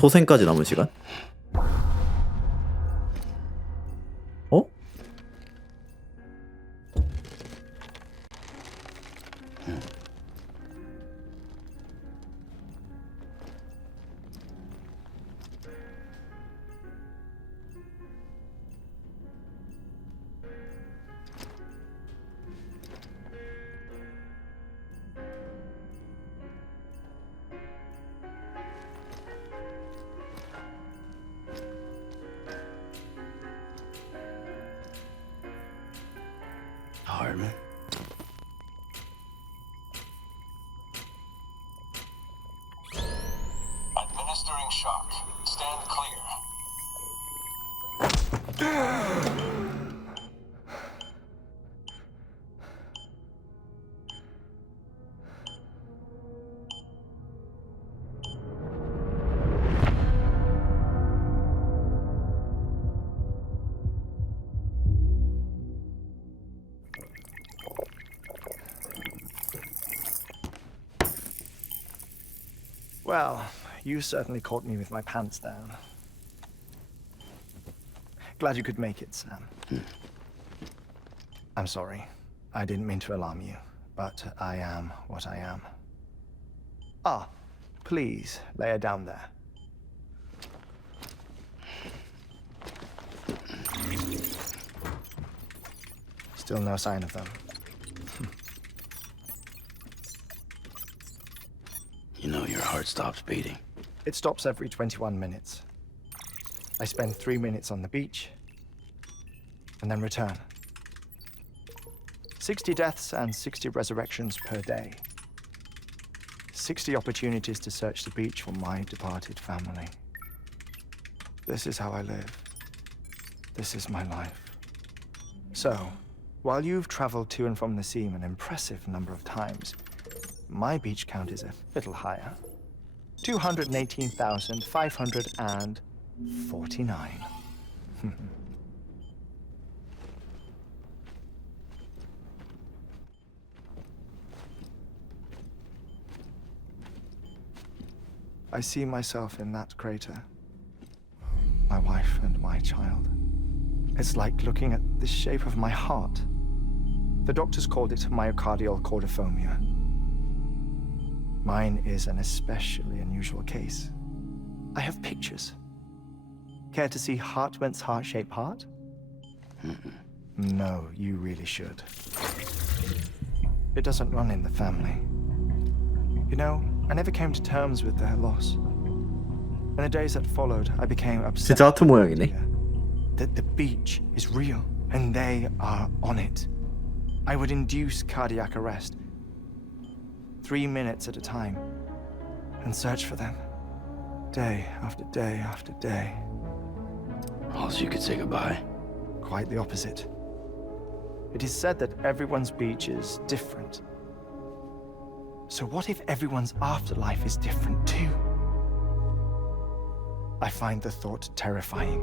소생까지 남은 시간? 어? Hardman. Administering shock. Stand clear. Well, you certainly caught me with my pants down. Glad you could make it, Sam. I'm sorry. I didn't mean to alarm you, but I am what I am. Ah, please, lay her down there. Still no sign of them. You know your heart stops beating. It stops every 21 minutes. I spend 3 minutes on the beach, and then return. 60 deaths and 60 resurrections per day. 60 opportunities to search the beach for my departed family. This is how I live. This is my life. So, while you've traveled to and from the sea an impressive number of times, my beach count is a little higher. 218,549. I see myself in that crater. My wife and my child. It's like looking at the shape of my heart. The doctors called it myocardial cordiformia. Mine is an especially unusual case. I have pictures. Care to see Hartman's heart-shaped heart? No, you really should. It doesn't run in the family. You know, I never came to terms with their loss. In the days that followed, I became obsessed 진짜 하트 모양이네. that the beach is real and they are on it. I would induce cardiac arrest 3 minutes at a time and search for them day after day after day. Also, you could say goodbye. Quite the opposite. It is said that everyone's beach is different. So what if everyone's afterlife is different too? I find the thought terrifying,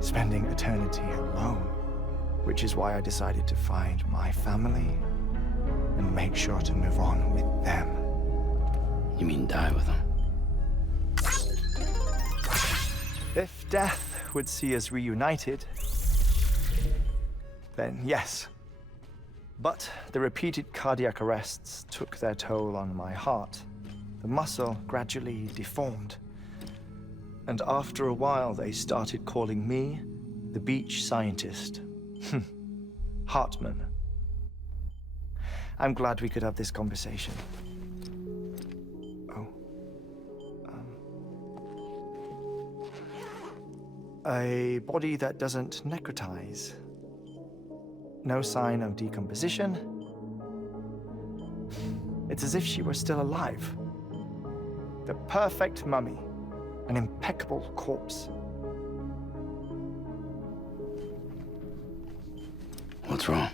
spending eternity alone, which is why I decided to find my family and make sure to move on with them. You mean die with them? If death would see us reunited, then yes. But the repeated cardiac arrests took their toll on my heart. The muscle gradually deformed. And after a while, they started calling me the beach scientist. Hartman. I'm glad we could have this conversation. Oh. A body that doesn't necrotize. No sign of decomposition. It's as if she were still alive. The perfect mummy. An impeccable corpse. What's wrong?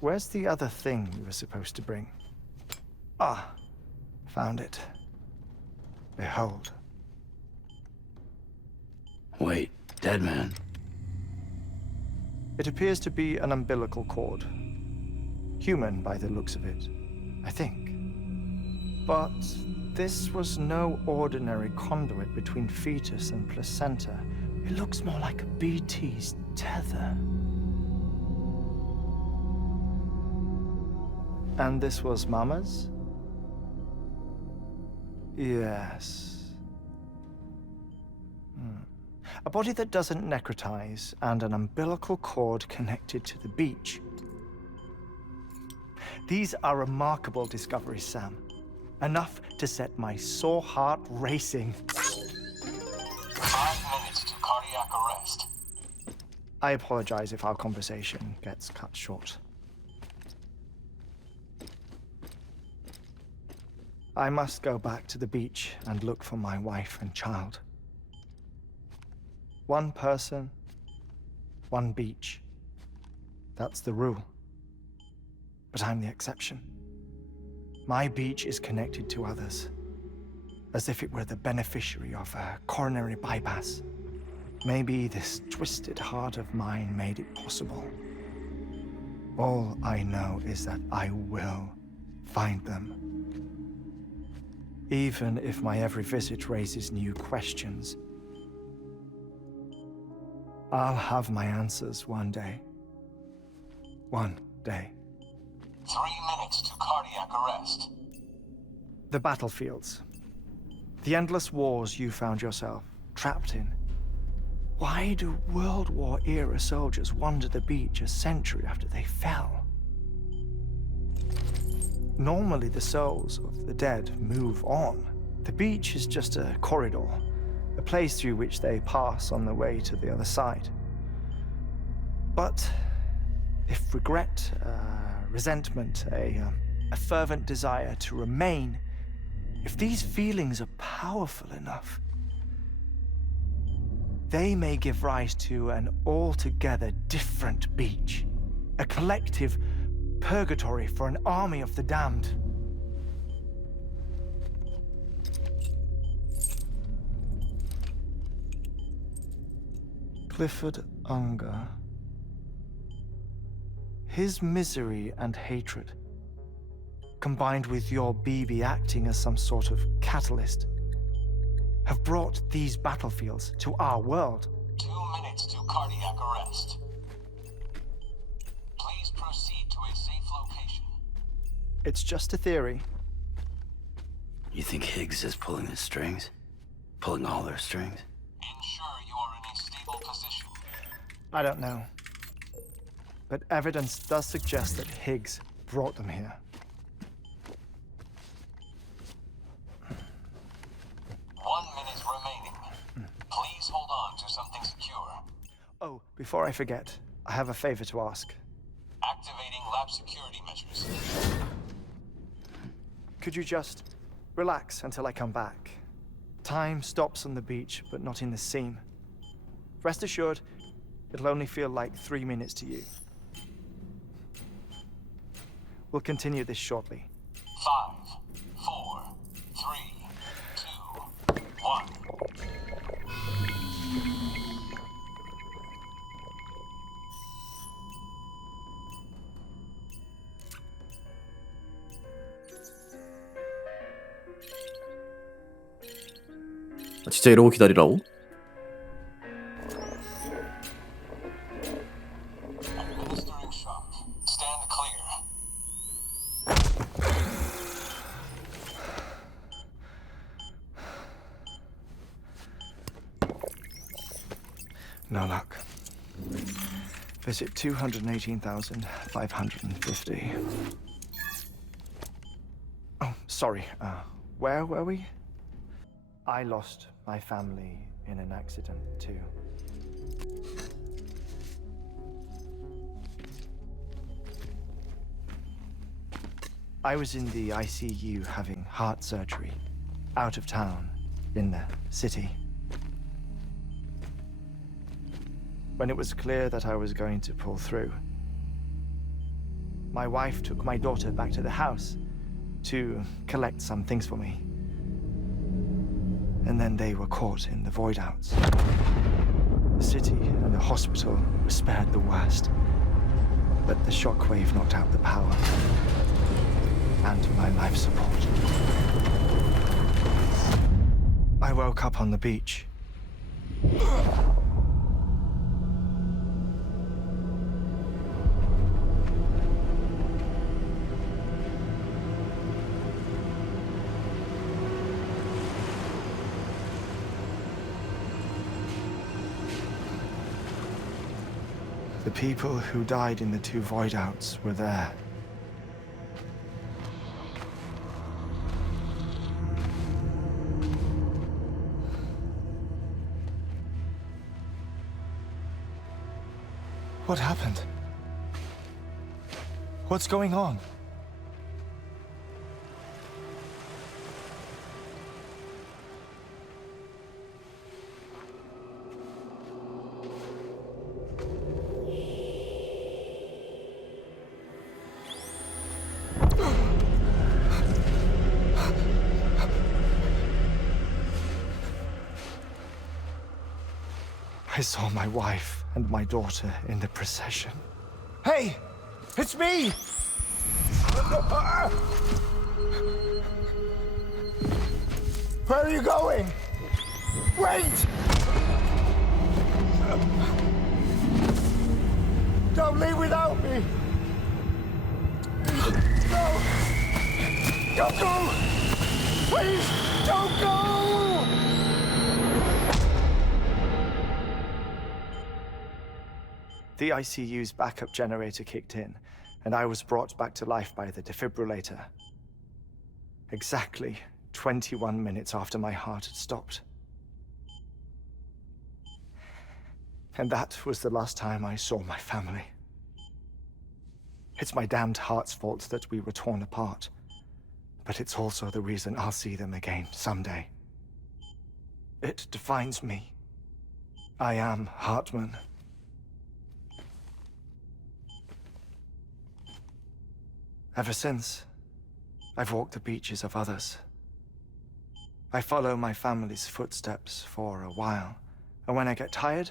Where's the other thing you were supposed to bring? Ah, found it. Behold. Wait, dead man. It appears to be an umbilical cord. Human by the looks of it, I think. But This was no ordinary conduit between fetus and placenta. It looks more like a BT's tether. And this was Mama's? Yes. A body that doesn't necrotize and an umbilical cord connected to the beach. These are remarkable discoveries, Sam. Enough to set my sore heart racing. 5 minutes to cardiac arrest. I apologize if our conversation gets cut short. I must go back to the beach and look for my wife and child. One person, one beach. That's the rule. But I'm the exception. My beach is connected to others, as if it were the beneficiary of a coronary bypass. Maybe this twisted heart of mine made it possible. All I know is that I will find them. Even if my every visit raises new questions, I'll have my answers one day. One day. 3 minutes to cardiac arrest. The battlefields. The endless wars you found yourself trapped in. Why do World War era soldiers wander the beach a century after they fell? Normally the souls of the dead move on. The beach is just a corridor, a place through which they pass on the way to the other side. But if regret, resentment, a fervent desire to remain, if these feelings are powerful enough, they may give rise to an altogether different beach, a collective purgatory for an army of the damned. Clifford Unger. His misery and hatred, combined with your BB acting as some sort of catalyst, have brought these battlefields to our world. 2 minutes to cardiac arrest. Please proceed to a safe location. It's just a theory. You think Higgs is pulling the strings? Pulling all their strings? Ensure you are in a stable position. I don't know. But evidence does suggest that Higgs brought them here. 1 minute remaining. Please hold on to something secure. Oh, before I forget, I have a favor to ask. Activating lab security measures. Could you just relax until I come back? Time stops on the beach, but not in the scene. Rest assured, it'll only feel like 3 minutes to you. We'll continue this shortly. 5, 4, 3, 2, 1. 아, 진짜 이러고 기다리라고? Administering shock. Stand clear. No luck. Visit 218,550. Oh, sorry. Where were we? I lost my family in an accident, too. I was in the ICU having heart surgery, out of town, in the city. When it was clear that I was going to pull through, my wife took my daughter back to the house to collect some things for me. And then they were caught in the void-outs. The city and the hospital were spared the worst, but the shockwave knocked out the power and my life support. I woke up on the beach. The people who died in the two void outs were there. What happened? What's going on? I saw my wife and my daughter in the procession. Hey! It's me! Where are you going? Wait! Don't leave without me! No! Don't go! Please, don't go! The ICU's backup generator kicked in, and I was brought back to life by the defibrillator. Exactly 21 minutes after my heart had stopped. And that was the last time I saw my family. It's my damned heart's fault that we were torn apart, but it's also the reason I'll see them again someday. It defines me. I am Hartman. Ever since, I've walked the beaches of others. I follow my family's footsteps for a while, and when I get tired,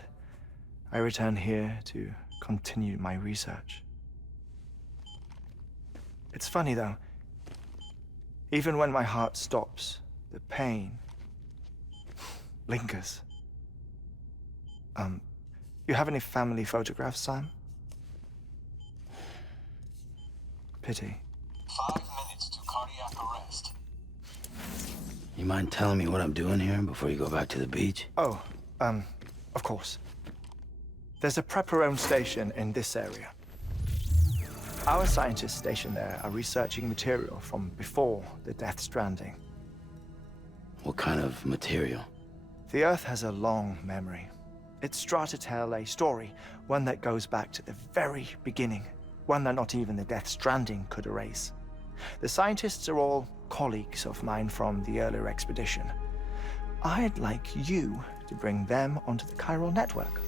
I return here to continue my research. It's funny though, even when my heart stops, the pain lingers. You have any family photographs, Sam? Pity. 5 minutes to cardiac arrest. You mind telling me what I'm doing here before you go back to the beach? Oh, of course. There's a prepper-owned station in this area. Our scientists stationed there are researching material from before the Death Stranding. What kind of material? The Earth has a long memory. It's trying to tell a story, one that goes back to the very beginning, one that not even the Death Stranding could erase. The scientists are all colleagues of mine from the earlier expedition. I'd like you to bring them onto the chiral network.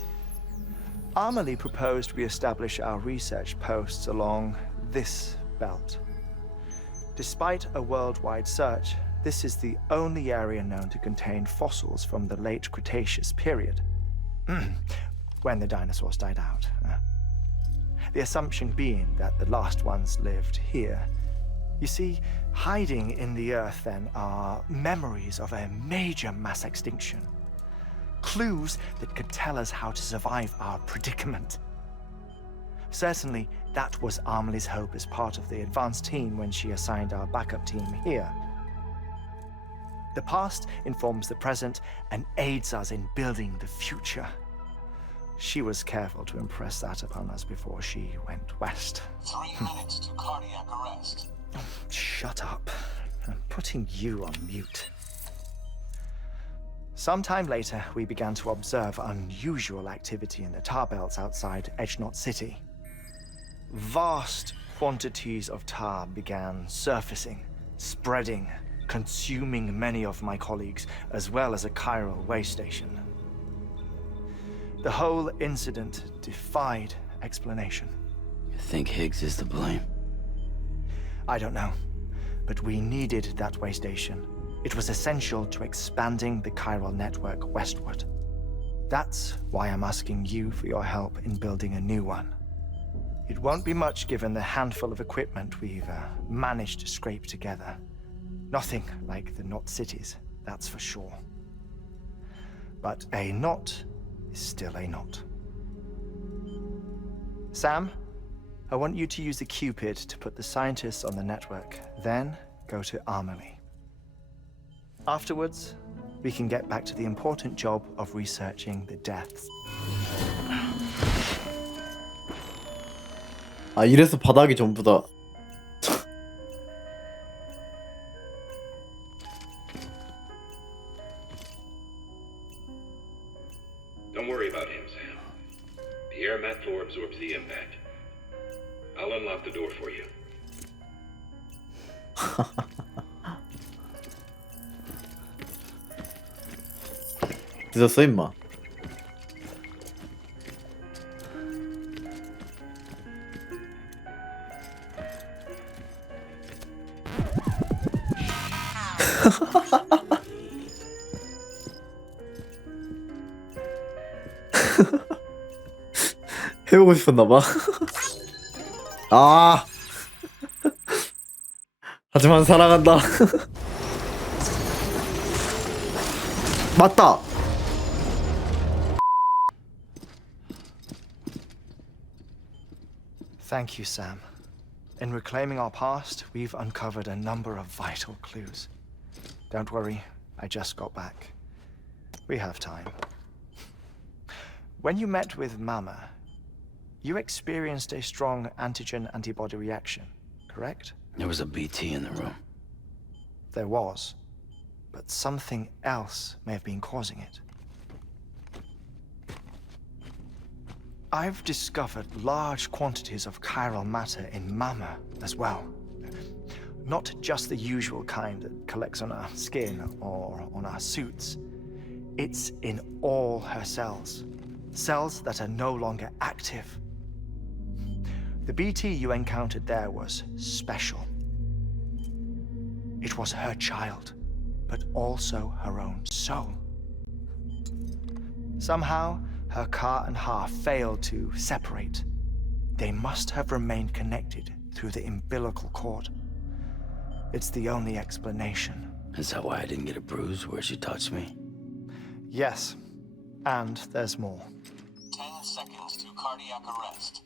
Amelie proposed we establish our research posts along this belt. Despite a worldwide search, this is the only area known to contain fossils from the late Cretaceous period, when the dinosaurs died out. The assumption being that the last ones lived here. You see, hiding in the Earth then are memories of a major mass extinction. Clues that could tell us how to survive our predicament. Certainly, that was Amelie's hope as part of the advanced team when she assigned our backup team here. The past informs the present and aids us in building the future. She was careful to impress that upon us before she went west. 3 minutes to cardiac arrest. Oh, shut up. I'm putting you on mute. Sometime later, we began to observe unusual activity in the tar belts outside Edgenot City. Vast quantities of tar began surfacing, spreading, consuming many of my colleagues, as well as a chiral way station. The whole incident defied explanation. You think Higgs is to blame? I don't know, but we needed that way station. It was essential to expanding the chiral network westward. That's why I'm asking you for your help in building a new one. It won't be much given the handful of equipment we've managed to scrape together. Nothing like the Knot cities, that's for sure. But a knot is still a knot. Sam, I want you to use the Cupid to put the scientists on the network, then go to Amelie. Afterwards, we can get back to the important job of researching the deaths. 아 이래서 바닥이 전부다. Don't worry about him, Sam. The air mat floor absorbs the impact. I'll unlock the door for you. 늦었어 임마. 해보고 싶었나봐. 아 하지만 사랑한다. 맞다. Thank you, Sam. In reclaiming our past, we've uncovered a number of vital clues. Don't worry, I just got back. We have time. When you met with Mama, you experienced a strong antigen-antibody reaction, correct? There was a BT in the room. There was, but something else may have been causing it. I've discovered large quantities of chiral matter in Mama as well. Not just the usual kind that collects on our skin or on our suits. It's in all her cells. Cells that are no longer active. The BT you encountered there was special. It was her child, but also her own soul. Somehow, her car and half failed to separate. They must have remained connected through the umbilical cord. It's the only explanation. Is that why I didn't get a bruise where she touched me? Yes, and there's more. 10 seconds to cardiac arrest.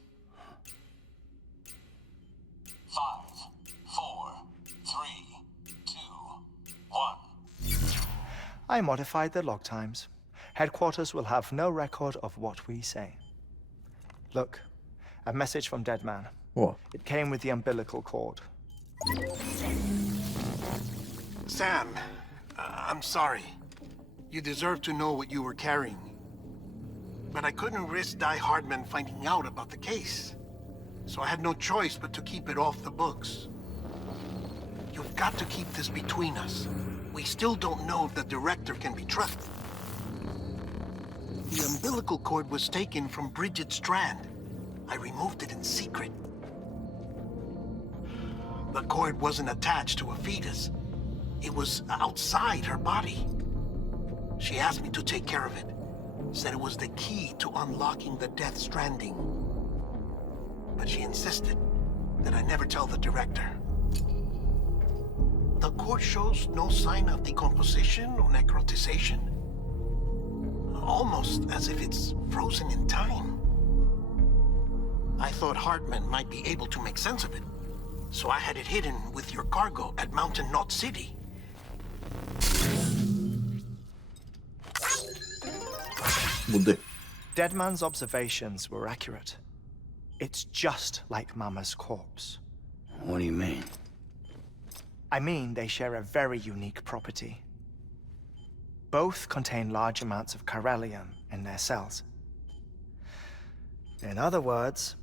5, 4, 3, 2, 1. I modified the log times. Headquarters will have no record of what we say. Look, a message from Dead Man. 우와. It came with the umbilical cord. Sam, I'm sorry. You deserve to know what you were carrying. But I couldn't risk Dai-Hardman finding out about the case. So I had no choice but to keep it off the books. You've got to keep this between us. We still don't know if the director can be trusted. The umbilical cord was taken from Bridget Strand. I removed it in secret. The cord wasn't attached to a fetus. It was outside her body. She asked me to take care of it. Said it was the key to unlocking the Death Stranding. But she insisted that I never tell the director. The cord shows no sign of decomposition or necrotization. Almost as if it's frozen in time. I thought Hartman might be able to make sense of it, so I had it hidden with your cargo at Mountain Knot City. 뭔데? Deadman's observations were accurate. It's just like Mama's corpse. What do you mean? I mean, they share a very unique property. Both contain large amounts of chiralium in their cells. In other words,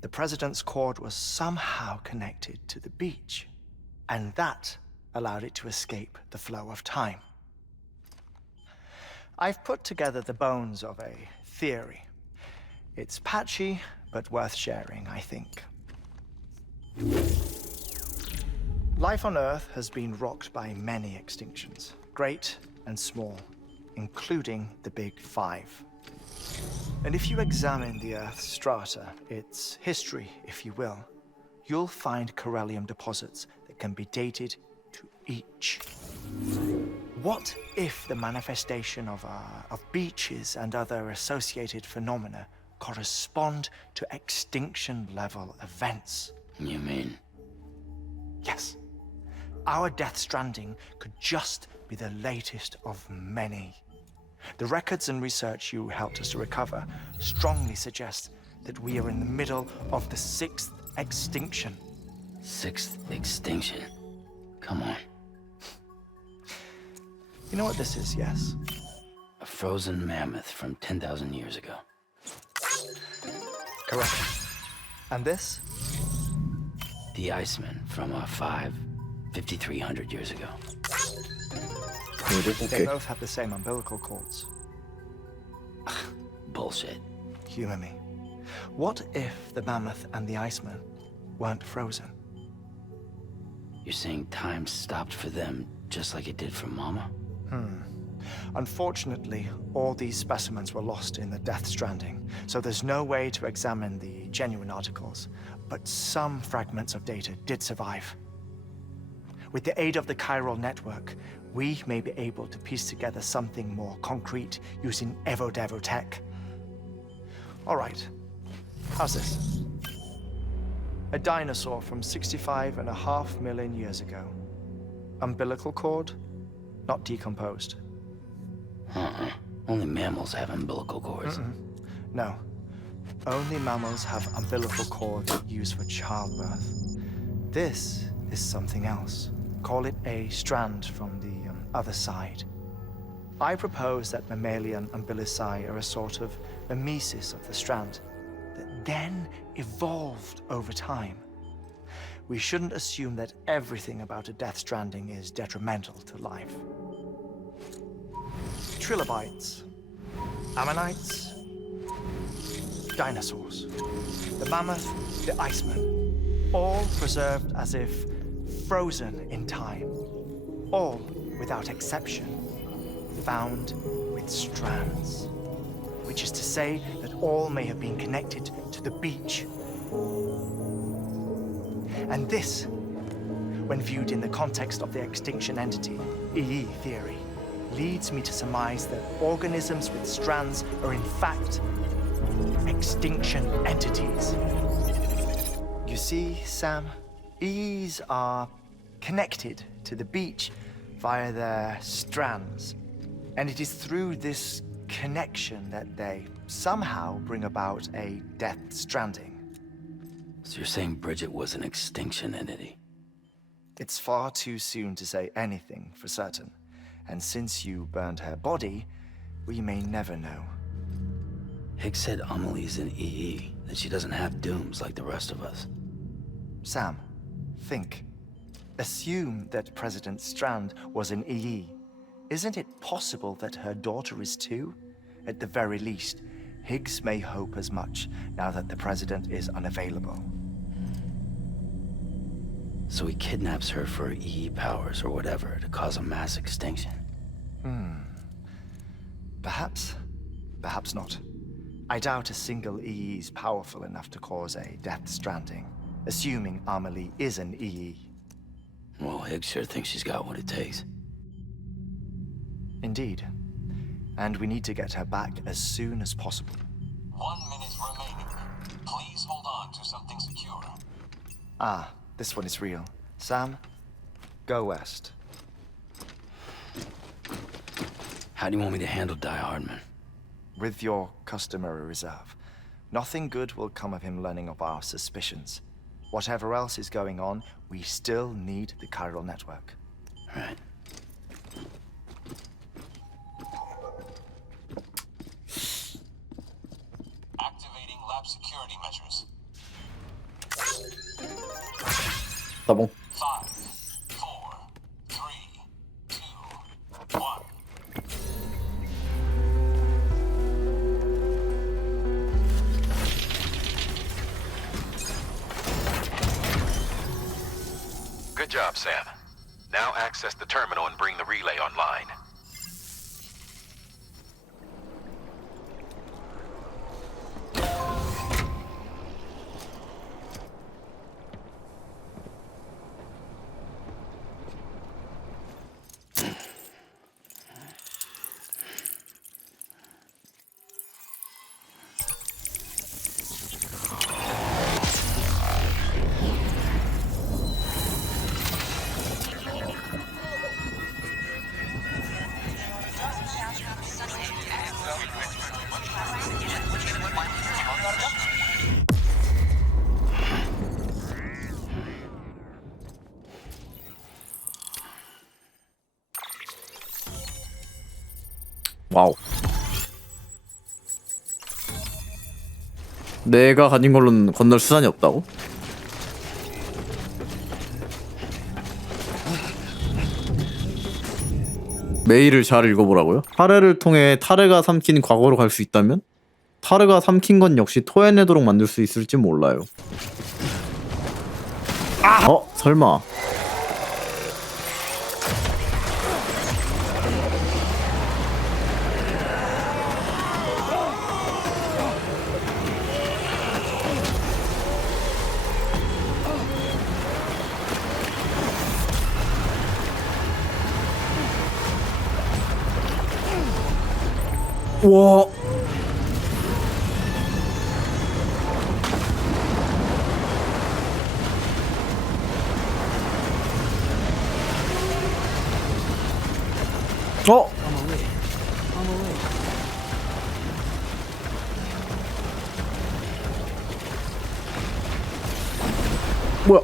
the president's cord was somehow connected to the beach, and that allowed it to escape the flow of time. I've put together the bones of a theory. It's patchy, but worth sharing, I think. Life on Earth has been rocked by many extinctions, great and small, including the Big Five. And if you examine the Earth's strata, its history, if you will, you'll find chiralium deposits that can be dated to each. What if the manifestation of beaches and other associated phenomena correspond to extinction-level events? You mean? Yes. Our Death Stranding could just be the latest of many. The records and research you helped us to recover strongly suggest that we are in the middle of the 6th extinction. 6th extinction? Come on. You know what this is, yes? A frozen mammoth from 10,000 years ago. Correct. And this? The Iceman from 5,300 years ago. 뭐래? They 오케이. both have the same umbilical cords. Bullshit. Humor me. What if the mammoth and the Iceman weren't frozen? You're saying time stopped for them just like it did for Mama? Unfortunately, all these specimens were lost in the Death Stranding, so there's no way to examine the genuine articles. But some fragments of data did survive. With the aid of the chiral network, we may be able to piece together something more concrete using Evo-Devo tech. All right, how's this? A dinosaur from 65.5 million years ago. Umbilical cord, not decomposed. Only mammals have umbilical cords. No. Only mammals have umbilical cords used for childbirth. This is something else. Call it a strand from the other side. I propose that mammalian umbilici are a sort of mimesis of the strand that then evolved over time. We shouldn't assume that everything about a Death Stranding is detrimental to life. Trilobites, ammonites, dinosaurs, the mammoth, the Iceman, all preserved as if frozen in time, all without exception found with strands, which is to say that all may have been connected to the beach. And this, when viewed in the context of the extinction entity, EE theory, leads me to surmise that organisms with strands are in fact extinction entities. You see, Sam, EEs are connected to the beach via their strands. And it is through this connection that they somehow bring about a Death Stranding. So you're saying Bridget was an extinction entity? It's far too soon to say anything for certain. And since you burned her body, we may never know. Higgs said Amelie's an EE, that she doesn't have dooms like the rest of us. Sam, think. Assume that President Strand was an EE. Isn't it possible that her daughter is too? At the very least, Higgs may hope as much now that the president is unavailable. So he kidnaps her for EE powers or whatever to cause a mass extinction. Perhaps. Perhaps not. I doubt a single EE is powerful enough to cause a Death Stranding, assuming Amelie is an EE. Well, Higgs sure thinks she's got what it takes. Indeed. And we need to get her back as soon as possible. 1 minute remaining. Please hold on to something secure. Ah, this one is real. Sam, go west. How do you want me to handle Dai-Hardman? With your customary reserve. Nothing good will come of him learning of our suspicions. Whatever else is going on, we still need the chiral network. Right. Activating lab security measures. 따봉. 5, 4, 3, 2, 1. Good job, Sam. Now access the terminal and bring the relay online. 와우. 내가 가진 걸로는 건널 수단이 없다고? 메일을 잘 읽어보라고요? 타르를 통해 타르가 삼킨 과거로 갈 수 있다면? 타르가 삼킨 건 역시 토해내도록 만들 수 있을지 몰라요. 설마. 우와. 뭐야?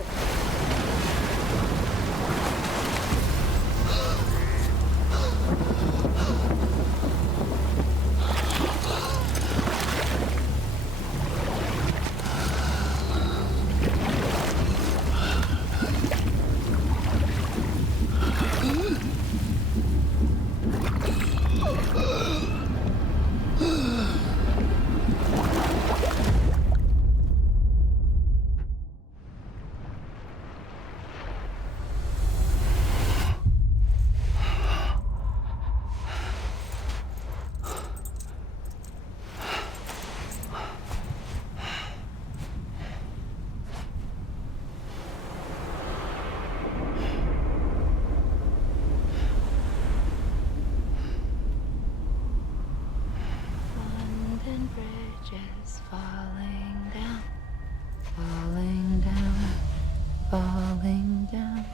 London Bridge is falling down, falling down, falling down.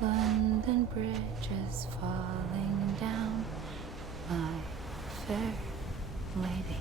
London Bridge is falling down, my fair lady.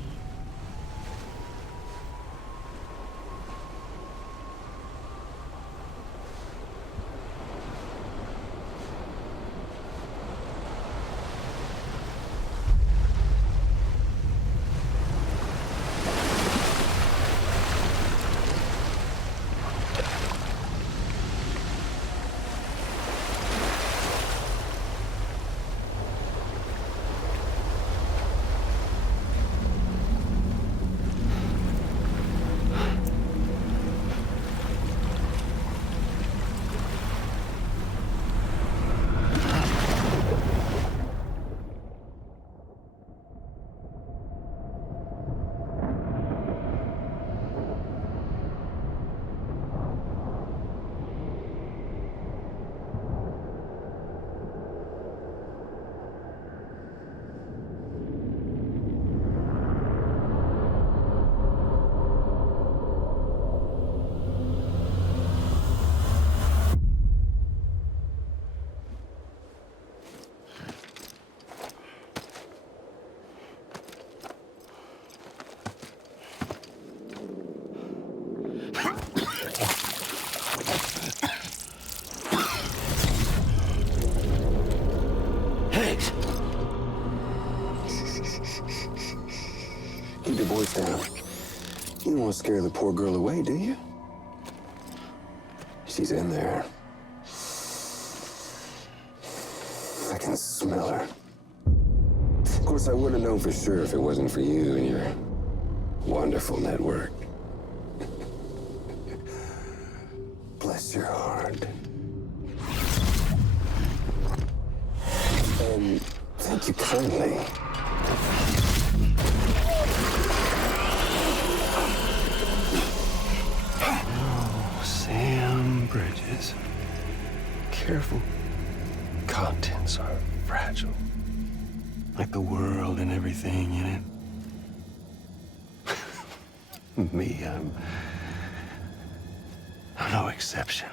Keep your voice down. You don't want to scare the poor girl away, do you? She's in there. I can smell her. Of course, I wouldn't have known for sure if it wasn't for you and your wonderful network. Bless your heart. And thank you kindly. Sam Bridges. Careful. Contents are fragile. Like the world and everything in it. Me, I'm no exception.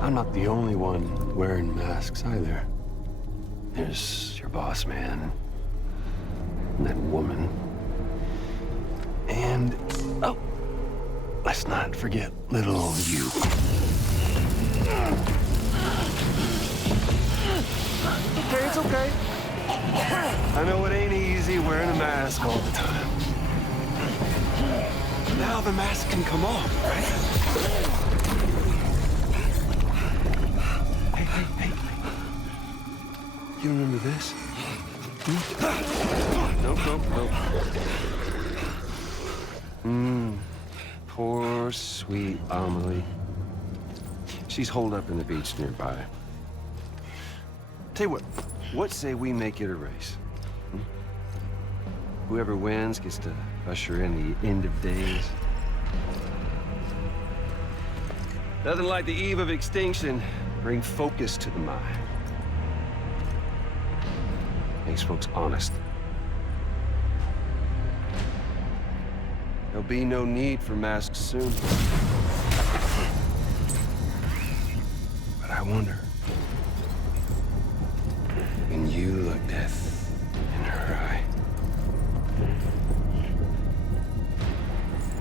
I'm not the only one wearing masks either. There's your boss man, and that woman, and oh, let's not forget little you. Okay, it's okay. I know it ain't easy wearing a mask all the time. Now the mask can come off, right? Hey. You remember this? Nope. Poor, sweet Amelie. She's holed up in the beach nearby. Tell you what say we make it a race? Whoever wins gets to usher in the end of days. Nothing like the eve of extinction. Bring focus to the mind. Makes folks honest. There'll be no need for masks soon. But I wonder, when you look death in her eye,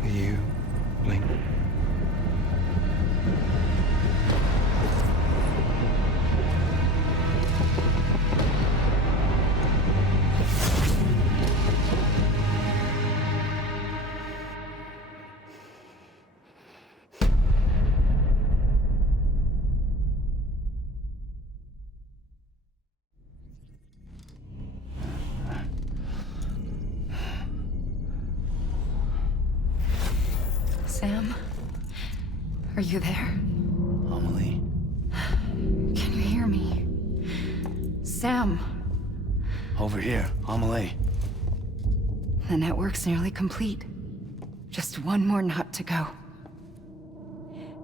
will you blink? Sam, are you there? Amelie. Can you hear me? Sam, Over here, Amelie. the network's nearly complete. Just one more nut to go.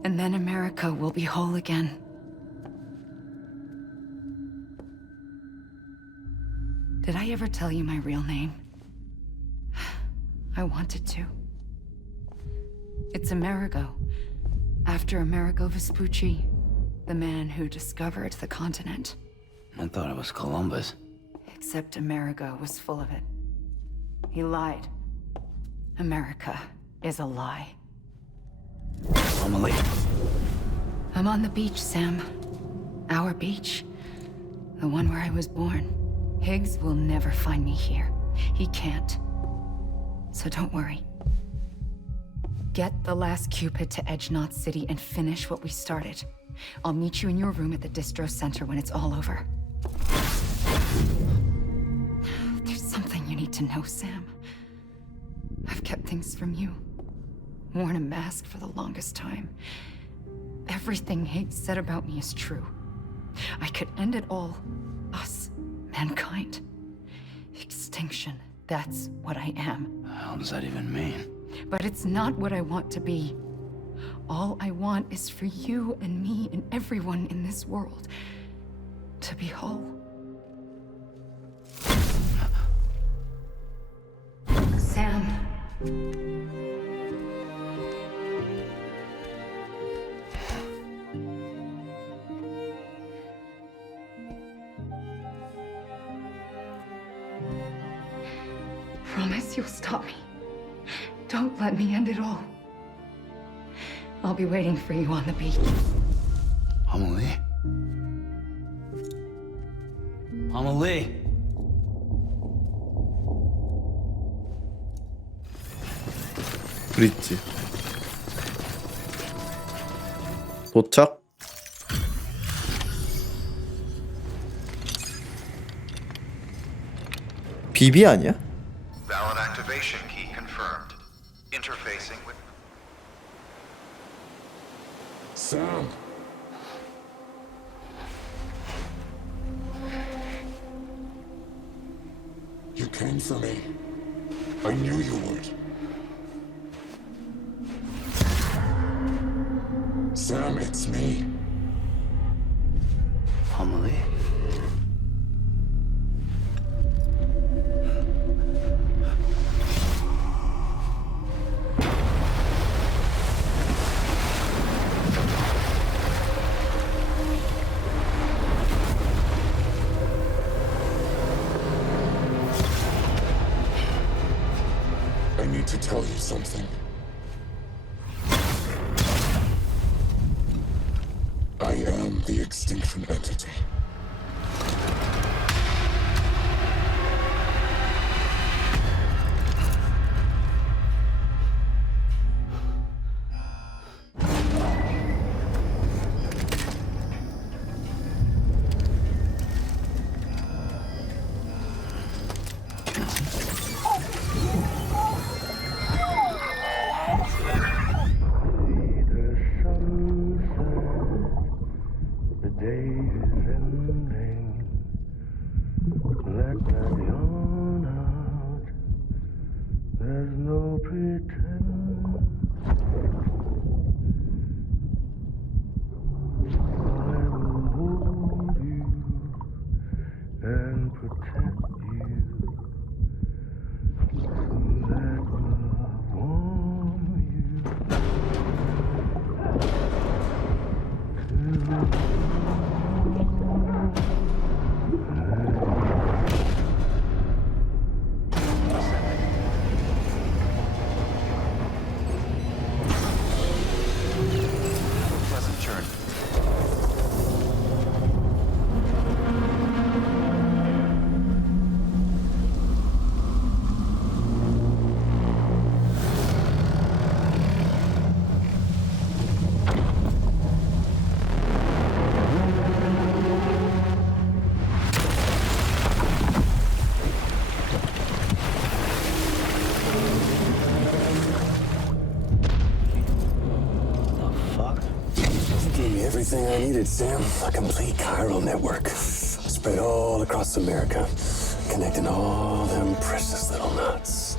And then America will be whole again. Did I ever tell you my real name? I wanted to. It's Amerigo, after Amerigo Vespucci, the man who discovered the continent. I thought it was Columbus. Except Amerigo was full of it. He lied. America is a lie. Amelie. I'm on the beach, Sam. Our beach. The one where I was born. Higgs will never find me here. He can't. So don't worry. Get the last Cupid to Edge Knot City and finish what we started. I'll meet you in your room at the distro center when it's all over. There's something you need to know, Sam. I've kept things from you. Worn a mask for the longest time. Everything Higgs said about me is true. I could end it all. Us. Mankind. Extinction. That's what I am. What the hell does that even mean? But it's not what I want to be. All I want is for you and me and everyone in this world to be whole. Sam. Promise you'll stop me. Don't let me end it all. I'll be waiting for you on the beach. Amelie? Amelie? 브릿지. 도착. 비비 아니야? Valid activation key confirmed. Interfacing with... Sam! You came for me. I knew you would. Sam, it's me. Amelie? I need to tell you something. I the extinction entity. Everything I needed, Sam. A complete chiral network. Spread all across America. Connecting all them precious little knots.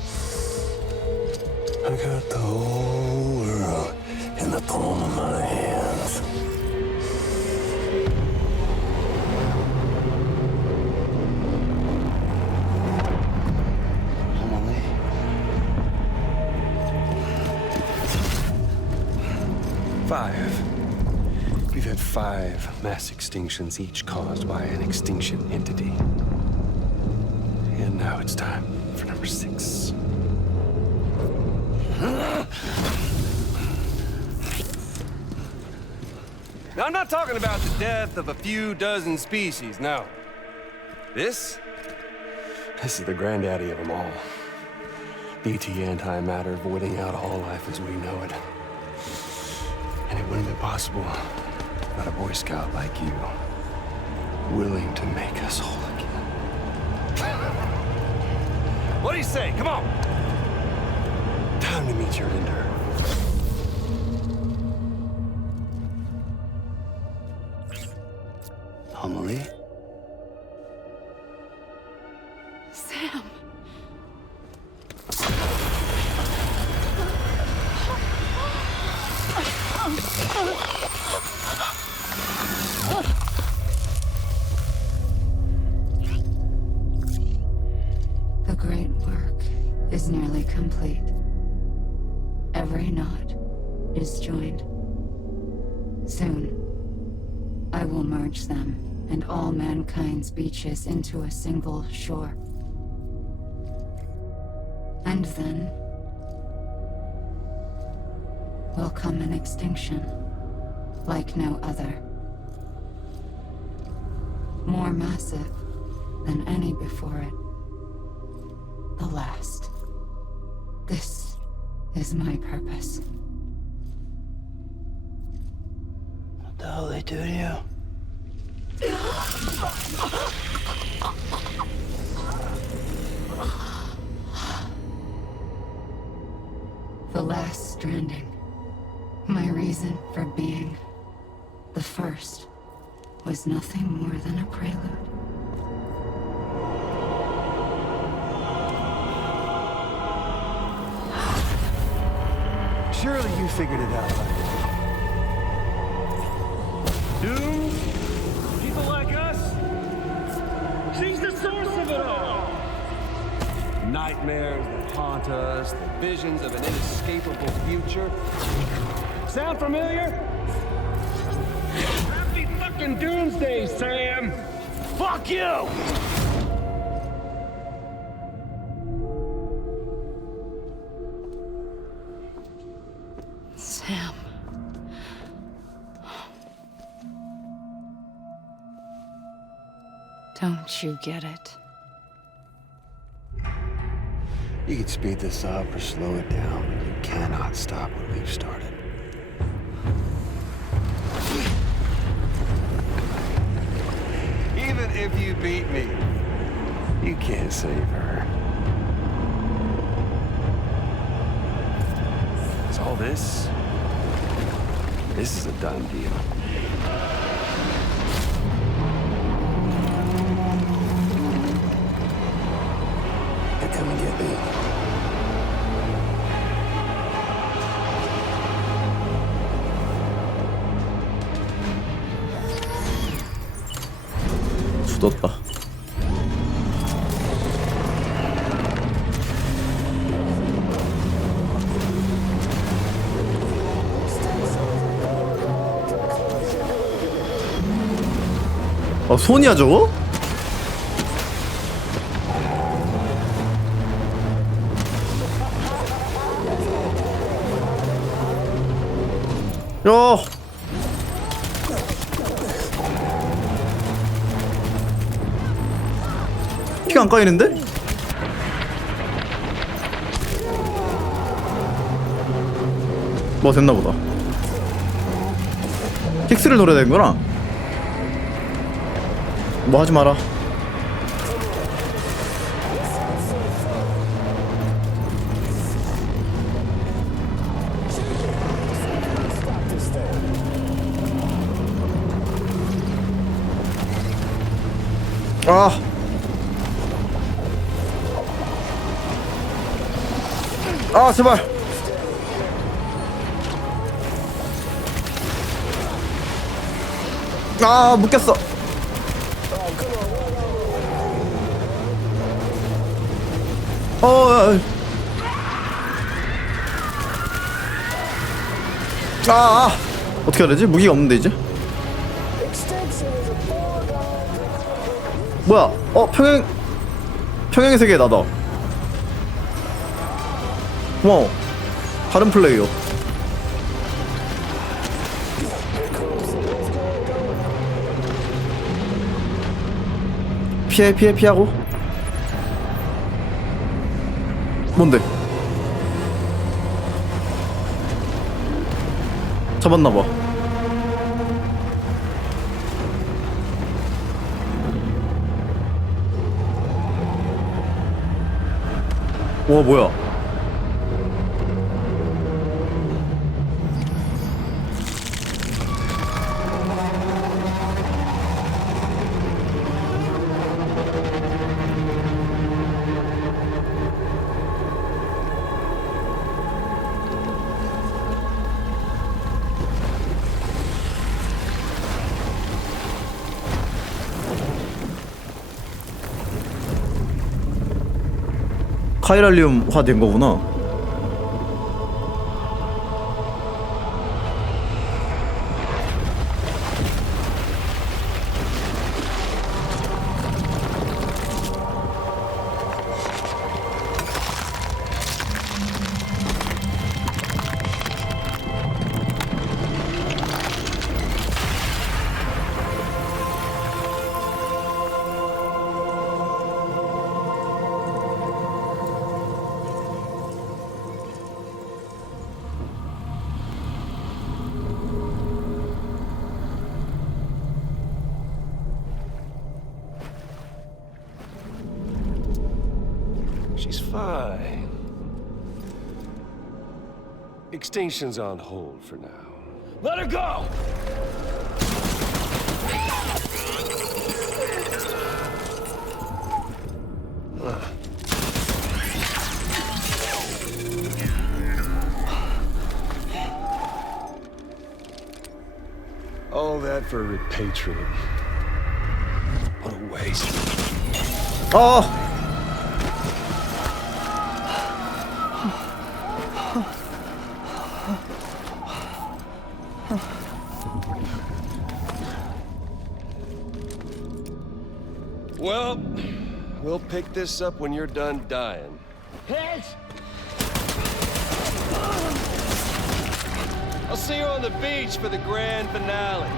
I got the whole world in the palm of my hand. Emily? 5. We've had 5 mass extinctions, each caused by an extinction entity. And now it's time for number 6. Now, I'm not talking about the death of a few dozen species, no. This is the granddaddy of them all. BT antimatter voiding out all life as we know it. And it wouldn't be possible without a Boy Scout like you, willing to make us whole again. What do you say? Come on! Time to meet your ender. Emily? Sam. The great work is nearly complete. Every knot is joined. Soon, I will merge them and all mankind's beaches into a single shore. And then will come an extinction like no other. More massive than any before it. The last. This is my purpose. What the hell they do to you? The last stranding. My reason for being. The first was nothing more than a prelude. Surely you figured it out. Doom? People like us? She's the source of it all! Nightmares that haunt us, the visions of an inescapable future. Sound familiar? Happy fucking doomsday, Sam! Fuck you! Sam. Don't you get it? You can speed this up or slow it down, but you cannot stop what we've started. Even if you beat me, you can't save her. So all this is a done deal. They're coming to get me. 굳었다. 아, 손이야 저거? 야! 피가 안 까이는데? 뭐 됐나보다. 킥스를 노려야 되는구나. 뭐 하지 마라. 아. 아, 제발. 아, 묶였어. 어떻게 해야 되지? 무기가 없는데 이제? 뭐야? 평행의 세계에 나다. 고마워. 다른 플레이어. 피하고. 뭔데? 잡았나봐. 와, 뭐야? 카이랄리움화 된 거구나. She's fine. Extinction's on hold for now. Let her go! All that for repatriate. What a waste. 아. Well, we'll pick this up when you're done dying. Hit! I'll see you on the beach for the grand finale.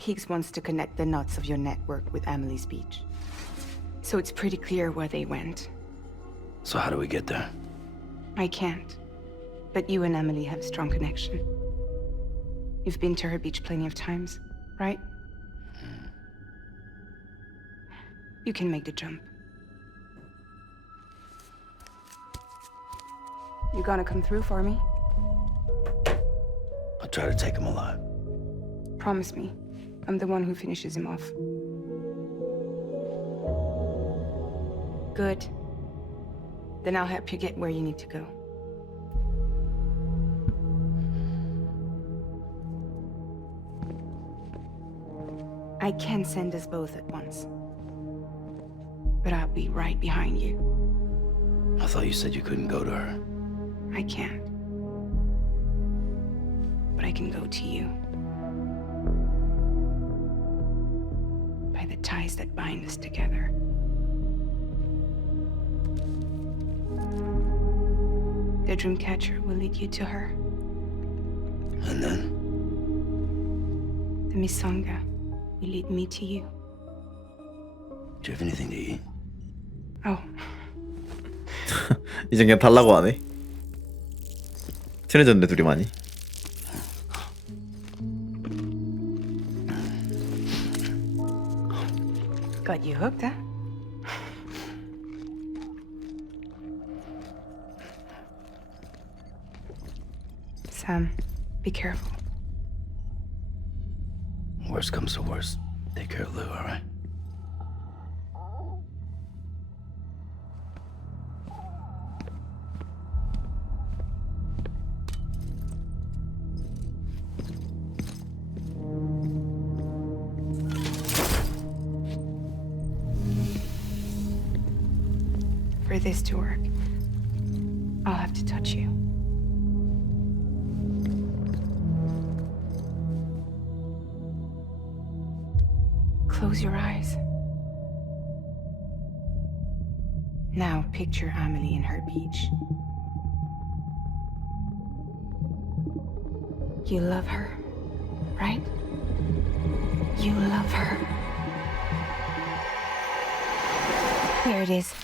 Higgs wants to connect the knots of your network with Amelie's beach. So it's pretty clear where they went. So how do we get there? I can't. But you and Emily have a strong connection. You've been to her beach plenty of times, right? You can make the jump. You gonna come through for me? I'll try to take him alive. Promise me. I'm the one who finishes him off. Good. Then I'll help you get where you need to go. I can send us both at once. But I'll be right behind you. I thought you said you couldn't go to her. I can't. But I can go to you. By the ties that bind us together. The Dreamcatcher will lead you to her. And then? The Misanga will lead me to you. Do you have anything to eat? Oh, 이제 그냥 달라고 하네. 친해졌네 둘이 많이. got you hooked, huh? Sam, be careful. Worst comes to worst. Take care of Lou, all right? For this to work, I'll have to touch you. Close your eyes. Now picture Amelie in her beach. You love her, right? You love her. Here it is.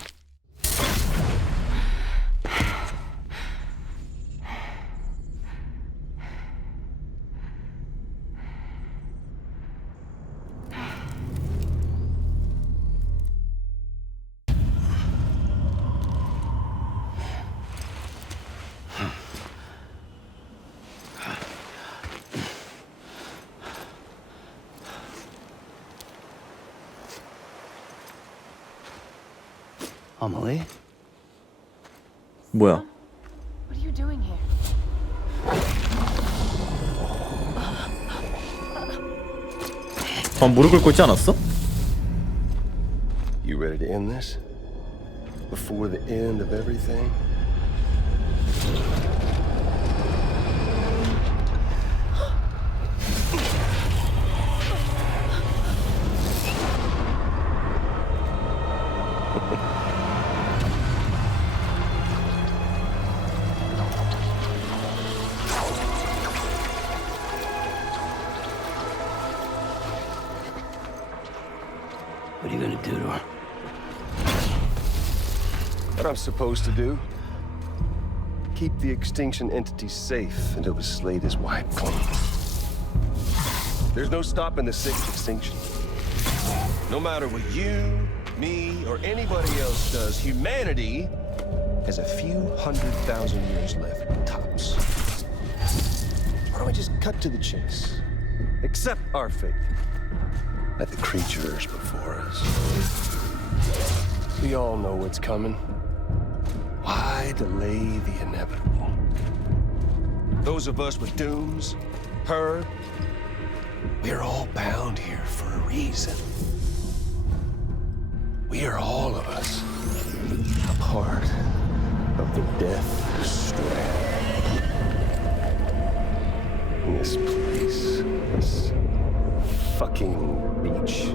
Amelie? 뭐야? What are you doing here? 무릎 꿇고 있지 않았어? You ready to end this? Before the end of everything? What are you gonna do to her? What I'm supposed to do? Keep the extinction entity safe until the slate is wiped clean. There's no stopping the sixth extinction. No matter what you, me, or anybody else does, humanity has a few 100,000 years left, tops. Why don't we just cut to the chase? Accept our fate. Like the creatures before us. We all know what's coming. Why delay the inevitable? Those of us with dooms, her, we're all bound here for a reason. We are all of us a part of the Death Strand. This place, this fucking beach.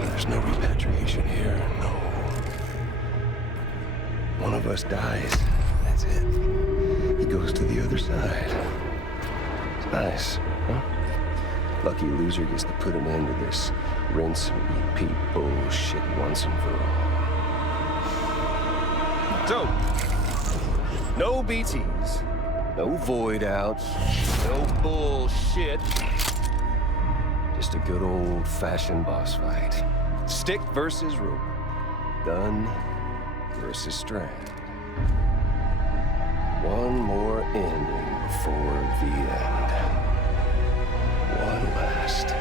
There's no repatriation here, no. One of us dies, that's it. He goes to the other side. It's nice, huh? Lucky loser gets to put an end to this rinse and repeat bullshit once and for all. So, no BTs, no void outs, no bullshit. Just a good old-fashioned boss fight. Stick versus rope. Gun versus strand. One more ending before the end. One last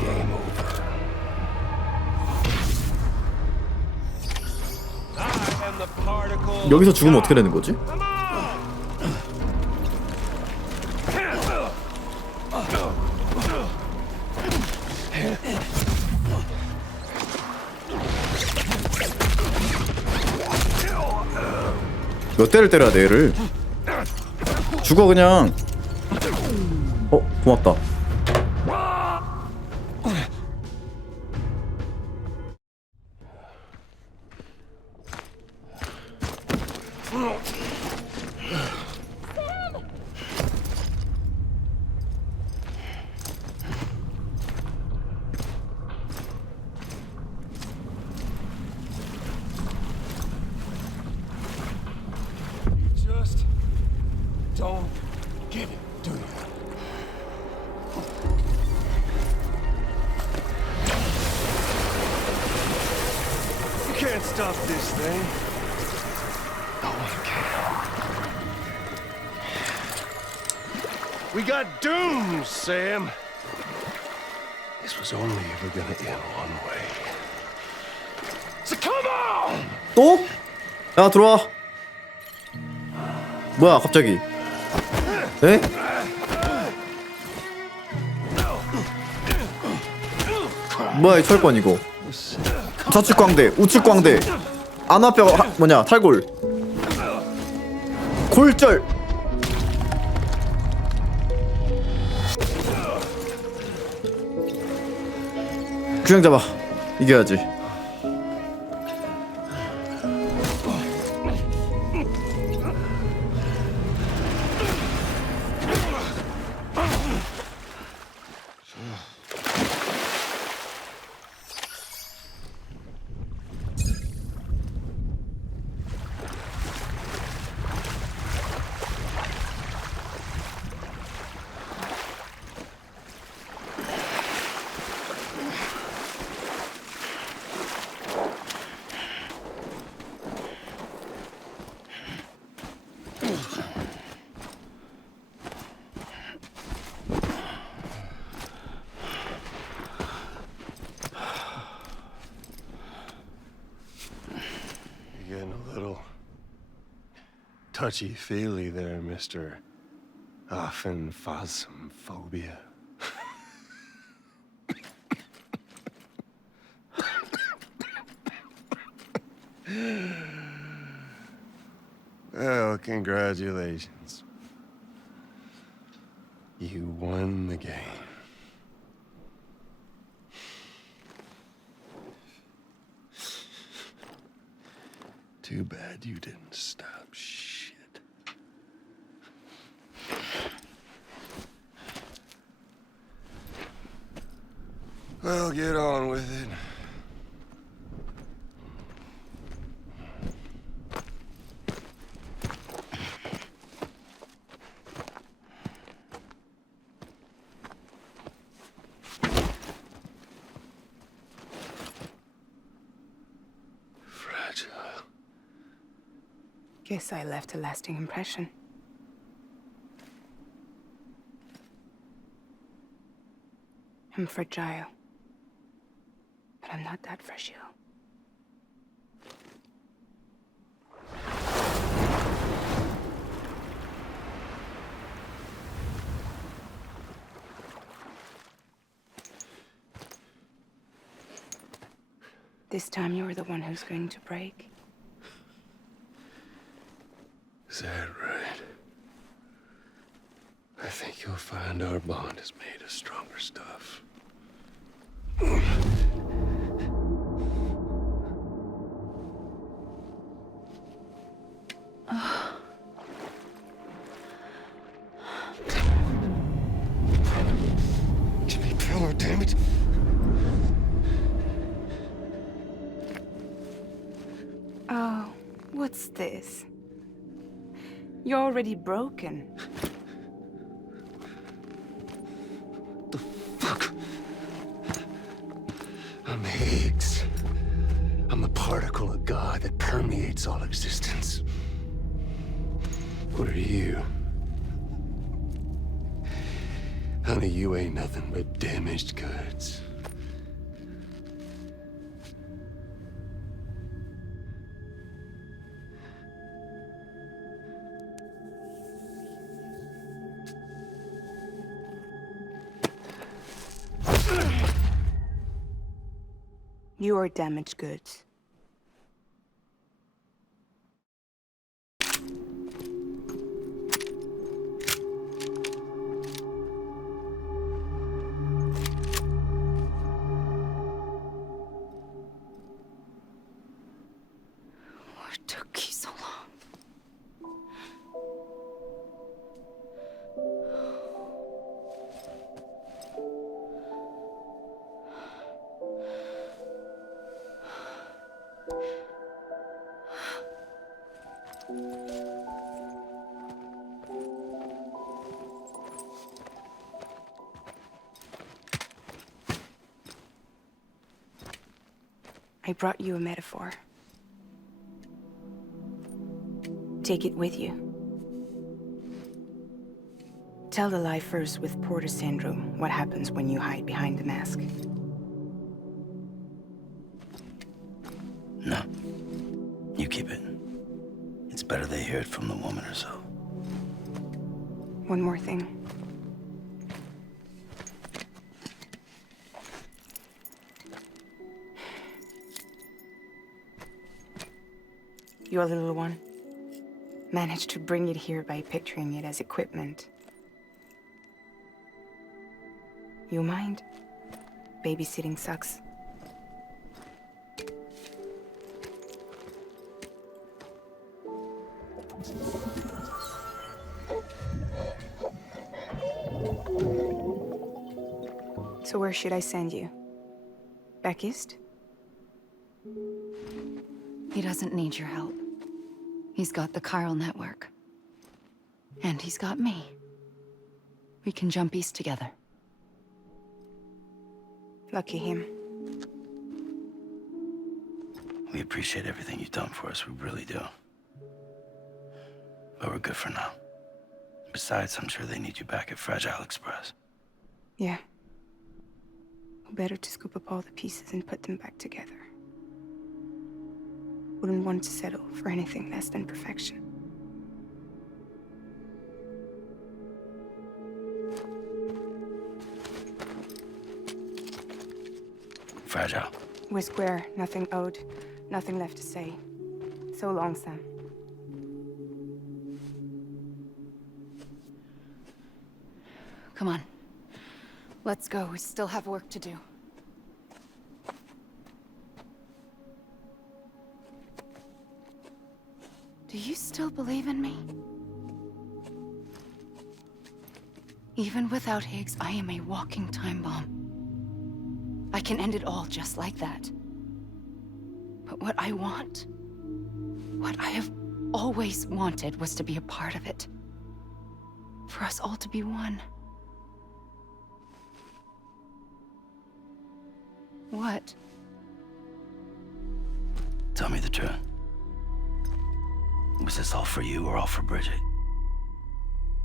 game over. I am the particle. 여기서 죽으면 어떻게 되는 거지? 몇 대를 때려야 돼 얘를? 죽어 그냥. 고맙다. Don't get it, do you? You can't stop this thing. No one can. We got dooms, Sam. This was only ever gonna end one way. So come on! 또? 야 들어와. 뭐야 갑자기? 에? 뭐야 이 철권 이거? 좌측 광대, 우측 광대, 안화뼈 뭐냐 탈골, 골절. 균형 잡아. 이겨야지. Touchy-feely there, Mr. Phasmophobia. Well, congratulations. You won the game. Too bad you didn't stop shit. Well, get on with it. Fragile. Guess I left a lasting impression. I'm fragile. But I'm not that fragile. This time you're the one who's going to break. Is that right? I think you'll find our bond is made of stronger stuff. Jimmy Pillar, damn it! Oh, what's this? You're already broken. The fuck? I'm Higgs. I'm a particle of God that permeates all existence. What are you? Honey, you ain't nothing but damaged goods. You are damaged goods. What took you so long? I brought you a metaphor. Take it with you. Tell the lifers with Porter syndrome what happens when you hide behind the mask. No. You keep it. It's better they hear it from the woman herself. One more thing. Your little one managed to bring it here by picturing it as equipment. You mind? Babysitting sucks. So where should I send you? Back east? He doesn't need your help. He's got the chiral network. And he's got me. We can jump east together. Lucky him. We appreciate everything you've done for us, we really do. But we're good for now. Besides, I'm sure they need you back at Fragile Express. Yeah. Better to scoop up all the pieces and put them back together. Wouldn't want to settle for anything less than perfection. Fragile. We're square, nothing owed, nothing left to say. So long, Sam. Come on. Let's go. We still have work to do. Do you still believe in me? Even without Higgs, I am a walking time bomb. I can end it all just like that. But what I want, what I have always wanted, was to be a part of it. For us all to be one. What? Tell me the truth. Was this all for you or all for Bridget?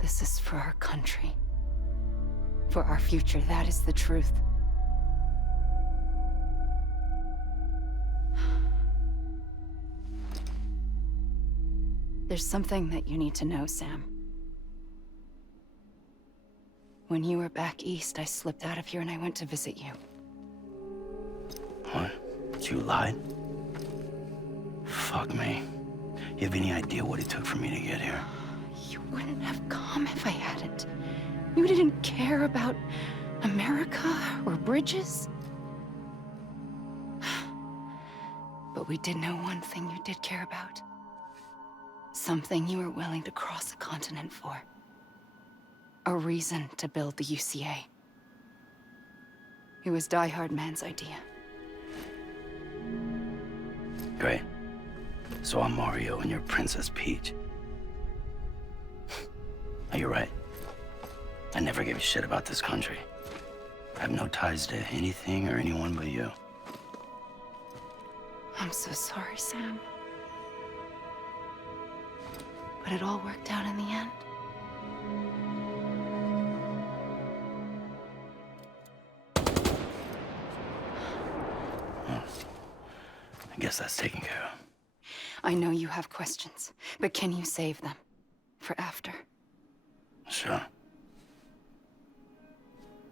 This is for our country. For our future, that is the truth. There's something that you need to know, Sam. When you were back east, I slipped out of here and I went to visit you. What? that you lied? Fuck me. You have any idea what it took for me to get here? You wouldn't have come if I hadn't. You didn't care about America or bridges. But we did know one thing you did care about. Something you were willing to cross a continent for. A reason to build the UCA. It was Dai-Hardman's idea. Great. So I'm Mario and you're Princess Peach. You're right. I never gave a shit about this country. I have no ties to anything or anyone but you. I'm so sorry, Sam. But it all worked out in the end. I guess that's taken care of. I know you have questions, but can you save them for after? Sure.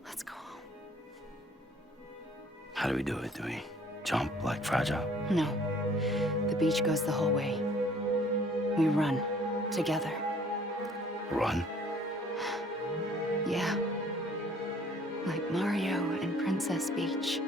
Let's go home. How do we do it? Do we jump like Fragile? No. The beach goes the whole way. We run together. Run? Yeah. Like Mario and Princess Peach.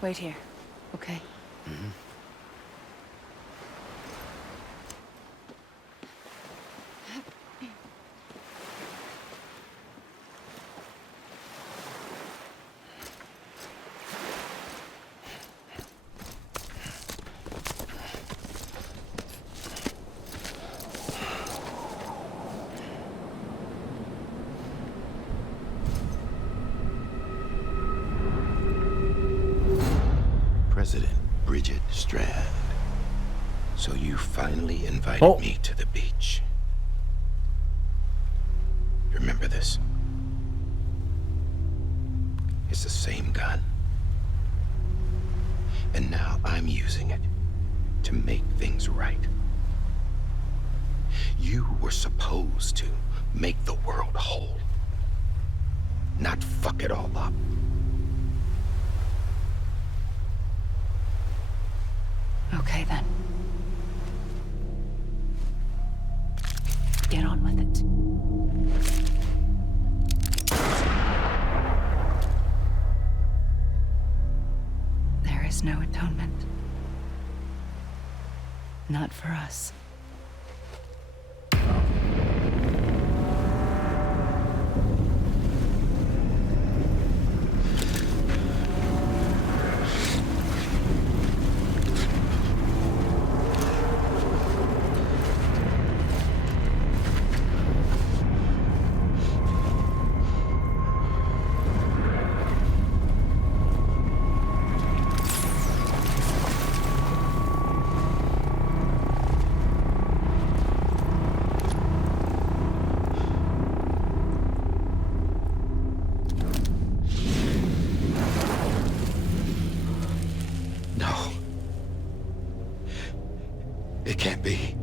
Wait here, okay? Mm-hmm. President Bridget Strand. So you finally invited me to the beach. Remember this? It's the same gun. And now I'm using it to make things right. You were supposed to make the world whole, not fuck it all up. Okay, then. Get on with it. There is no atonement. Not for us. It can't be.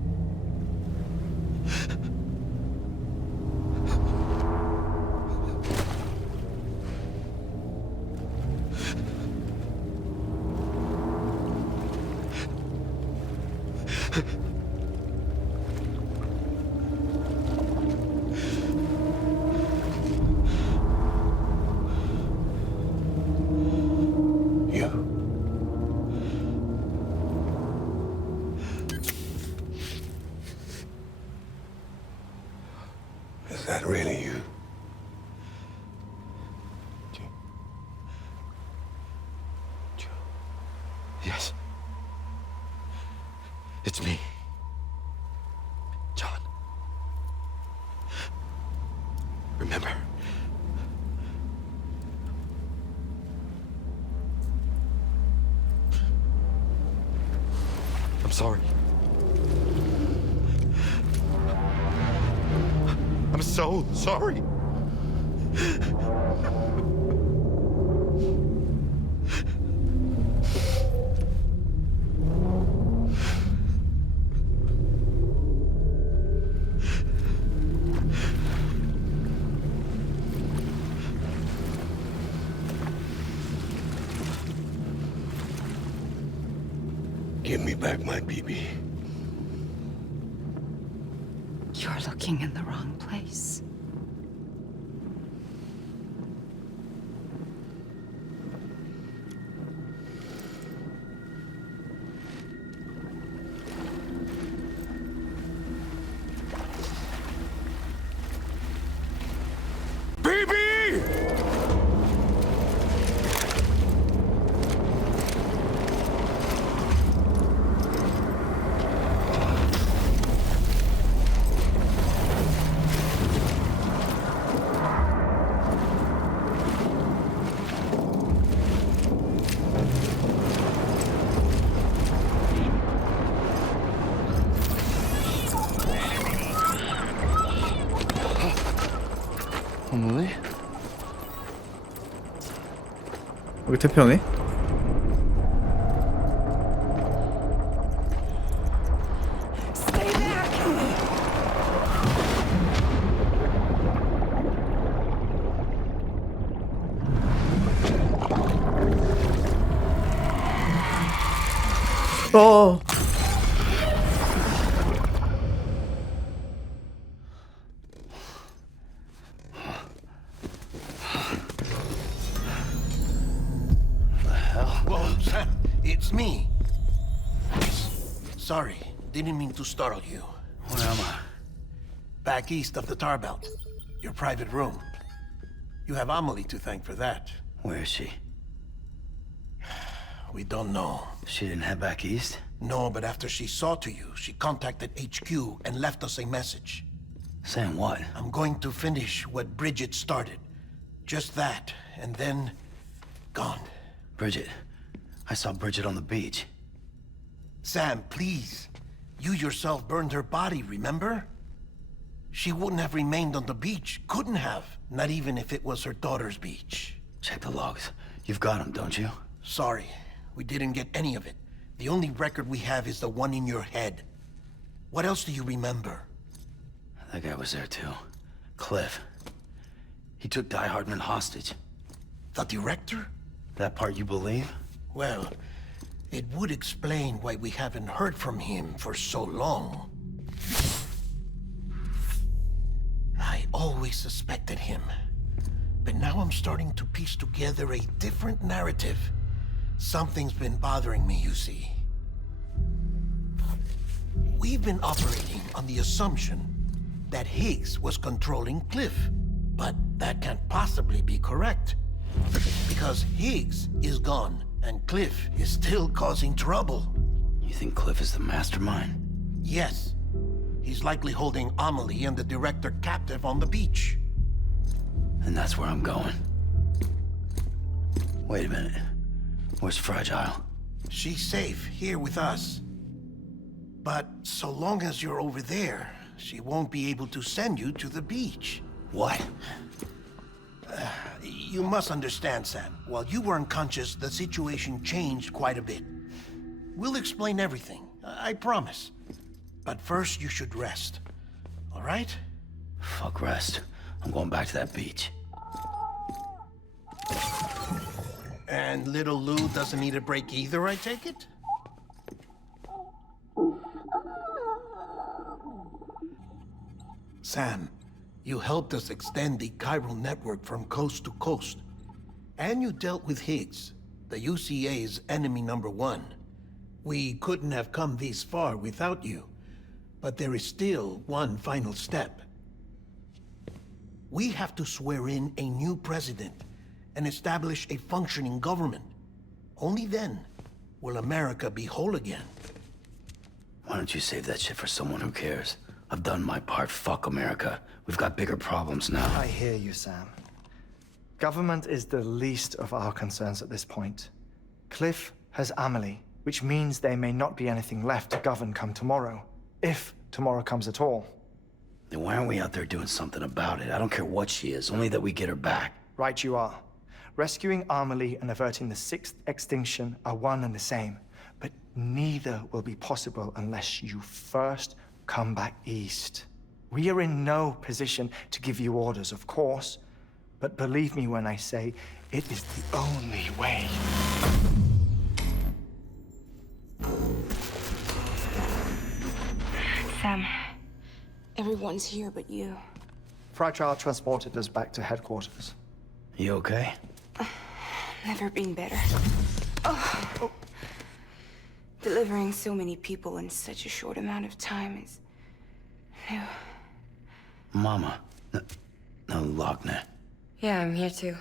Is that really you? It's me. John. Remember? I'm sorry. I'm so sorry. Give me back my BB. You're looking in the wrong place. 어머니? 여기 태평해? 어. Whoa, Sam, it's me. Sorry, didn't mean to startle you. Where am I? Back east of the tar belt. Your private room. You have Amelie to thank for that. Where is she? We don't know. She didn't head back east? No, but after she saw to you, she contacted HQ and left us a message. Saying what? I'm going to finish what Bridget started. Just that, and then... gone. Bridget. I saw Bridget on the beach. Sam, please. You yourself burned her body, remember? She wouldn't have remained on the beach. Couldn't have. Not even if it was her daughter's beach. Check the logs. You've got them, don't you? Sorry. We didn't get any of it. The only record we have is the one in your head. What else do you remember? That guy was there too. Cliff. He took Dai-Hardman hostage. The director? That part you believe? Well, it would explain why we haven't heard from him for so long. I always suspected him. But now I'm starting to piece together a different narrative. Something's been bothering me, you see. We've been operating on the assumption that Higgs was controlling Cliff. But that can't possibly be correct. Because Higgs is gone, and Cliff is still causing trouble. You think Cliff is the mastermind? Yes. He's likely holding Amelie and the director captive on the beach. And that's where I'm going. Wait a minute. Where's Fragile? She's safe here with us. But so long as you're over there, she won't be able to send you to the beach. What? You must understand, Sam. While you were unconscious, the situation changed quite a bit. We'll explain everything, I promise. But first, you should rest. All right? Fuck rest. I'm going back to that beach. And little Lou doesn't need a break either, I take it? Sam, you helped us extend the chiral network from coast to coast. And you dealt with Higgs, the UCA's enemy #1. We couldn't have come this far without you. But there is still one final step. We have to swear in a new president and establish a functioning government. Only then will America be whole again. Why don't you save that shit for someone who cares? I've done my part. Fuck America. We've got bigger problems now. I hear you, Sam. Government is the least of our concerns at this point. Cliff has Amelie, which means there may not be anything left to govern come tomorrow. If tomorrow comes at all. Then why aren't we out there doing something about it? I don't care what she is, only that we get her back. Right you are. Rescuing Amelie and averting the 6th extinction are one and the same. But neither will be possible unless you first come back east. We are in no position to give you orders, of course. But believe me when I say, it is the only way. Sam, everyone's here but you. Fragile transported us back to headquarters. You okay? Never been better. Oh. Delivering so many people in such a short amount of time is new. Mama. No, Lochner. Yeah, I'm here too.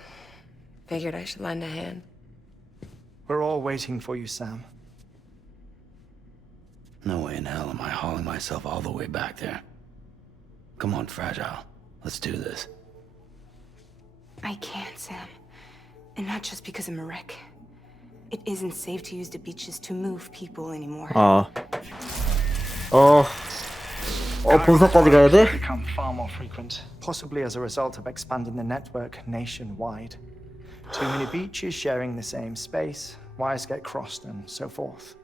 Figured I should lend a hand. We're all waiting for you, Sam. No way in hell am I hauling myself all the way back there. Come on, Fragile. Let's do this. I can't, Sam. And not just because I'm a wreck. It isn't safe to use the beaches to move people anymore. 본사까지 가야 돼? Become far more frequent, possibly as a result of expanding the network nationwide. Too many beaches sharing the same space, wires get crossed, and so forth.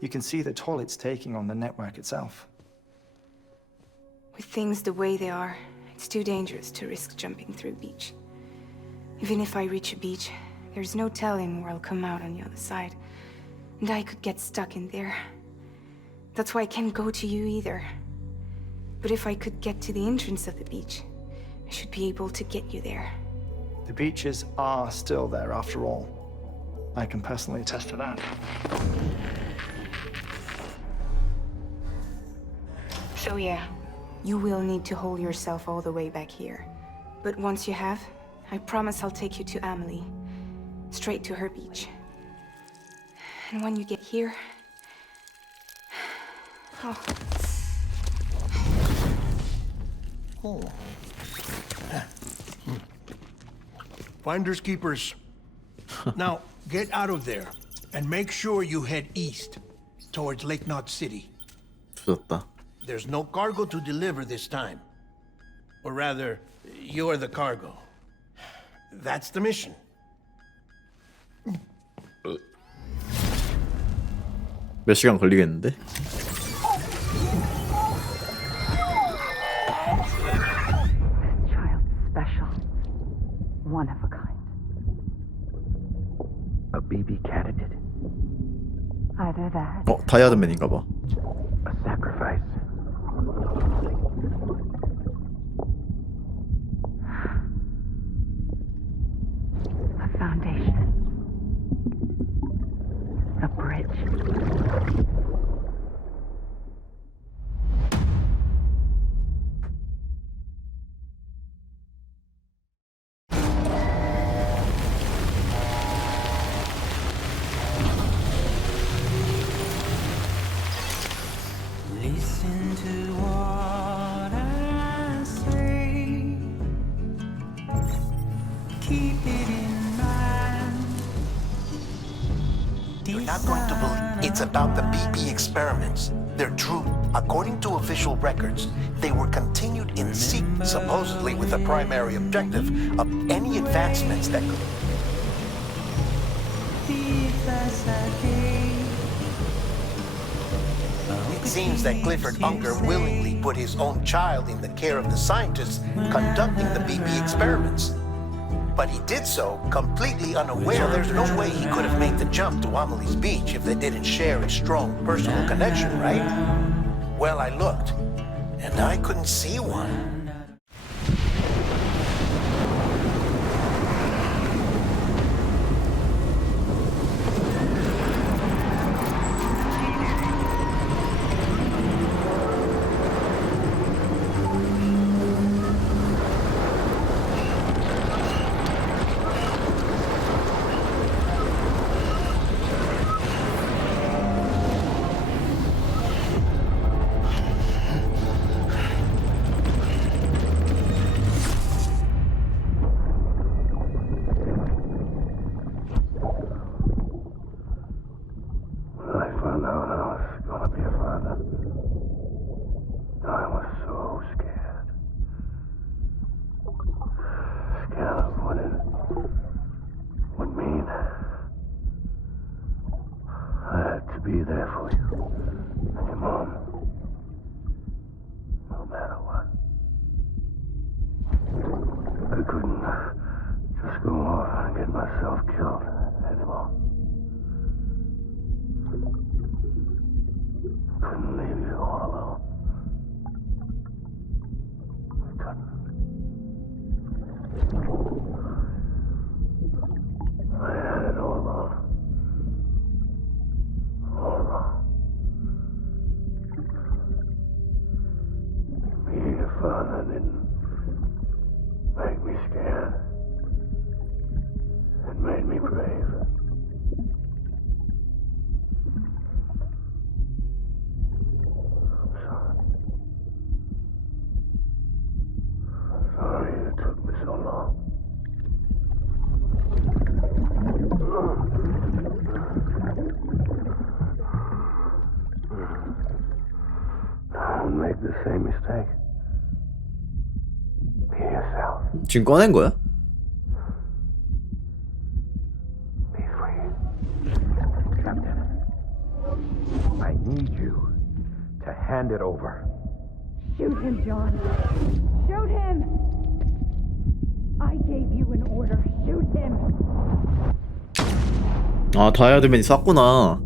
You can see the toll it's taking on the network itself. With things the way they are, it's too dangerous to risk jumping through a beach. Even if I reach a beach, there's no telling where I'll come out on the other side. And I could get stuck in there. That's why I can't go to you either. But if I could get to the entrance of the beach, I should be able to get you there. The beaches are still there after all. I can personally attest to that. So yeah, you will need to hold yourself all the way back here. But once you have, I promise I'll take you to Amelie. Straight to her beach. And when you get here... Finders keepers. Now, get out of there and make sure you head east towards Lake Knot City. 좋았다. There's no cargo to deliver this time. Or rather, you're the cargo. That's the mission. 몇 시간 걸리겠는데? Special. One of a kind. A BB candidate. Either that. 다이-하드맨인가 봐. A sacrifice. A foundation. A bridge. Listen to what I say. Keep it in mind. You're not going to believe it's about the BB experiments. They're true. According to official records, they were continued in secret, supposedly with the primary objective of any advancements that could... It seems that Clifford Unger willingly put his own child in the care of the scientists conducting the BB experiments. But he did so completely unaware. So there's no way he could have made the jump to Amelie's beach if they didn't share a strong personal connection, right? Well, I looked, and I couldn't see one. be there for you and your mom, no matter what. I couldn't just go off and get myself killed anymore. Couldn't leave you all alone. I couldn't. I had it all wrong. All wrong. Being a father didn't make me scared. It made me brave. I'm sorry. Sorry it took me so long. Don't make the same mistake. Be yourself. 지금 꺼낸 거야? Be free. Captain, I need you to hand it over. Shoot him, John. Shoot him! I gave you an order. Shoot him! 아, 다이-하드맨이 쐈구나.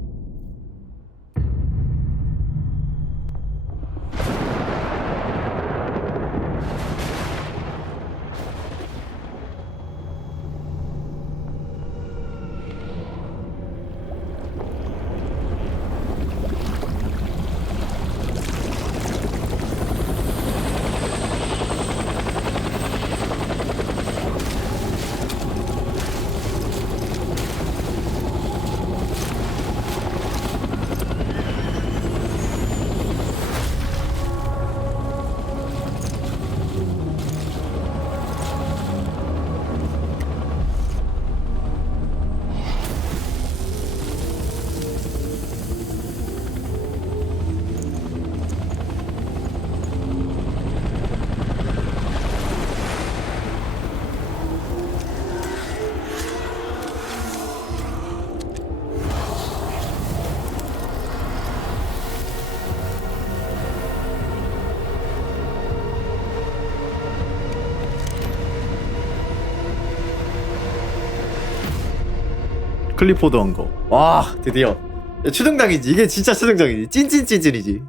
클리포드 한 거. 와, 드디어. 야, 추등당이지. 이게 진짜 추등당이지. 찐찐찐찐이지.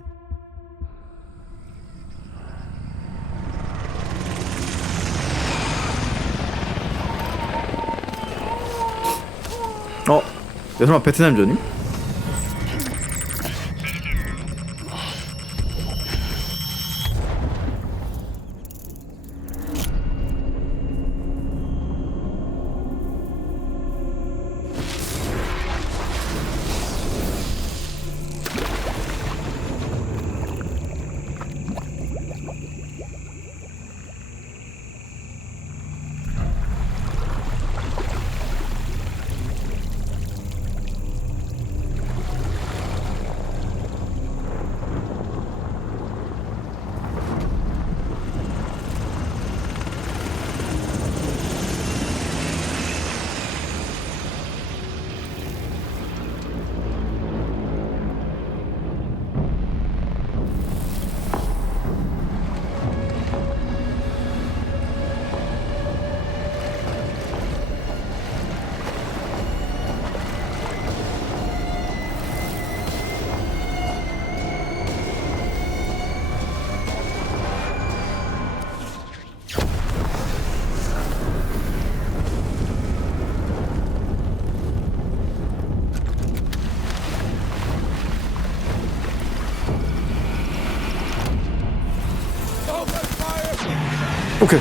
야, 설마 베트남전임? 오케이.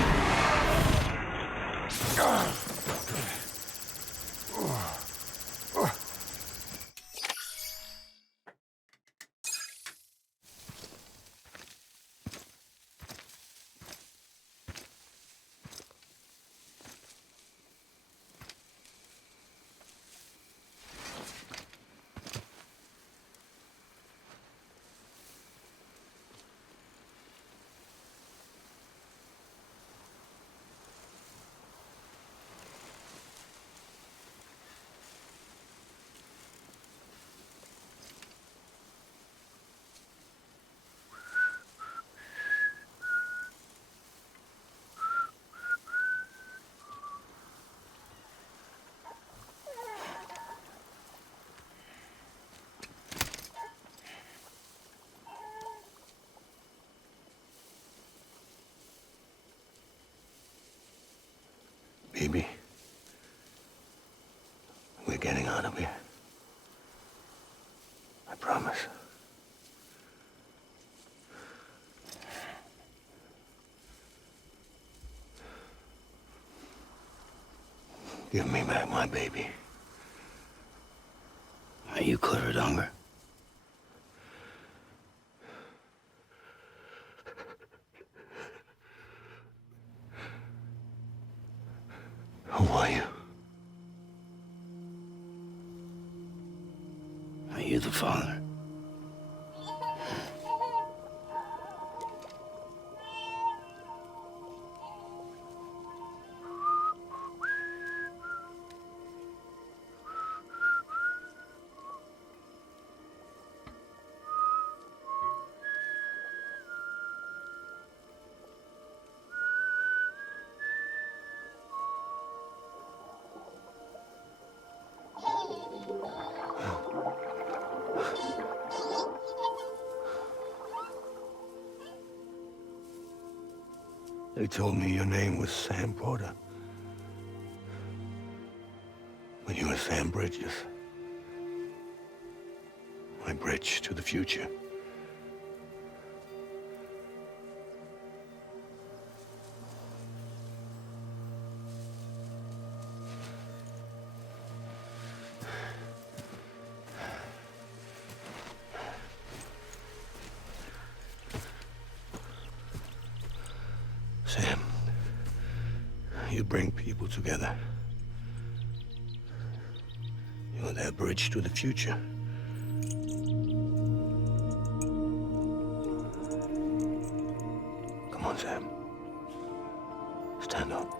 Baby, we're getting out of here. I promise. Give me back my baby. Are you Clifford Unger? Who are you? Are you the father? They told me your name was Sam Porter. But you were Sam Bridges. My bridge to the future. Sam, you bring people together. You're their bridge to the future. Come on, Sam. Stand up.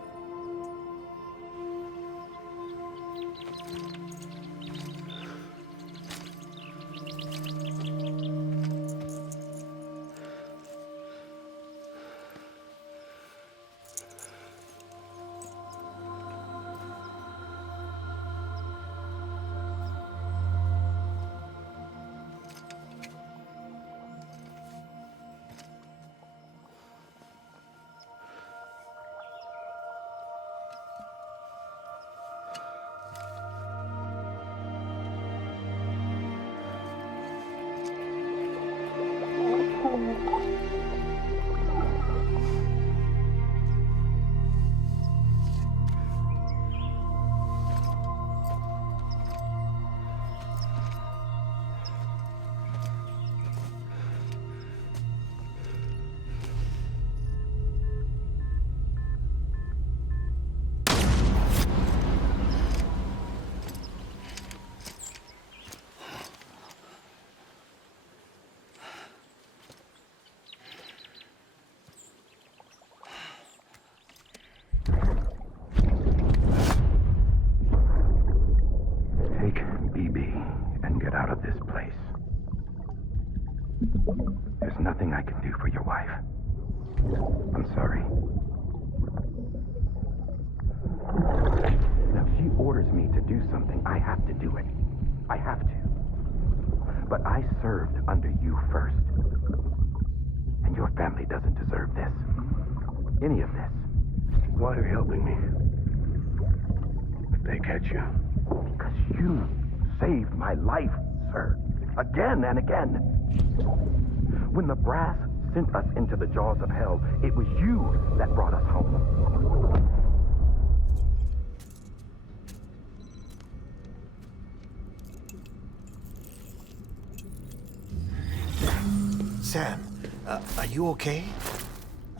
There's nothing I can do for your wife. I'm sorry. Now, if she orders me to do something, I have to do it. I have to. But I served under you first. And your family doesn't deserve this. Any of this. Why are you helping me? If they catch you. Because you saved my life, sir. Again and again. When the brass sent us into the jaws of hell, it was you that brought us home. Sam, are you okay?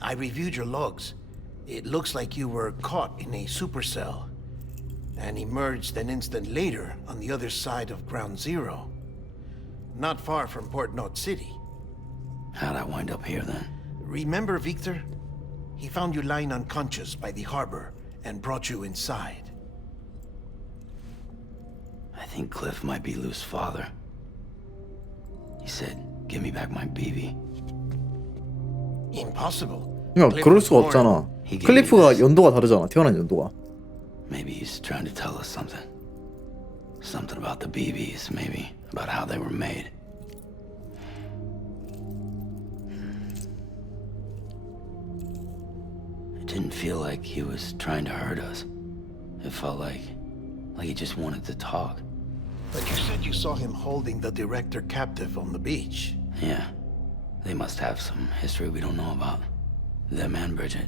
I reviewed your logs. It looks like you were caught in a supercell and emerged an instant later on the other side of Ground Zero. Not far from Port Knot City. How'd I wind up here then? Remember Victor? He found you lying unconscious by the harbor and brought you inside. I think Cliff might be Lou's father. He said, give me back my BB. Impossible. 야, 그럴 수가 없잖아. 클리프가 연도가 다르잖아. 태어난 연도가. Maybe he's trying to tell us something. Something about the BBs, maybe. About how they were made. It didn't feel like he was trying to hurt us. It felt like he just wanted to talk. But you said you saw him holding the director captive on the beach. Yeah. They must have some history we don't know about. Them and Bridget.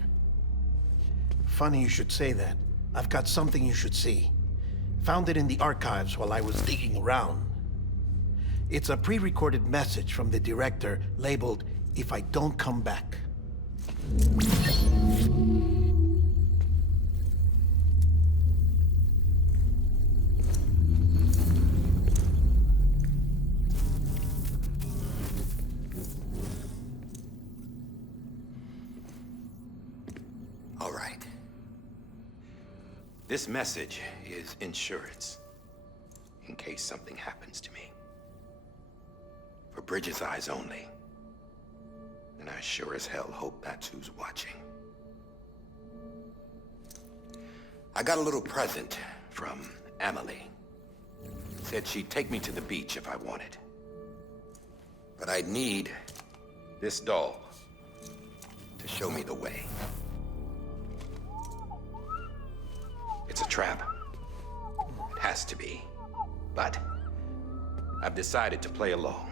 Funny you should say that. I've got something you should see. Found it in the archives while I was digging around. It's a pre-recorded message from the director labeled, "If I don't come back." All right. This message is insurance, in case something happens to me. For Bridget's eyes only. And I sure as hell hope that's who's watching. I got a little present from Emily. Said she'd take me to the beach if I wanted. But I'd need this doll to show me the way. It's a trap. It has to be. But I've decided to play along.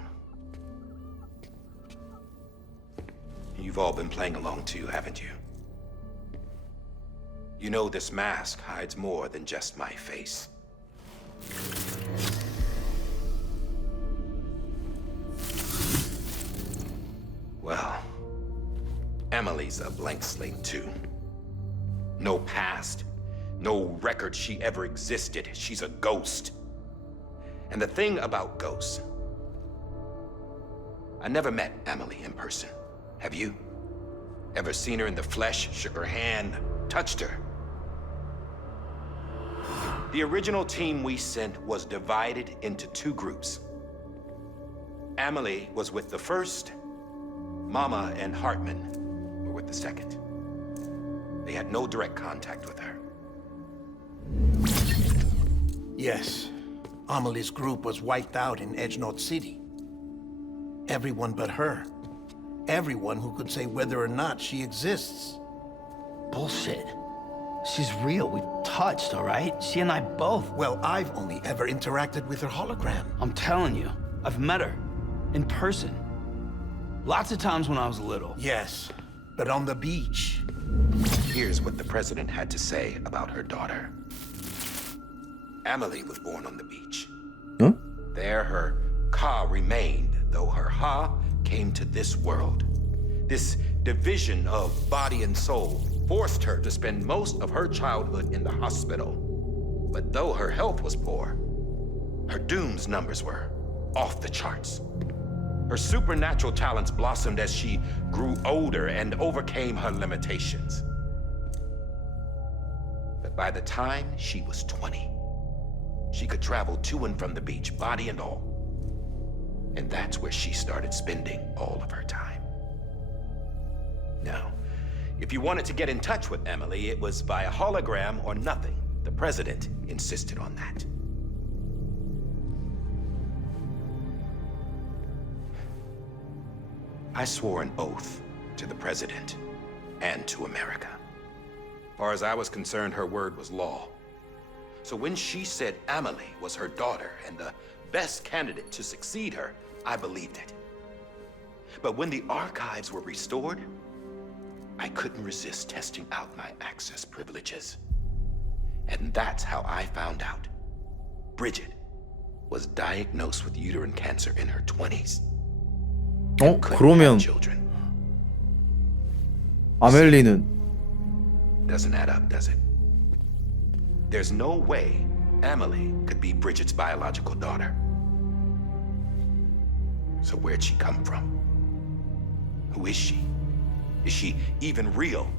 You've all been playing along too, haven't you? You know this mask hides more than just my face. Well, Emily's a blank slate too. No past, no record she ever existed. She's a ghost. And the thing about ghosts, I never met Emily in person. Have you? Ever seen her in the flesh, shook her hand, touched her? The original team we sent was divided into two groups. Emily was with the first. Mama and Hartman were with the second. They had no direct contact with her. Yes. Amelie's group was wiped out in Edge Knot City. Everyone but her. Everyone who could say whether or not she exists. Bullshit. She's real. We've touched, all right? She and I both. Well, I've only ever interacted with her hologram. I'm telling you, I've met her. In person. Lots of times when I was little. Yes, but on the beach. Here's what the president had to say about her daughter. Emily was born on the beach. Huh? There her Ka remained, though her Ha came to this world. This division of body and soul forced her to spend most of her childhood in the hospital. But though her health was poor, her Doom's numbers were off the charts. Her supernatural talents blossomed as she grew older and overcame her limitations. But by the time she was 20, she could travel to and from the beach, body and all. And that's where she started spending all of her time. Now, if you wanted to get in touch with Emily, it was via hologram or nothing. The president insisted on that. I swore an oath to the president and to America. As far as I was concerned, her word was law. So when she said Emily was her daughter and the best candidate to succeed her, I believed it. But when the archives were restored, I couldn't resist testing out my access privileges. And that's how I found out Bridget was diagnosed with uterine cancer in her 20s. 그러면 아멜리는 Doesn't add up, does it? There's no way Emily could be Bridget's biological daughter. So where'd she come from? Who is she? Is she even real?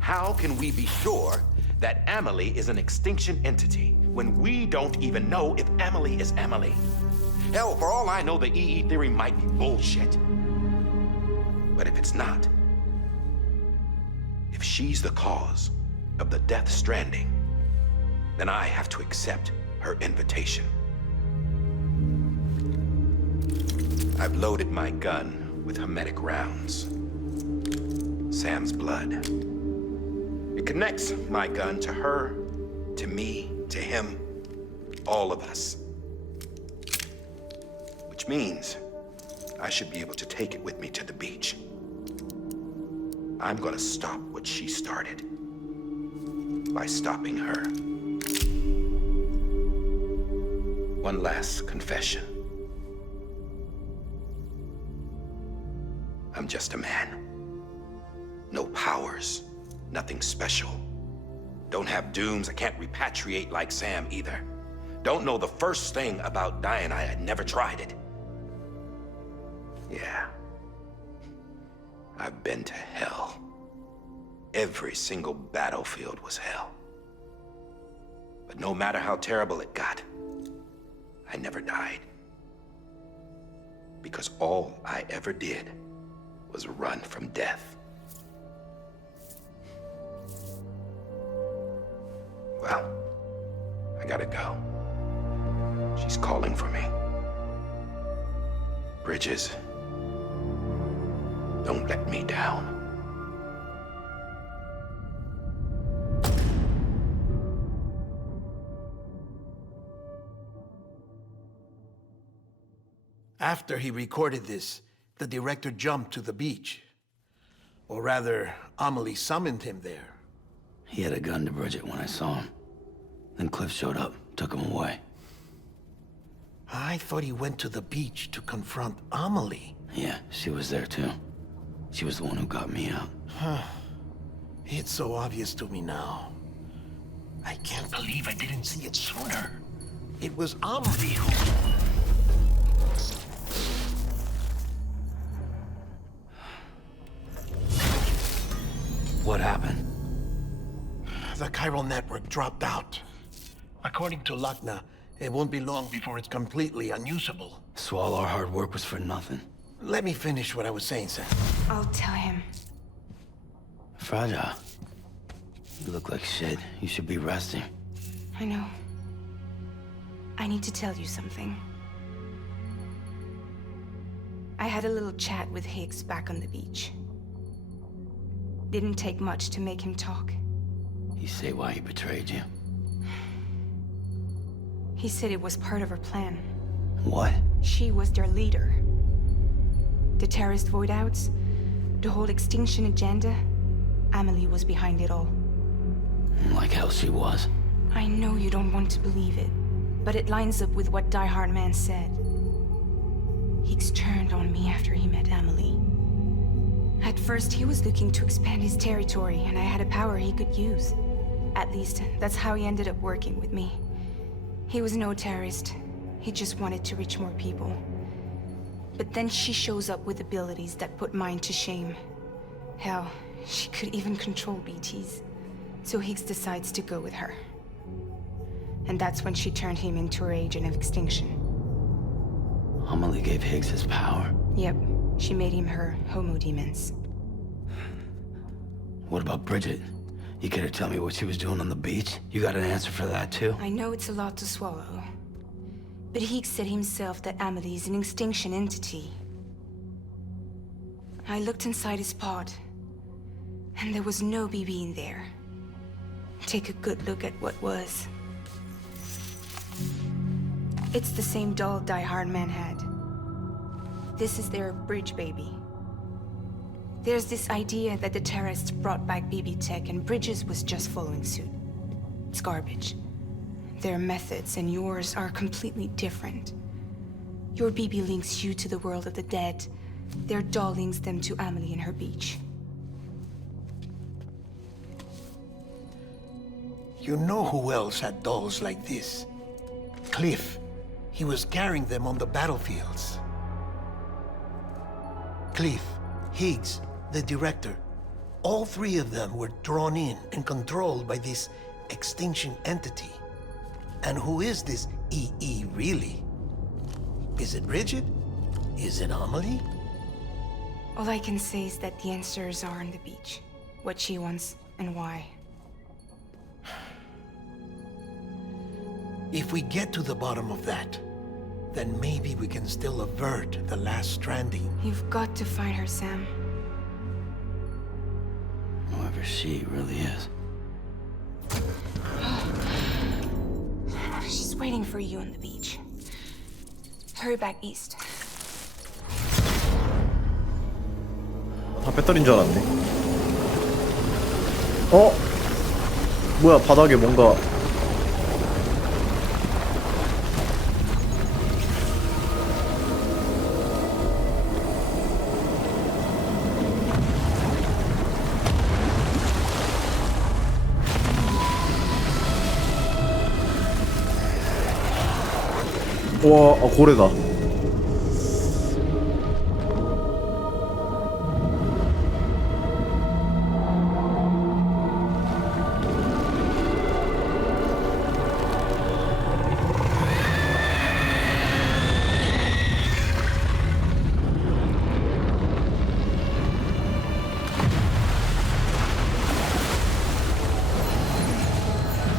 How can we be sure that Emily is an extinction entity when we don't even know if Emily is Emily? Hell, for all I know, the EE theory might be bullshit. But if it's not, if she's the cause of the Death Stranding, then I have to accept her invitation. I've loaded my gun with hermetic rounds. Sam's blood. It connects my gun to her To me, to him, all of us. Which means I should be able to take it with me to the beach. I'm gonna stop what she started by stopping her. One last confession. I'm just a man. No powers, nothing special. Don't have dooms, I can't repatriate like Sam either. Don't know the first thing about dying, I had never tried it. Yeah. I've been to hell. Every single battlefield was hell. But no matter how terrible it got, I never died. Because all I ever did was run from death. Well, I gotta go. She's calling for me. Bridges, don't let me down. After he recorded this, the director jumped to the beach. Or rather, Amelie summoned him there. He had a gun to Bridget when I saw him. Then Cliff showed up, took him away. I thought he went to the beach to confront Amelie. Yeah, she was there too. She was the one who got me out. It's so obvious to me now. I can't believe I didn't see it sooner. It was Amelie who... What happened? The chiral network dropped out. According to Lachna, it won't be long before it's completely unusable. So all our hard work was for nothing. Let me finish what I was saying, Sam. I'll tell him. Fragile. You look like shit. You should be resting. I know. I need to tell you something. I had a little chat with Higgs back on the beach. Didn't take much to make him talk. You say why he betrayed you? He said it was part of her plan. What? She was their leader. The terrorist void-outs, the whole extinction agenda, Amelie was behind it all. Like hell she was. I know you don't want to believe it, but it lines up with what Daihardman said. Higgs turned on me after he met Amelie. At first, he was looking to expand his territory, and I had a power he could use. At least, that's how he ended up working with me. He was no terrorist. He just wanted to reach more people. But then she shows up with abilities that put mine to shame. Hell, she could even control BTs. So Higgs decides to go with her. And that's when she turned him into her agent of extinction. Amelie gave Higgs his power? Yep. She made him her homo demons. What about Bridget? You care to tell me what she was doing on the beach? You got an answer for that too? I know it's a lot to swallow. But Higgs said himself that Amelie is an extinction entity. I looked inside his pod, and there was no BB in there. Take a good look at what was. It's the same doll Daihardman had. This is their bridge baby. There's this idea that the terrorists brought back BB tech and Bridges was just following suit. It's garbage. Their methods and yours are completely different. Your BB links you to the world of the dead. Their doll links them to Amelie and her beach. You know who else had dolls like this? Cliff. He was carrying them on the battlefields. Cliff, Higgs, the director, all three of them were drawn in and controlled by this extinction entity. And who is this EE really? Is it Bridget? Is it Amelie? All I can say is that the answers are on the beach. What she wants and why. If we get to the bottom of that, then maybe we can still avert the last stranding. You've got to find her, Sam. Whoever she really is. waiting for you on the beach. Hurry back east. 다 배터리인 줄 알았네. 어? 뭐야, 바닥에 뭔가. 와, 아, 고래다.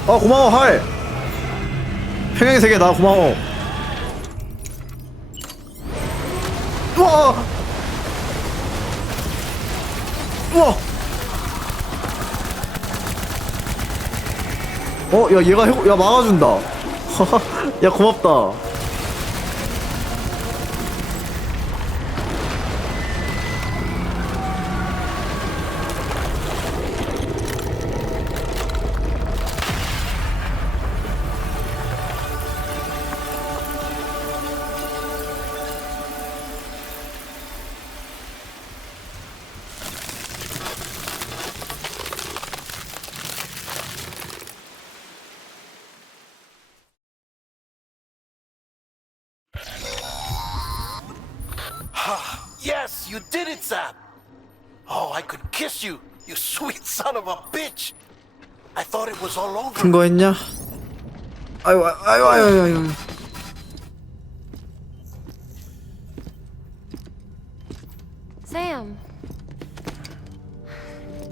아, 고마워, 하이. 평행의 세계 나 고마워. 우와! 우와! 야, 얘가 야, 막아준다. 야, 고맙다. Yes, you did it, Sam! Oh, I could kiss you, you sweet son of a bitch! I thought it was all over. 큰 거 했냐? 아유. Sam.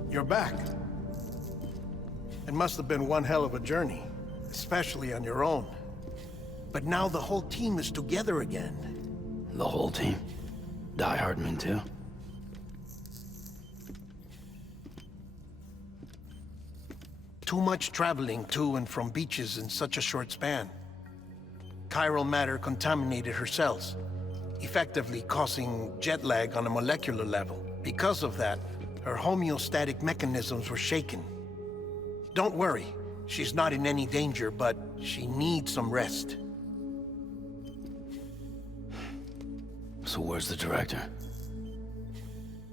You're back. It must have been one hell of a journey, especially on your own. But now the whole team is together again. The whole team? Dai-Hardman too? Too much traveling to and from beaches in such a short span. Chiral matter contaminated her cells, effectively causing jet lag on a molecular level. Because of that, her homeostatic mechanisms were shaken. Don't worry, she's not in any danger, but she needs some rest. So where's the director?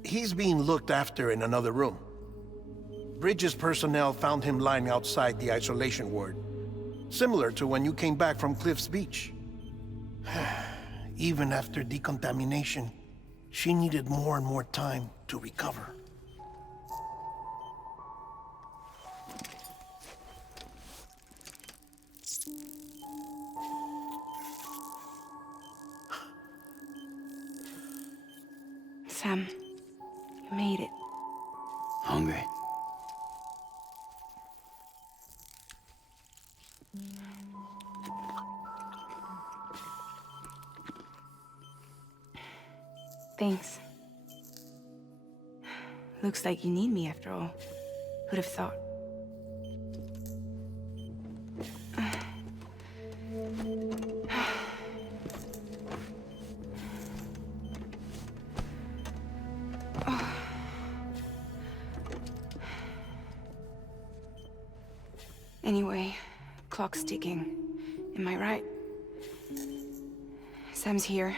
He's being looked after in another room. Bridges personnel found him lying outside the isolation ward, similar to when you came back from Cliff's Beach. Even after decontamination, she needed more and more time to recover. Sam, you made it. Hungry? Thanks. Looks like you need me after all. Who'd have thought? Anyway, clock's ticking. Am I right? Sam's here.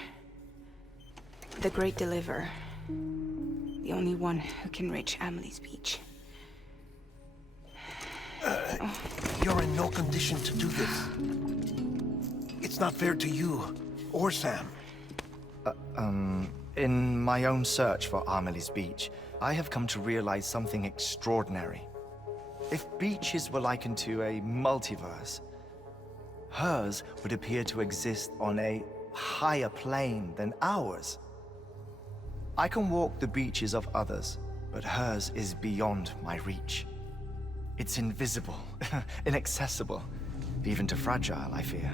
The Great Deliverer. The only one who can reach Amelie's beach. You're in no condition to do this. It's not fair to you or Sam. In my own search for Amelie's beach, I have come to realize something extraordinary. If beaches were likened to a multiverse, hers would appear to exist on a higher plane than ours. I can walk the beaches of others, but hers is beyond my reach. It's invisible, inaccessible, even to fragile, I fear.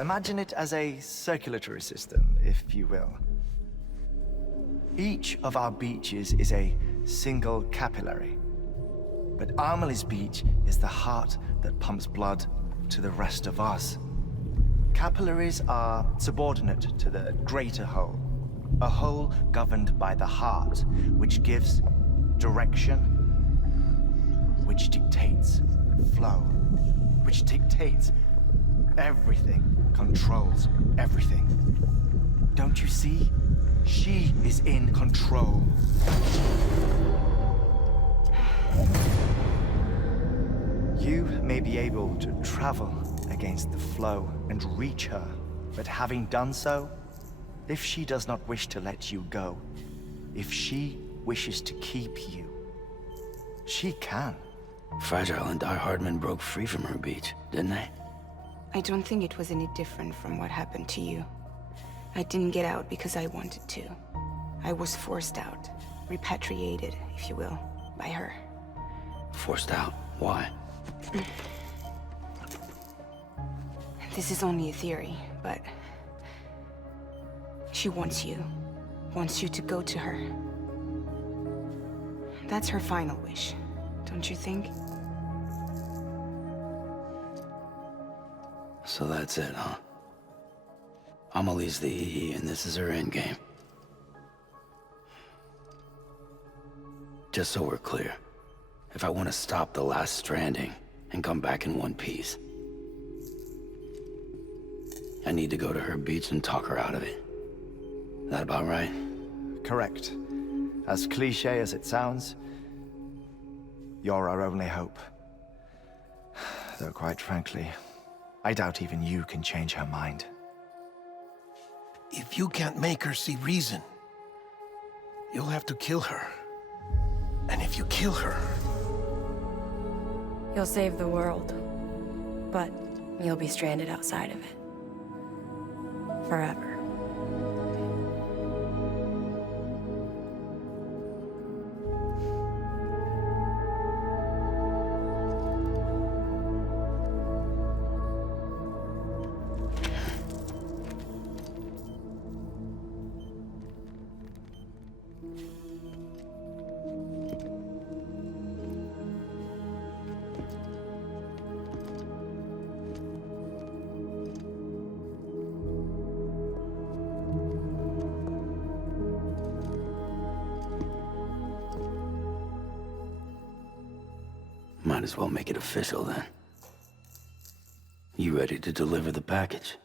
Imagine it as a circulatory system, if you will. Each of our beaches is a single capillary. But Amelie's beach is the heart that pumps blood to the rest of us. Capillaries are subordinate to the greater whole, a whole governed by the heart, which gives direction, which dictates flow, which dictates everything, controls everything. Don't you see? She is in control. You may be able to travel against the flow and reach her, but having done so, if she does not wish to let you go, if she wishes to keep you, she can. Fragile and Dai-Hardman broke free from her beach, didn't they? I don't think it was any different from what happened to you. I didn't get out because I wanted to. I was forced out, repatriated, if you will, by her. Forced out? Why? This is only a theory, but she wants you to go to her. That's her final wish, don't you think? So that's it, huh? Amelie's the EE, and this is her endgame. Just so we're clear, if I want to stop the last stranding and come back in one piece, I need to go to her beach and talk her out of it. That about right? Correct. As cliche as it sounds, you're our only hope. Though quite frankly, I doubt even you can change her mind. If you can't make her see reason, you'll have to kill her. And if you kill her... You'll save the world, but you'll be stranded outside of it. Forever. Might as well make it official then. You ready to deliver the package?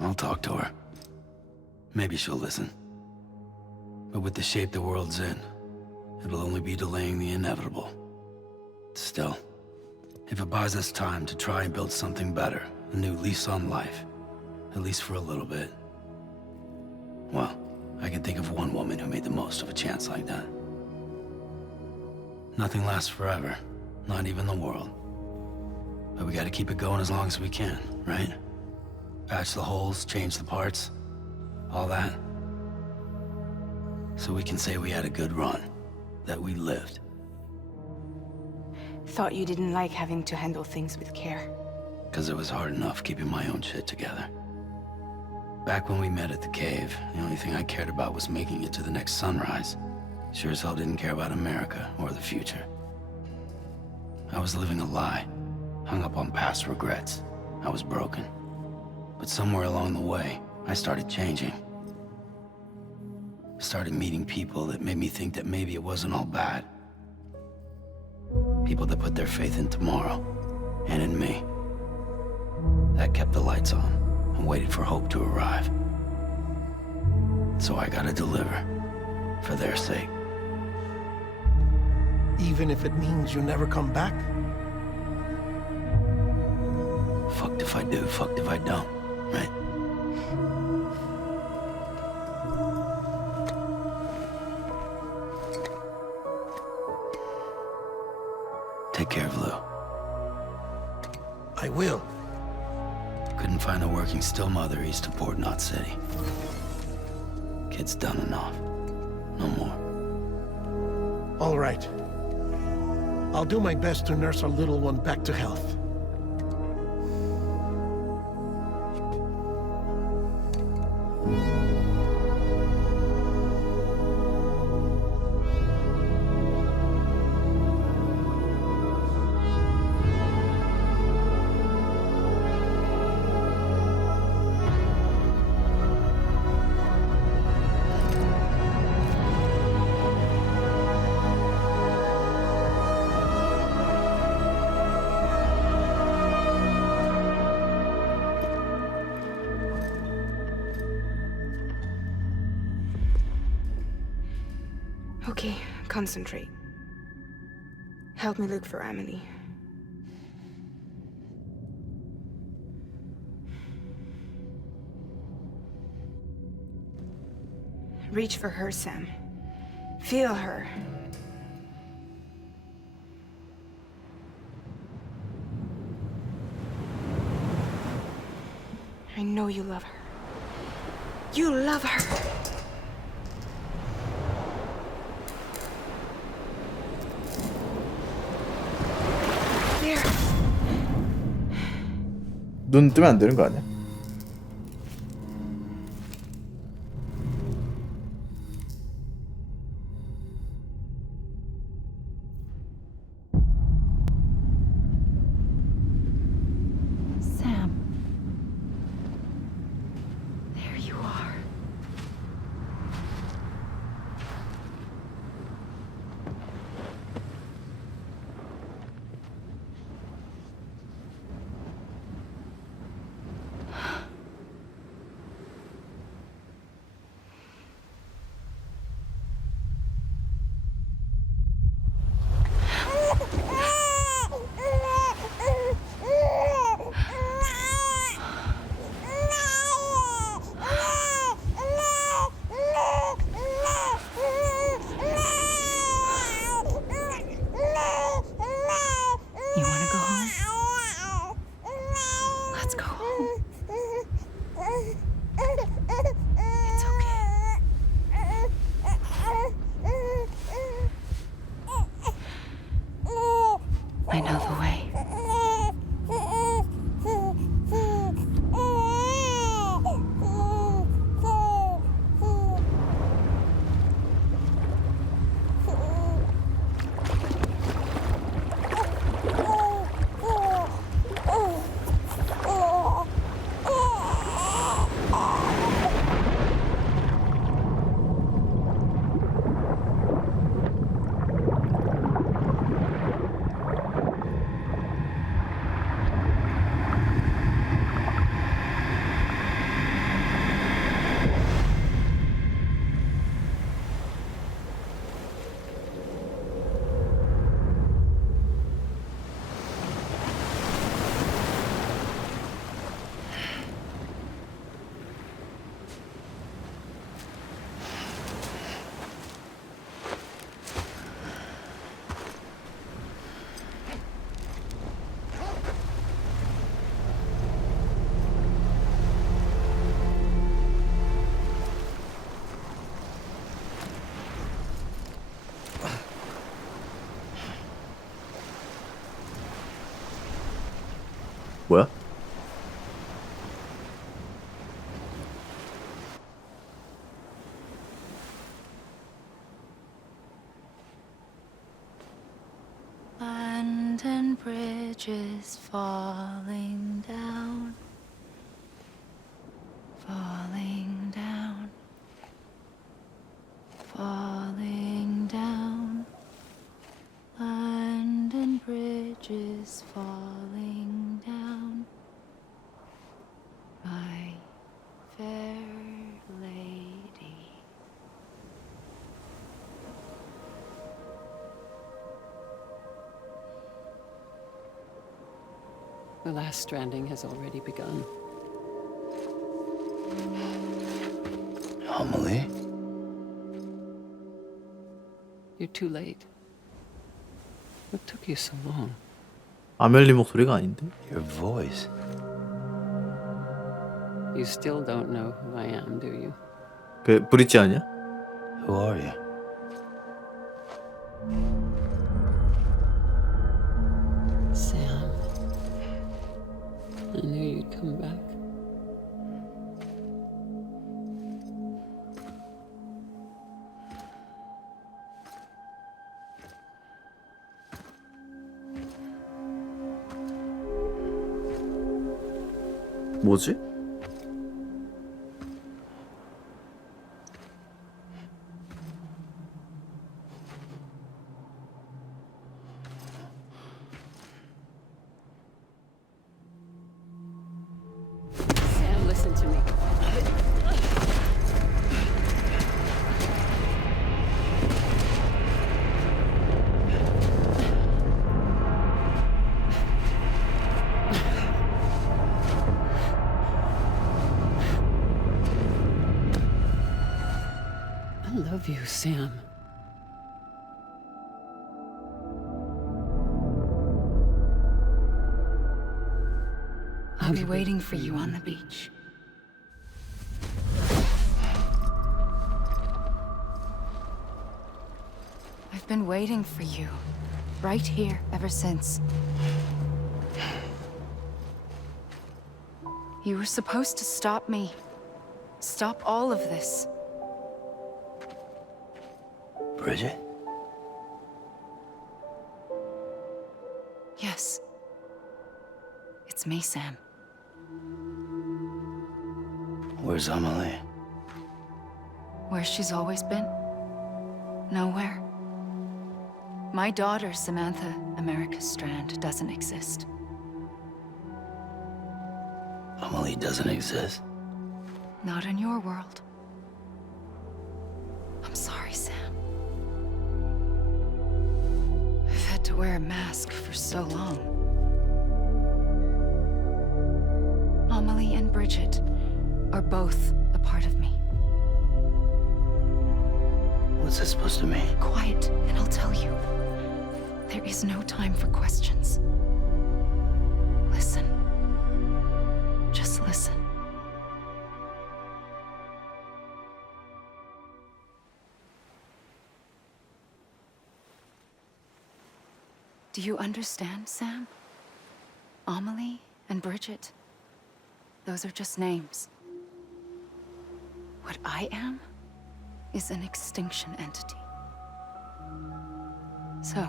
I'll talk to her. Maybe she'll listen. But with the shape the world's in, it'll only be delaying the inevitable. Still, if it buys us time to try and build something better, a new lease on life, at least for a little bit, well, I can think of one woman who made the most of a chance like that. Nothing lasts forever, not even the world. But we gotta keep it going as long as we can, right? Patch the holes, change the parts, all that. So we can say we had a good run, that we lived. Thought you didn't like having to handle things with care. Because it was hard enough keeping my own shit together. Back when we met at the cave, the only thing I cared about was making it to the next sunrise. Sure as hell didn't care about America or the future. I was living a lie, hung up on past regrets. I was broken. But somewhere along the way, I started changing. Started meeting people that made me think that maybe it wasn't all bad. People that put their faith in tomorrow, and in me. That kept the lights on, and waited for hope to arrive. So I gotta deliver, for their sake. Even if it means you never come back? Fucked if I do, fucked if I don't, right? Take care of Lou. I will. Couldn't find a working still mother east of Port Knot City. Kid's done enough. No more. All right. I'll do my best to nurse our little one back to health. Okay, concentrate. Help me look for Emily. Reach for her, Sam. Feel her. I know you love her. You love her. There. 눈 뜨면 안 되는 거 아니야? Sam. There you are. You want to go home? Let's go home. It's okay. I know the way. 뭐야? London Bridge is falling down, falling down, falling down. London Bridge is falling down, my fair lady. The last stranding has already begun. Amelie? You're too late. What took you so long? 아멜리 목소리가 아닌데? Your voice. You still don't know who I am, do you? 그 브릿지 아니야? Who are you? Sam. I knew you'd come back. 뭐지? Sam, listen to me. I love you, Sam. I'll be waiting for you on the beach. I've been waiting for you, right here, ever since. You were supposed to stop me. Stop all of this. Bridget? Yes. It's me, Sam. Where's Amelie? Where she's always been. Nowhere. My daughter, Samantha America Strand, doesn't exist. Amelie doesn't exist? Not in your world. I'm sorry, Sam. I've had to wear a mask for so long. Amelie and Bridget are both a part of me. What's that supposed to mean? Quiet, and I'll tell you. There is no time for questions. Listen. Just listen. Do you understand, Sam? Amelie and Bridget, those are just names. What I am is an extinction entity. So,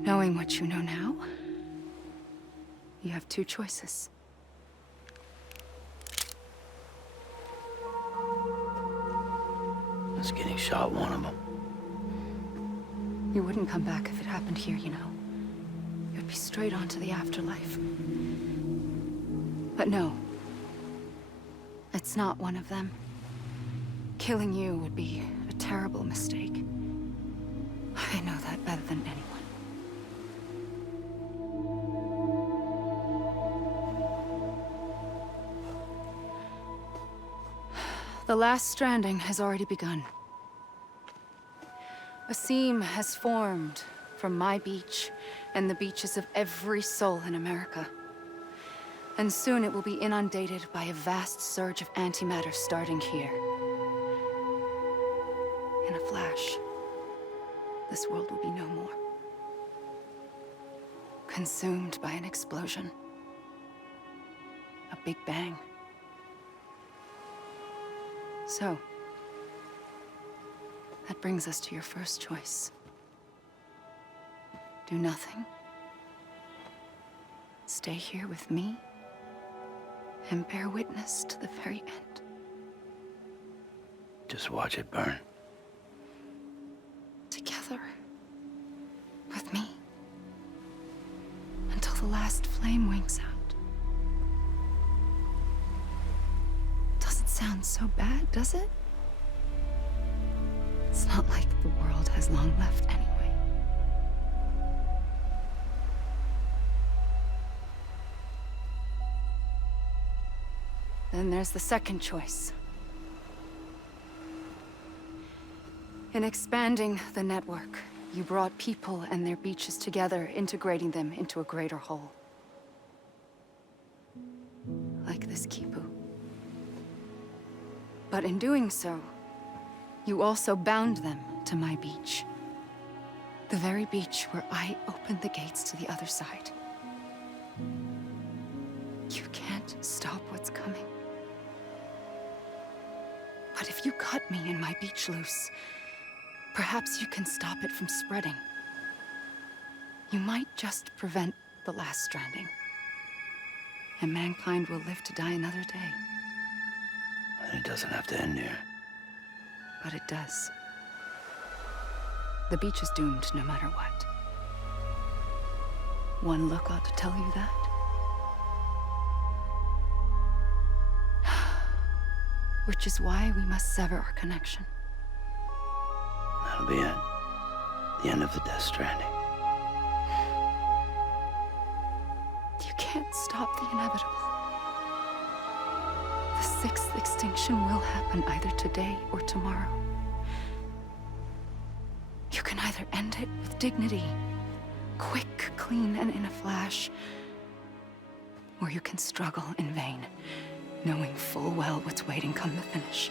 knowing what you know now, you have two choices. Is getting shot one of them? You wouldn't come back if it happened here, you know. You'd be straight on to the afterlife. But no. It's not one of them. Killing you would be a terrible mistake. I know that better than anyone. The last stranding has already begun. A seam has formed from my beach and the beaches of every soul in America. And soon it will be inundated by a vast surge of antimatter starting here. In a flash, this world will be no more. Consumed by an explosion. A big bang. So, that brings us to your first choice. Do nothing. Stay here with me and bear witness to the very end. Just watch it burn. Together. With me. Until the last flame winks out. Doesn't sound so bad, does it? It's not like the world has long left anyway. Then there's the second choice. In expanding the network, you brought people and their beaches together, integrating them into a greater whole. Like this Kipu. But in doing so, you also bound them to my beach. The very beach where I opened the gates to the other side. You can't stop what's coming. But if you cut me and my beach loose, perhaps you can stop it from spreading. You might just prevent the last stranding. And mankind will live to die another day. And it doesn't have to end here. But it does. The beach is doomed no matter what. One look ought to tell you that. Which is why we must sever our connection. That'll be it. The end of the Death Stranding. You can't stop the inevitable. The sixth extinction will happen either today or tomorrow. You can either end it with dignity, quick, clean, and in a flash, or you can struggle in vain, knowing full well what's waiting come the finish.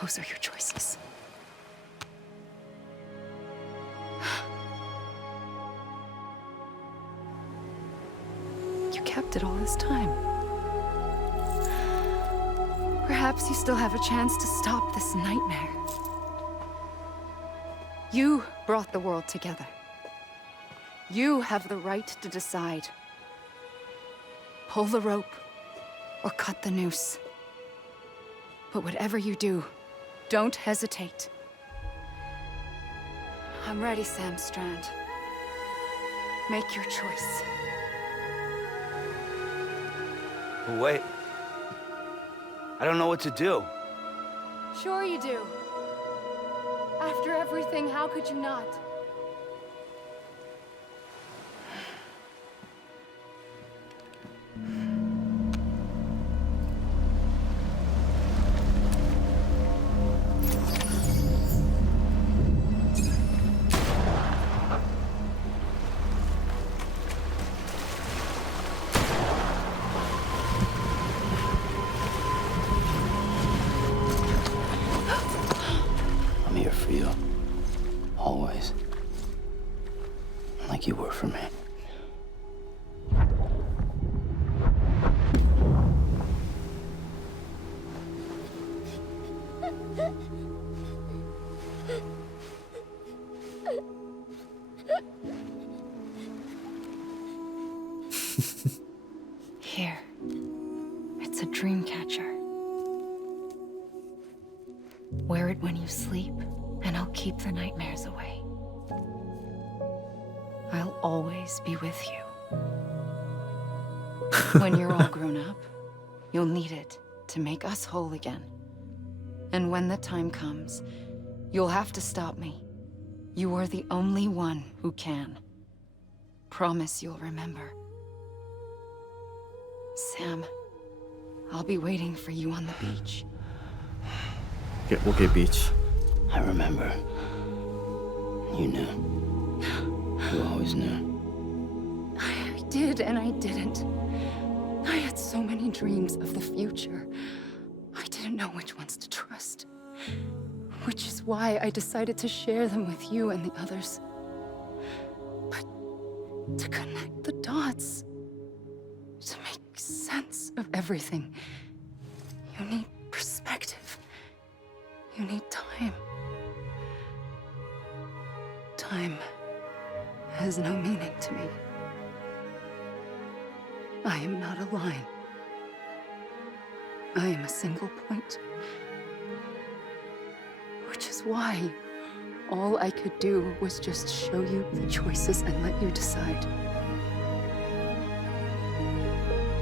Those are your choices. You kept it all this time. Perhaps you still have a chance to stop this nightmare. You brought the world together. You have the right to decide. Pull the rope or cut the noose. But whatever you do, don't hesitate. I'm ready, Sam Strand. Make your choice. Wait. I don't know what to do. Sure you do. After everything, how could you not? I'm here for you. Always. Like you were for me. Here. It's a dream catcher. Wear it when you sleep, and I'll keep the nightmares away. I'll always be with you. When you're all grown up, you'll need it to make us whole again. And when the time comes, you'll have to stop me. You are the only one who can. Promise you'll remember. Sam, I'll be waiting for you on the beach. Okay, beach. I remember. You knew. You always knew. I did and I didn't. I had so many dreams of the future. I didn't know which ones to trust. Which is why I decided to share them with you and the others. But to connect the dots, to make sense of everything, you need perspective. You need time. Time has no meaning to me. I am not a line. I am a single point. Which is why all I could do was just show you the choices and let you decide.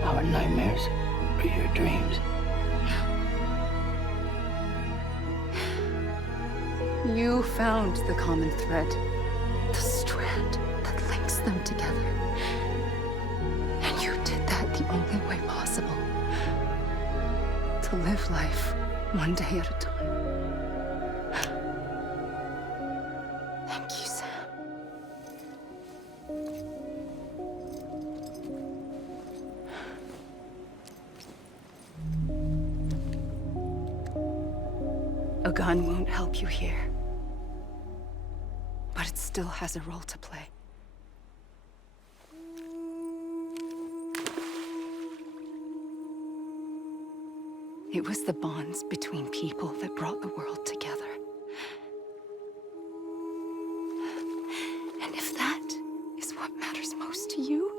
Our nightmares are your dreams. You found the common thread, the strand that links them together. And you did that the only way possible. To live life one day at a time. Thank you, Sam. A gun won't help you here. But it still has a role to play. It was the bonds between people that brought the world together. And if that is what matters most to you,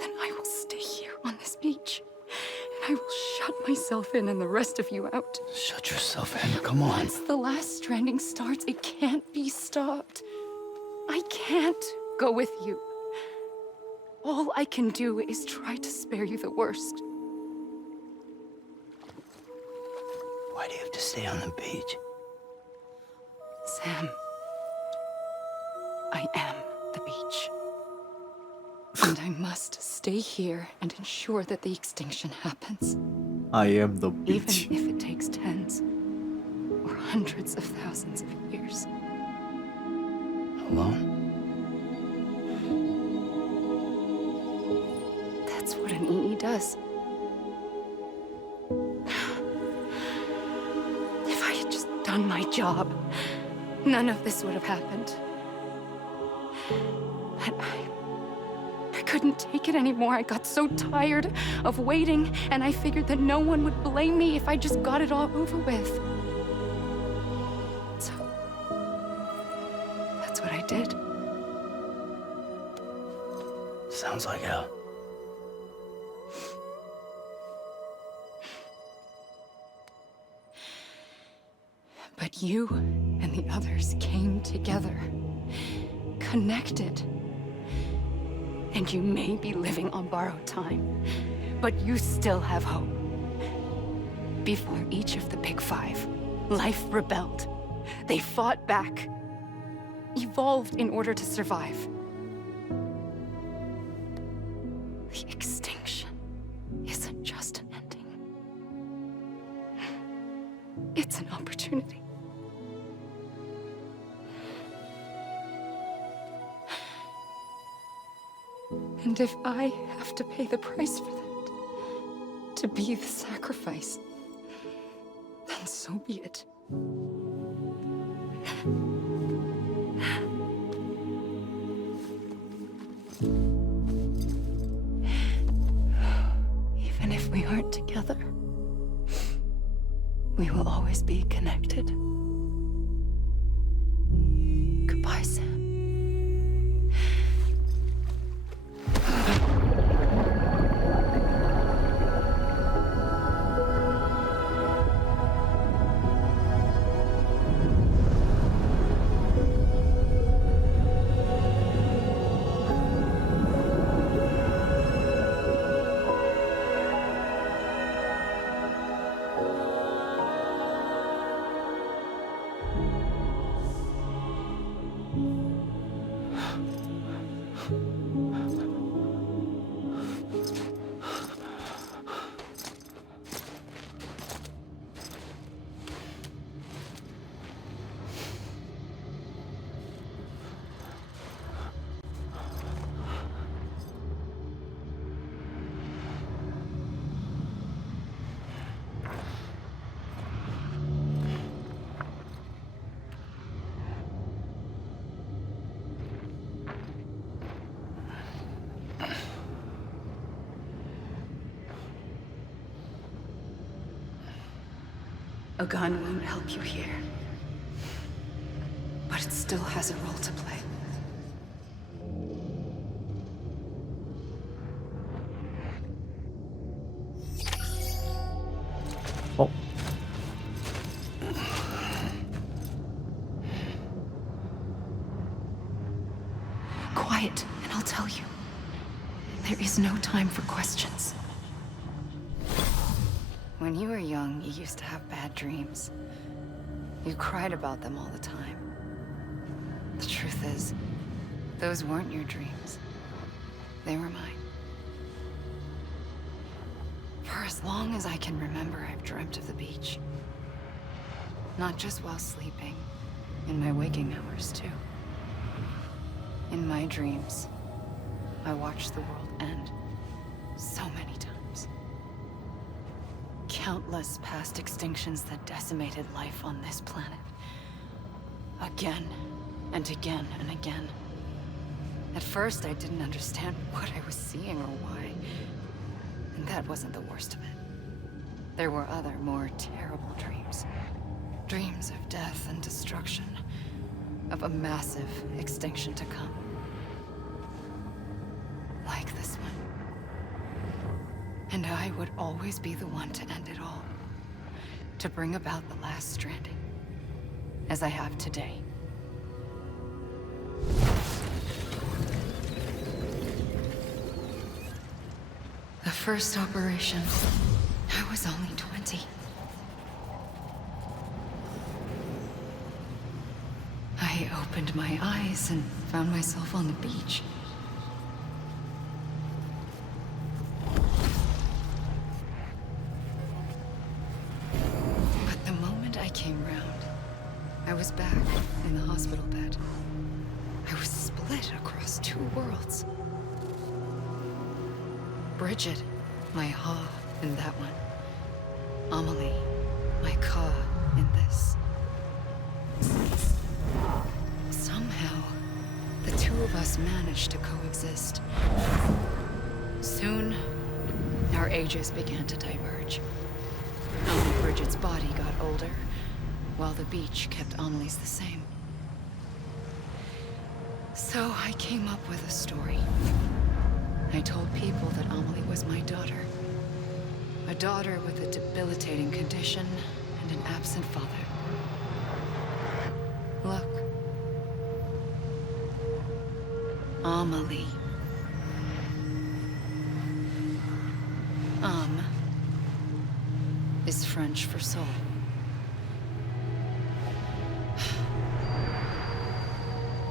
then I will stay here on this beach. And I will shut myself in and the rest of you out. Shut yourself in, come on. Once the last stranding starts, it can't be stopped. I can't go with you. All I can do is try to spare you the worst. Why do you have to stay on the beach? Sam, I am the beach. And I must stay here and ensure that the extinction happens. I am the beach. Even if it takes tens or hundreds of thousands of years. Alone? That's what an EE does. If I had just done my job, none of this would have happened. But I couldn't take it anymore. I got so tired of waiting, and I figured that no one would blame me if I just got it all over with. So, that's what I did. Sounds like hell. But you and the others came together, connected. And you may be living on borrowed time, but you still have hope. Before each of the Big Five, life rebelled. They fought back, evolved in order to survive. The extinction isn't just an ending. It's an opportunity. And if I have to pay the price for that, to be the sacrifice, then so be it. Even if we aren't together, we will always be connected. Goodbye, Sam. A gun won't help you here, but it still has a role to play. Oh. Quiet, and I'll tell you. There is no time for questions. When you were young, you used to have bad dreams. You cried about them all the time. The truth is, those weren't your dreams. They were mine. For as long as I can remember, I've dreamt of the beach. Not just while sleeping, in my waking hours, too. In my dreams, I watched the world end so many times. Countless past extinctions that decimated life on this planet. Again and again and again. At first, I didn't understand what I was seeing or why. And that wasn't the worst of it. There were other, more terrible dreams. Dreams of death and destruction. Of a massive extinction to come. Like this one. And I would always be the one to end it all. To bring about the last stranding. As I have today. The first operation, I was only 20. I opened my eyes and found myself on the beach. came round, I was back in the hospital bed. I was split across two worlds. Bridget, my Ha in that one. Amelie, my Ka in this. Somehow, the two of us managed to coexist. Soon, our ages began to diverge. Only Bridget's body got older, while the beach kept Amelie's the same. So I came up with a story. I told people that Amelie was my daughter. A daughter with a debilitating condition and an absent father. Look. Amelie. Is French for soul.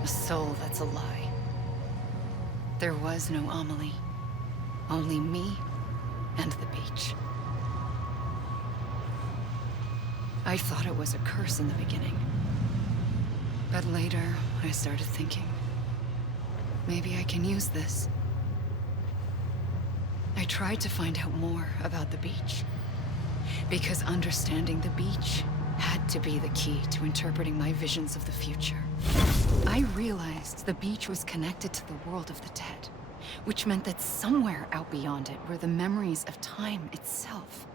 A soul that's a lie. There was no Amelie. Only me and the beach. I thought it was a curse in the beginning. But later, I started thinking, maybe I can use this. I tried to find out more about the beach. Because understanding the beach had to be the key to interpreting my visions of the future. I realized the beach was connected to the world of the dead, which meant that somewhere out beyond it were the memories of time itself,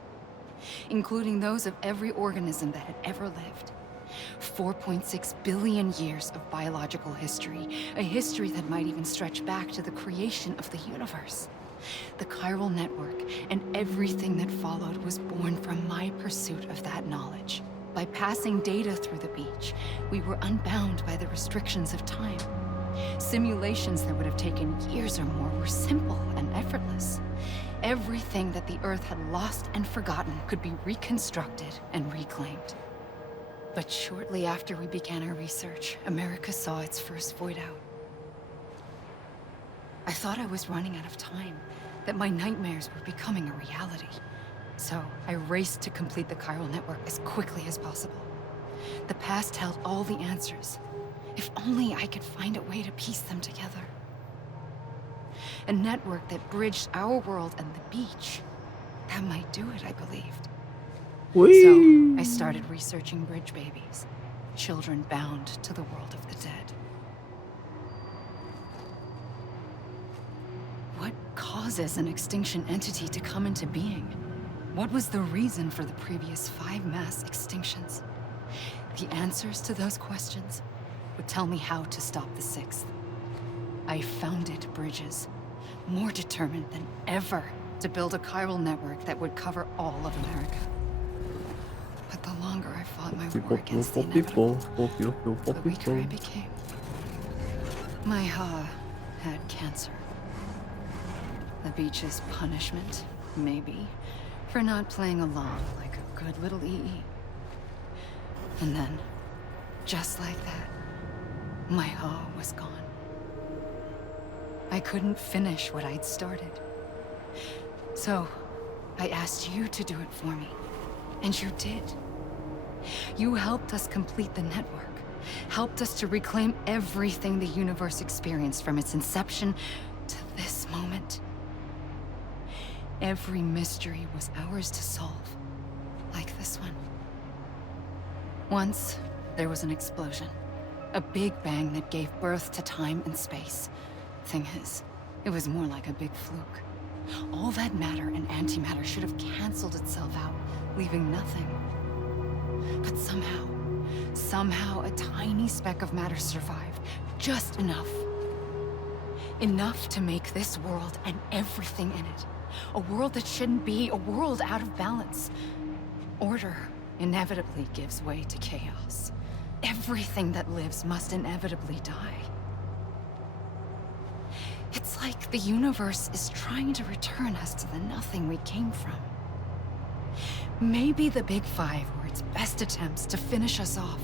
including those of every organism that had ever lived. 4.6 billion years of biological history, a history that might even stretch back to the creation of the universe. The chiral network and everything that followed was born from my pursuit of that knowledge. By passing data through the beach, we were unbound by the restrictions of time. Simulations that would have taken years or more were simple and effortless. Everything that the Earth had lost and forgotten could be reconstructed and reclaimed. But shortly after we began our research, America saw its first void out. I thought I was running out of time, that my nightmares were becoming a reality. So I raced to complete the chiral network as quickly as possible. The past held all the answers. If only I could find a way to piece them together. A network that bridged our world and the beach. That might do it, I believed. So I started researching bridge babies, children bound to the world of the dead. What causes an extinction entity to come into being? What was the reason for the previous 5 mass extinctions? The answers to those questions would tell me how to stop the 6th. I founded bridges, more determined than ever to build a chiral network that would cover all of America. But the longer I fought my war against the inevitable, the weaker I became. My Ha had cancer. The beach's punishment, maybe, for not playing along like a good little EE. And then, just like that, my Ha was gone. I couldn't finish what I'd started. So, I asked you to do it for me. And you did. You helped us complete the network. Helped us to reclaim everything the universe experienced from its inception to this moment. Every mystery was ours to solve, like this one. Once, there was an explosion. A big bang that gave birth to time and space. Thing is, it was more like a big fluke. All that matter and antimatter should have canceled itself out, leaving nothing. But somehow a tiny speck of matter survived. Just enough. Enough to make this world and everything in it. A world that shouldn't be, a world out of balance. Order inevitably gives way to chaos. Everything that lives must inevitably die. It's like the universe is trying to return us to the nothing we came from. Maybe the Big Five were its best attempts to finish us off.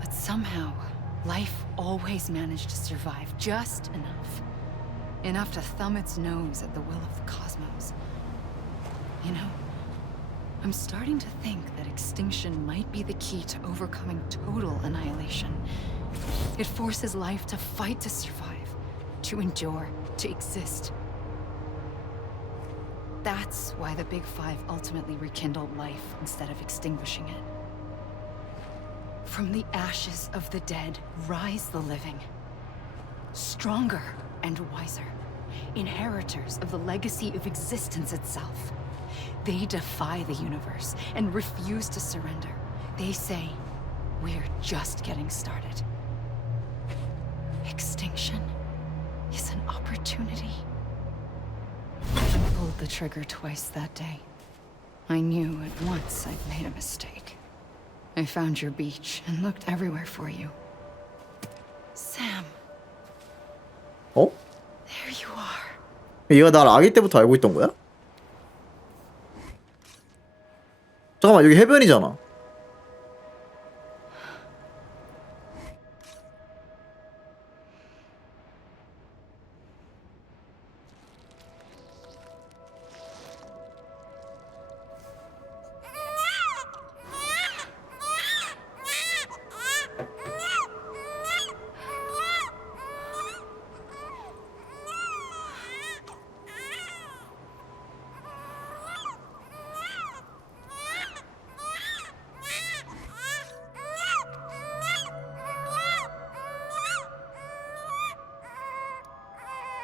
But somehow, life always managed to survive just enough. Enough to thumb its nose at the will of the cosmos. You know, I'm starting to think that extinction might be the key to overcoming total annihilation. It forces life to fight to survive, to endure, to exist. That's why the Big Five ultimately rekindled life instead of extinguishing it. From the ashes of the dead rise the living. Stronger and wiser. Inheritors of the legacy of existence itself. They defy the universe and refuse to surrender. They say, we're just getting started. Extinction is an opportunity. I pulled the trigger twice that day. I knew at once I'd made a mistake. I found your beach and looked everywhere for you. Sam. 어? There you are. 얘가 날 아기 때부터 알고 있던 거야? 잠깐만, 여기 해변이잖아.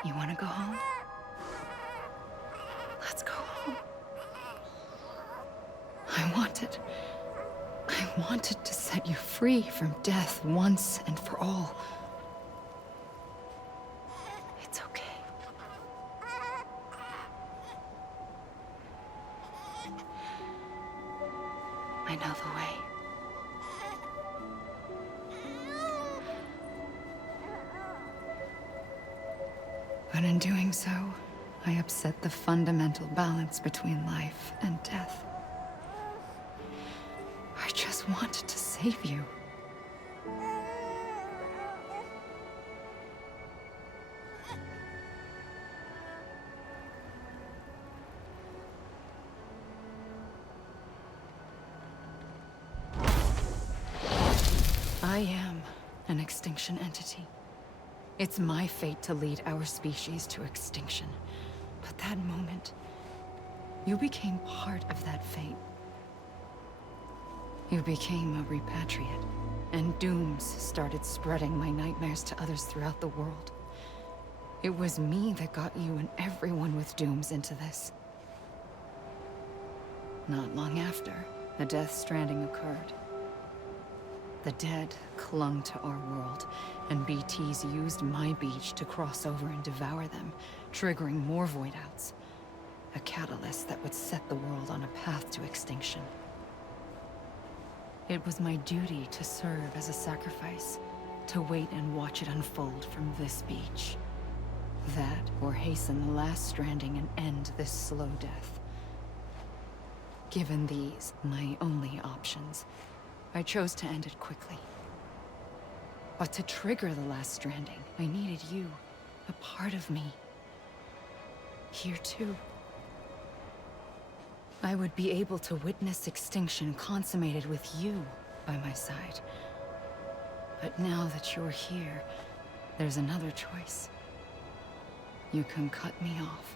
You want to go home? Let's go home. I wanted to set you free from death once and for all. It's okay. I know the way. But in doing so, I upset the fundamental balance between life and death. I just wanted to save you. I am an extinction entity. It's my fate to lead our species to extinction. But that moment, you became part of that fate. You became a repatriate, and dooms started spreading my nightmares to others throughout the world. It was me that got you and everyone with dooms into this. Not long after, the Death Stranding occurred. The dead clung to our world, and BTs used my beach to cross over and devour them, triggering more void-outs. A catalyst that would set the world on a path to extinction. It was my duty to serve as a sacrifice, to wait and watch it unfold from this beach. That, or hasten the last stranding and end this slow death. Given these, my only options, I chose to end it quickly. But to trigger the last stranding, I needed you, a part of me. Here too. I would be able to witness extinction consummated with you by my side. But now that you're here, there's another choice. You can cut me off.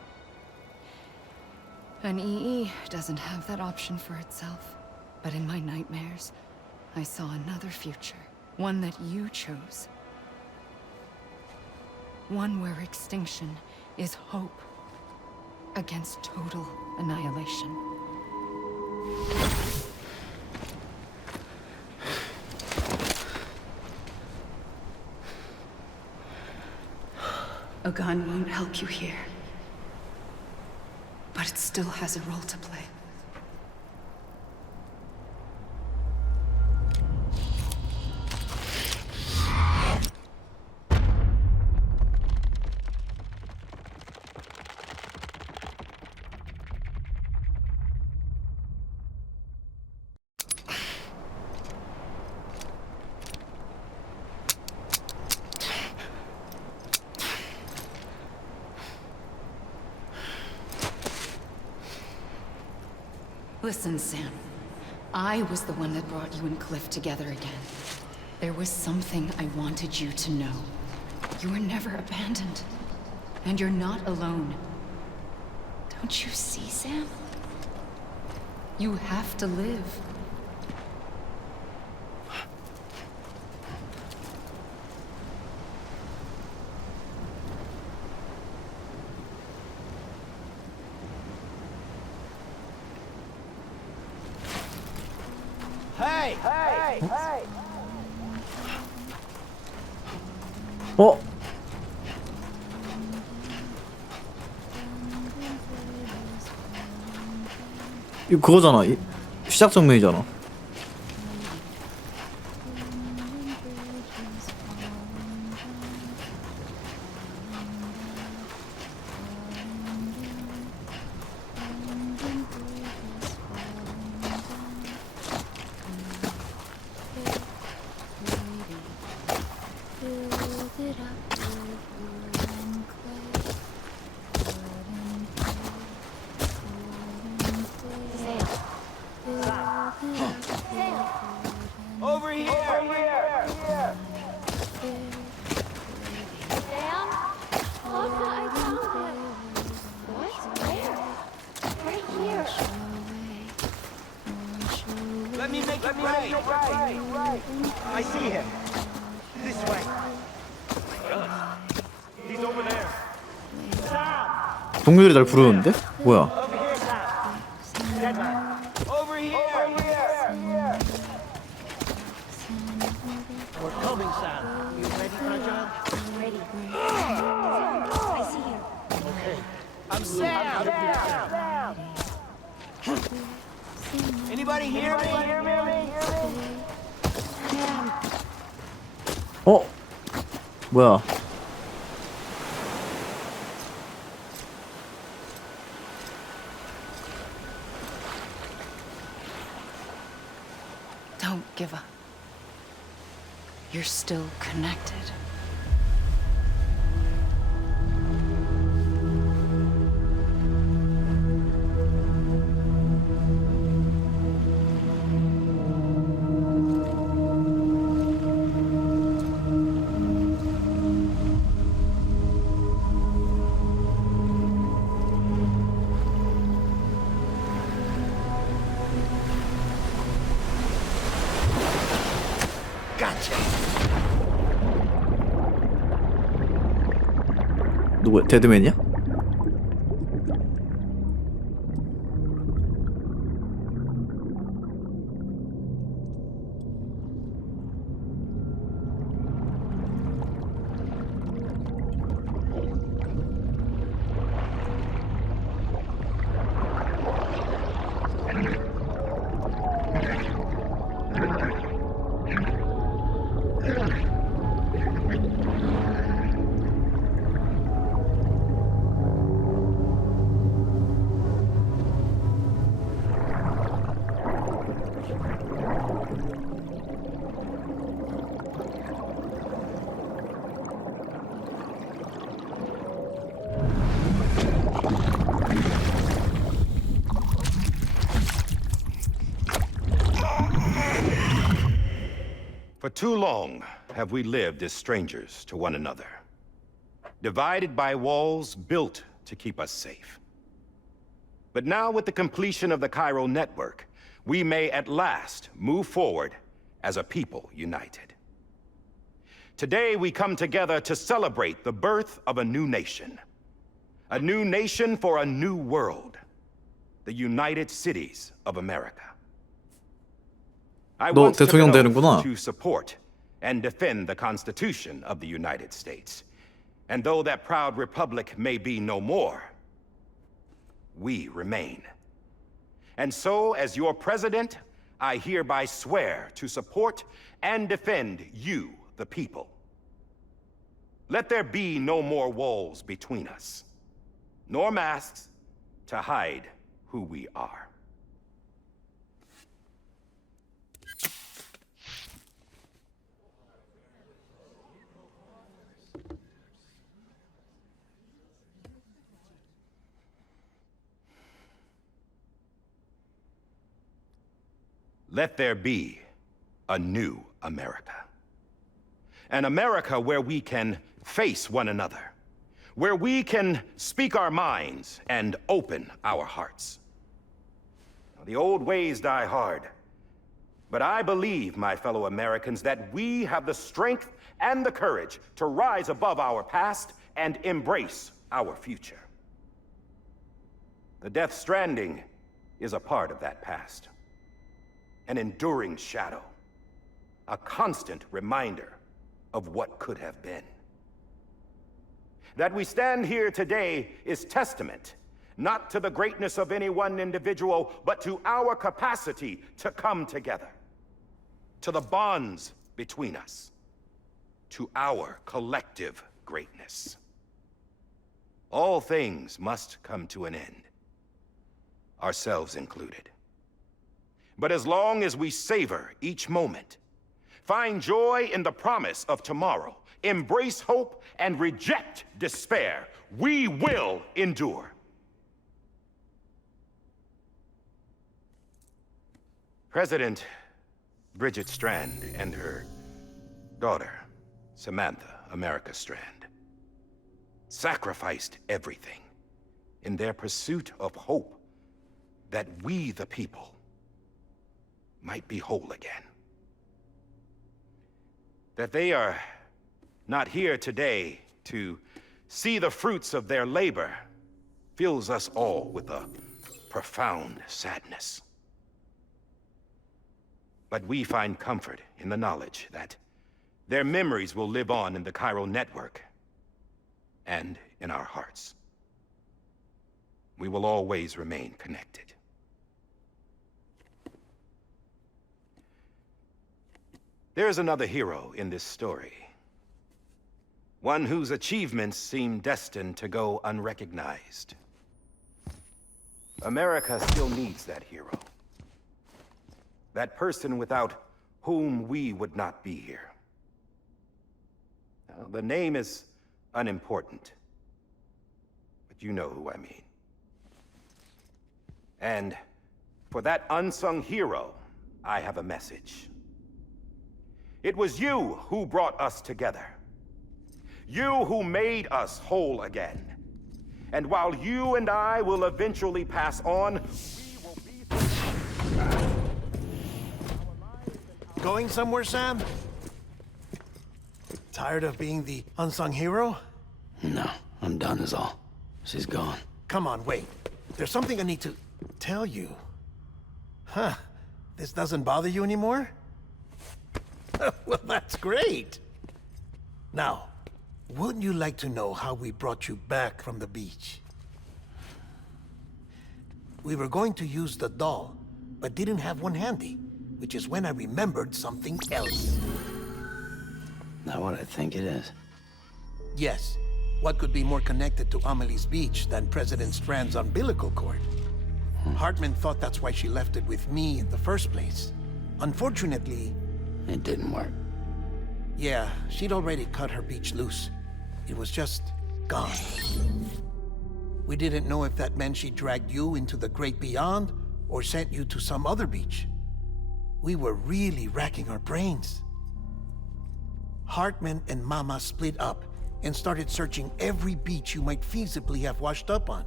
An EE doesn't have that option for itself. But in my nightmares, I saw another future. One that you chose. One where extinction is hope against total annihilation. A gun won't help you here. But it still has a role to play. Listen, Sam. I was the one that brought you and Cliff together again. There was something I wanted you to know. You were never abandoned. And you're not alone. Don't you see, Sam? You have to live. Hey! Hey! Hey! 어? 이거 그거잖아. 시작 장면이잖아. Over here! Over here! Sam? Look, I found it. What? Where? Right here. Let me make it right. I see him. This way. He's over there. Sam! 동료들이 날 부르는데? 뭐야? Over here, Sam. Over here! We're coming, Sam. You ready for a job? Ready. I see him. Okay. I'm Sam! Anybody hear me? 어? 뭐야? Don't give up. You're still connected. 누구야? 데드맨이야? For too long have we lived as strangers to one another, divided by walls built to keep us safe. But now, with the completion of the chiral network, we may at last move forward as a people united. Today, we come together to celebrate the birth of a new nation for a new world, the United Cities of America. I 너 once took 대통령 an oath 되는구나. to support and defend the Constitution of the United States. And though that proud republic may be no more, we remain. And so, as your president, I hereby swear to support and defend you, the people. Let there be no more walls between us, nor masks to hide who we are. Let there be a new America. An America where we can face one another, where we can speak our minds and open our hearts. Now, the old ways die hard, but I believe, my fellow Americans, that we have the strength and the courage to rise above our past and embrace our future. The Death Stranding is a part of that past, an enduring shadow, a constant reminder of what could have been. That we stand here today is testament not to the greatness of any one individual, but to our capacity to come together, to the bonds between us, to our collective greatness. All things must come to an end, ourselves included. But as long as we savor each moment, find joy in the promise of tomorrow, embrace hope, and reject despair, we will endure. President Bridget Strand and her daughter, Samantha America Strand, sacrificed everything in their pursuit of hope that we, the people, might be whole again. That they are not here today to see the fruits of their labor fills us all with a profound sadness. But we find comfort in the knowledge that their memories will live on in the chiral network and in our hearts. We will always remain connected. There's another hero in this story. One whose achievements seem destined to go unrecognized. America still needs that hero. That person without whom we would not be here. Now, the name is unimportant, but you know who I mean. And for that unsung hero, I have a message. It was you who brought us together. You who made us whole again. And while you and I will eventually pass on, Going somewhere, Sam? Tired of being the unsung hero? No, I'm done is all. She's gone. Come on, wait. There's something I need to tell you. Huh. This doesn't bother you anymore? Well, that's great. Now, wouldn't you like to know how we brought you back from the beach? We were going to use the doll, but didn't have one handy, which is when I remembered something else. Not what I think it is. Yes. What could be more connected to Amelie's beach than President Strand's umbilical cord? Hartman thought that's why she left it with me in the first place. Unfortunately... It didn't work. Yeah, she'd already cut her beach loose. It was just gone. We didn't know if that meant she dragged you into the great beyond or sent you to some other beach. We were really racking our brains. Hartman and Mama split up and started searching every beach you might feasibly have washed up on.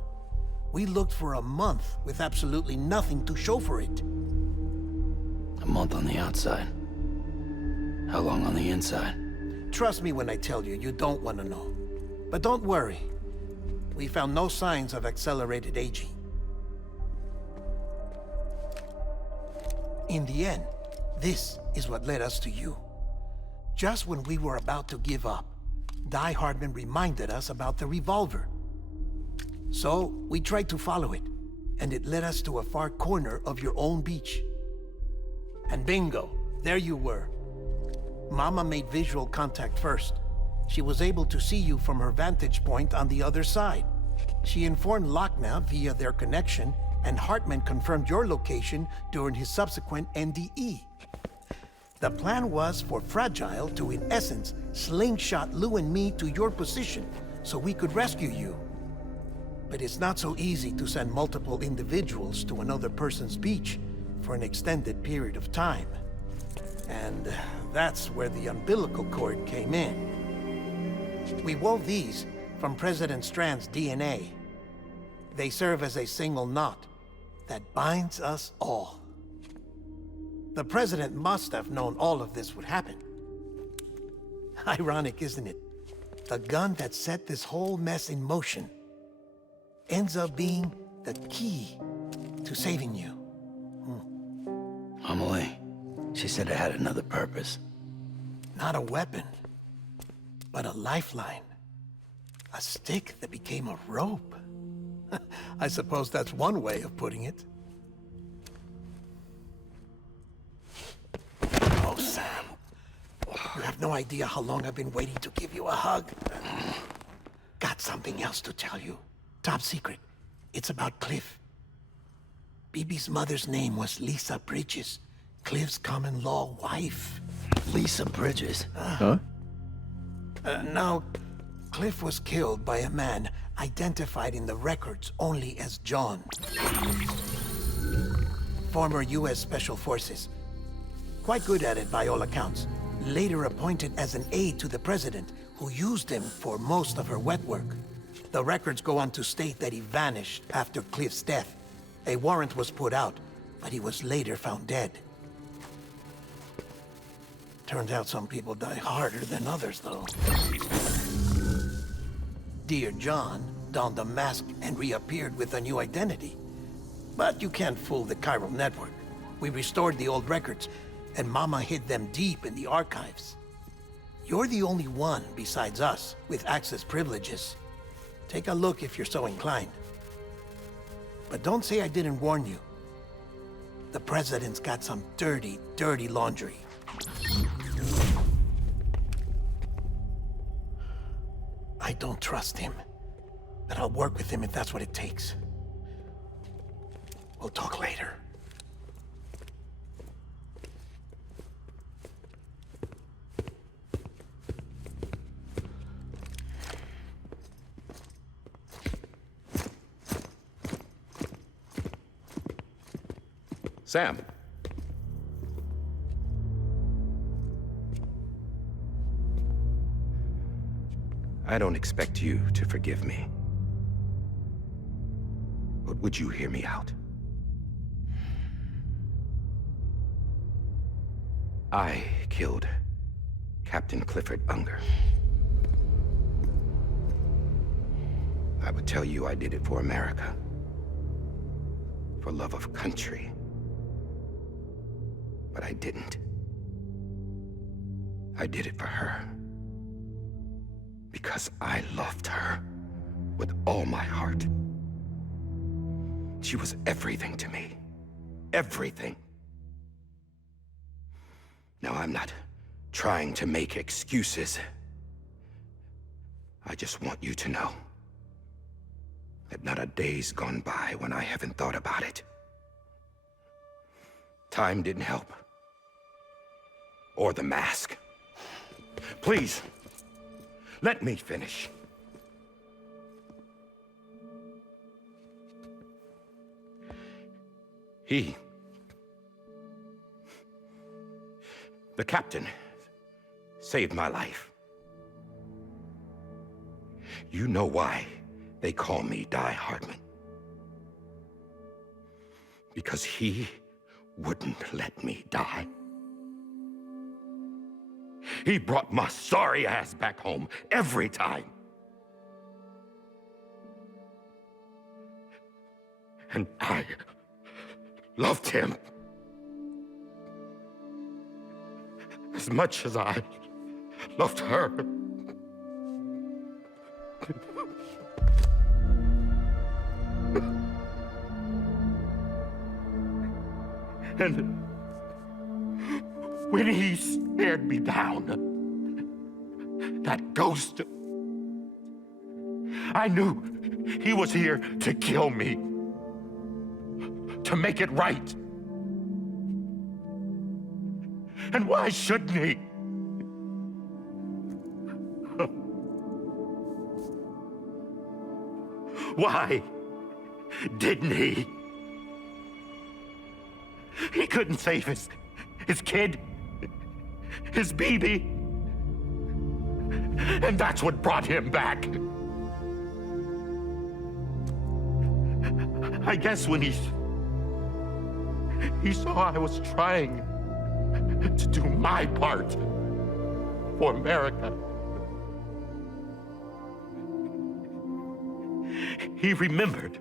We looked for a month with absolutely nothing to show for it. A month on the outside. How long on the inside? Trust me when I tell you, you don't want to know. But don't worry. We found no signs of accelerated aging. In the end, this is what led us to you. Just when we were about to give up, Da'i-Hardman reminded us about the revolver. So, we tried to follow it, and it led us to a far corner of your own beach. And bingo, there you were. Mama made visual contact first. She was able to see you from her vantage point on the other side. She informed Lochna via their connection, and Hartman confirmed your location during his subsequent NDE. The plan was for Fragile to, in essence, slingshot Lou and me to your position so we could rescue you. But it's not so easy to send multiple individuals to another person's beach, for an extended period of time. And that's where the umbilical cord came in. We wove these from President Strand's DNA. They serve as a single knot that binds us all. The President must have known all of this would happen. Ironic, isn't it? The gun that set this whole mess in motion ends up being the key to saving you. Amelie, she said it had another purpose. Not a weapon, but a lifeline. A stick that became a rope. I suppose that's one way of putting it. Oh, Sam. You have no idea how long I've been waiting to give you a hug. Got something else to tell you. Top secret. It's about Cliff. Bibi's mother's name was Lisa Bridges, Cliff's common-law wife. Lisa Bridges? Huh? Now, Cliff was killed by a man identified in the records only as John. Former U.S. Special Forces. Quite good at it by all accounts. Later appointed as an aide to the president, who used him for most of her wet work. The records go on to state that he vanished after Cliff's death. A warrant was put out, but he was later found dead. Turns out some people die harder than others, though. Dear John donned a mask and reappeared with a new identity. But you can't fool the chiral network. We restored the old records, and Mama hid them deep in the archives. You're the only one besides us with access privileges. Take a look if you're so inclined. But don't say I didn't warn you. The president's got some dirty, dirty laundry. I don't trust him, but I'll work with him if that's what it takes. We'll talk later. Sam. I don't expect you to forgive me. But would you hear me out? I killed Captain Clifford Unger. I would tell you I did it for America. For love of country. But I didn't. I did it for her. Because I loved her with all my heart. She was everything to me. Everything. Now, I'm not trying to make excuses. I just want you to know that not a day's gone by when I haven't thought about it. Time didn't help. Or the mask. Please, let me finish. The captain, saved my life. You know why they call me Dai-Hardman. Because he wouldn't let me die. He brought my sorry ass back home every time. And I loved him as much as I loved her. And when he stared me down, that ghost, I knew he was here to kill me, to make it right. And why shouldn't he? Why didn't he? He couldn't save his kid, his baby. And that's what brought him back. I guess when he saw I was trying to do my part for America, he remembered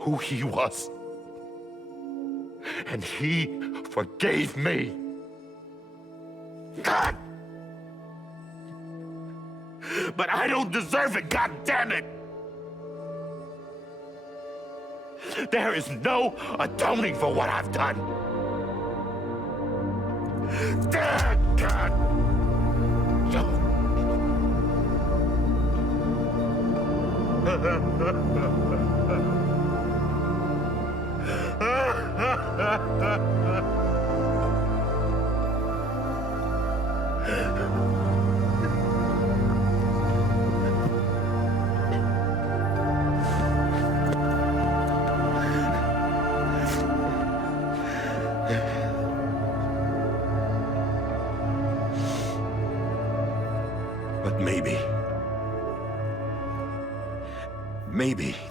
who he was. And he forgave me. God! But I don't deserve it, God damn it! There is no atoning for what I've done. God! But maybe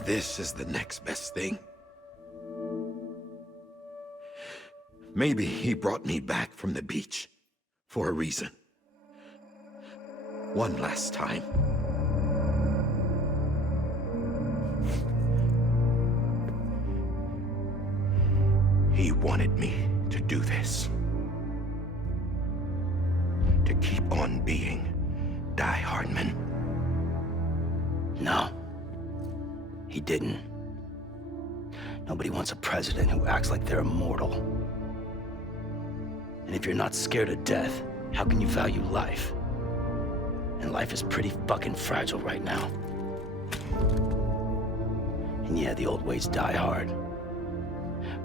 this is the next best thing. Maybe he brought me back from the beach for a reason. One last time. He wanted me to do this. To keep on being Dai-Hardman. No. He didn't. Nobody wants a president who acts like they're immortal. And if you're not scared of death, how can you value life? And life is pretty fucking fragile right now. And yeah, the old ways die hard.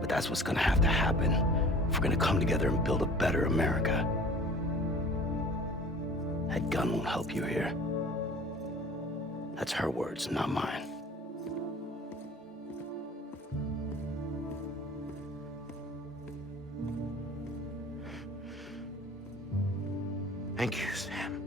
But that's what's gonna have to happen if we're gonna come together and build a better America. That gun won't help you here. That's her words, not mine. Thank you, Sam.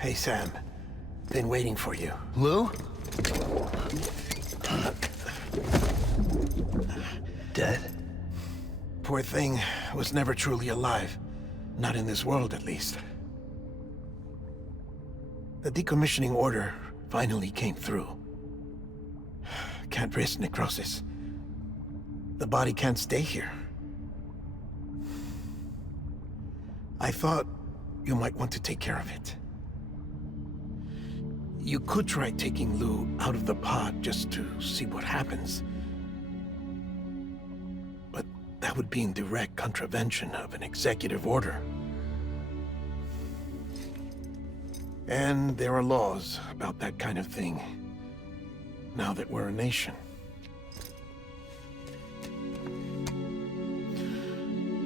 Hey, Sam. Been waiting for you. Lou? Dead? Poor thing was never truly alive. Not in this world, at least. The decommissioning order finally came through. Can't risk necrosis. The body can't stay here. I thought you might want to take care of it. You could try taking Lou out of the pod just to see what happens. But that would be in direct contravention of an executive order. And there are laws about that kind of thing, now that we're a nation.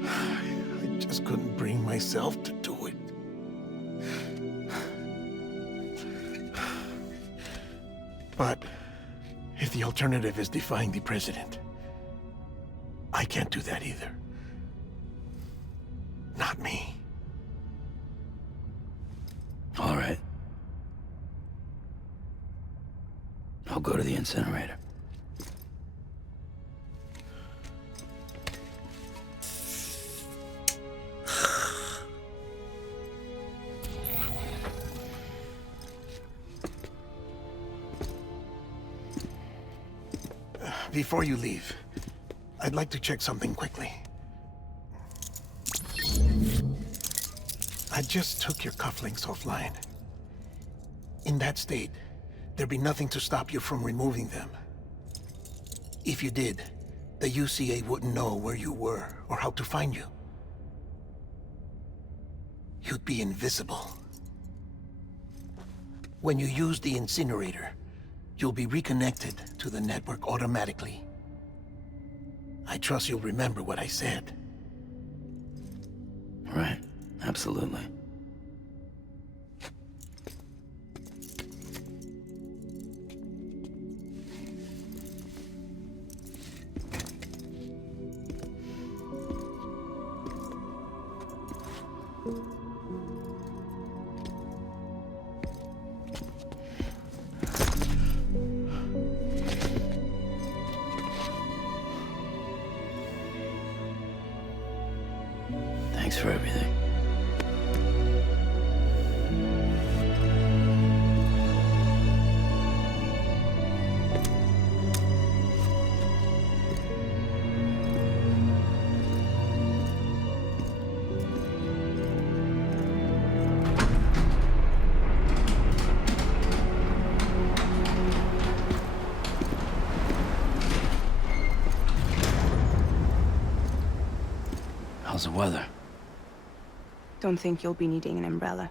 I just couldn't bring myself to do it. But if the alternative is defying the president, I can't do that either. Not me. All right. I'll go to the incinerator. Before you leave, I'd like to check something quickly. I just took your cufflinks offline. In that state, there'd be nothing to stop you from removing them. If you did, the UCA wouldn't know where you were or how to find you. You'd be invisible. When you use the incinerator, you'll be reconnected to the network automatically. I trust you'll remember what I said. Right. Absolutely. Thanks for everything. How's the weather? Don't think you'll be needing an umbrella.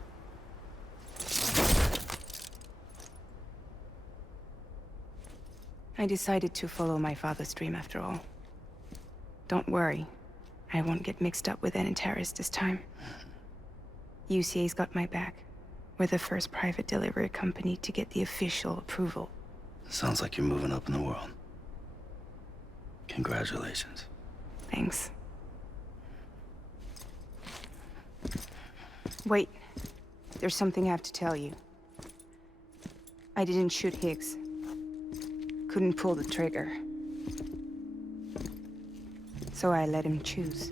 I decided to follow my father's dream after all. Don't worry, I won't get mixed up with any terrorists this time. UCA's got my back. We're the first private delivery company to get the official approval. Sounds like you're moving up in the world. Congratulations. Thanks. Wait, there's something I have to tell you. I didn't shoot Higgs. Couldn't pull the trigger. So I let him choose.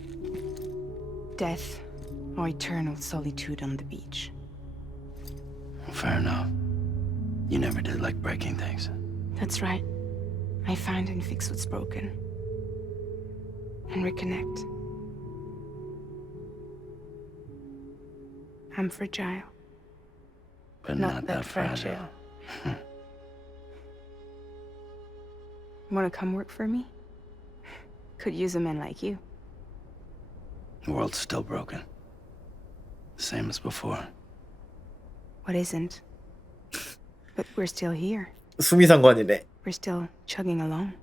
Death or eternal solitude on the beach. Fair enough. You never did like breaking things. That's right. I find and fix what's broken. And reconnect. I'm fragile. But not that fragile. Wanna come work for me? Could use a man like you. The world's still broken. Same as before. What isn't? But we're still here. 수미상관이네. We're still chugging along.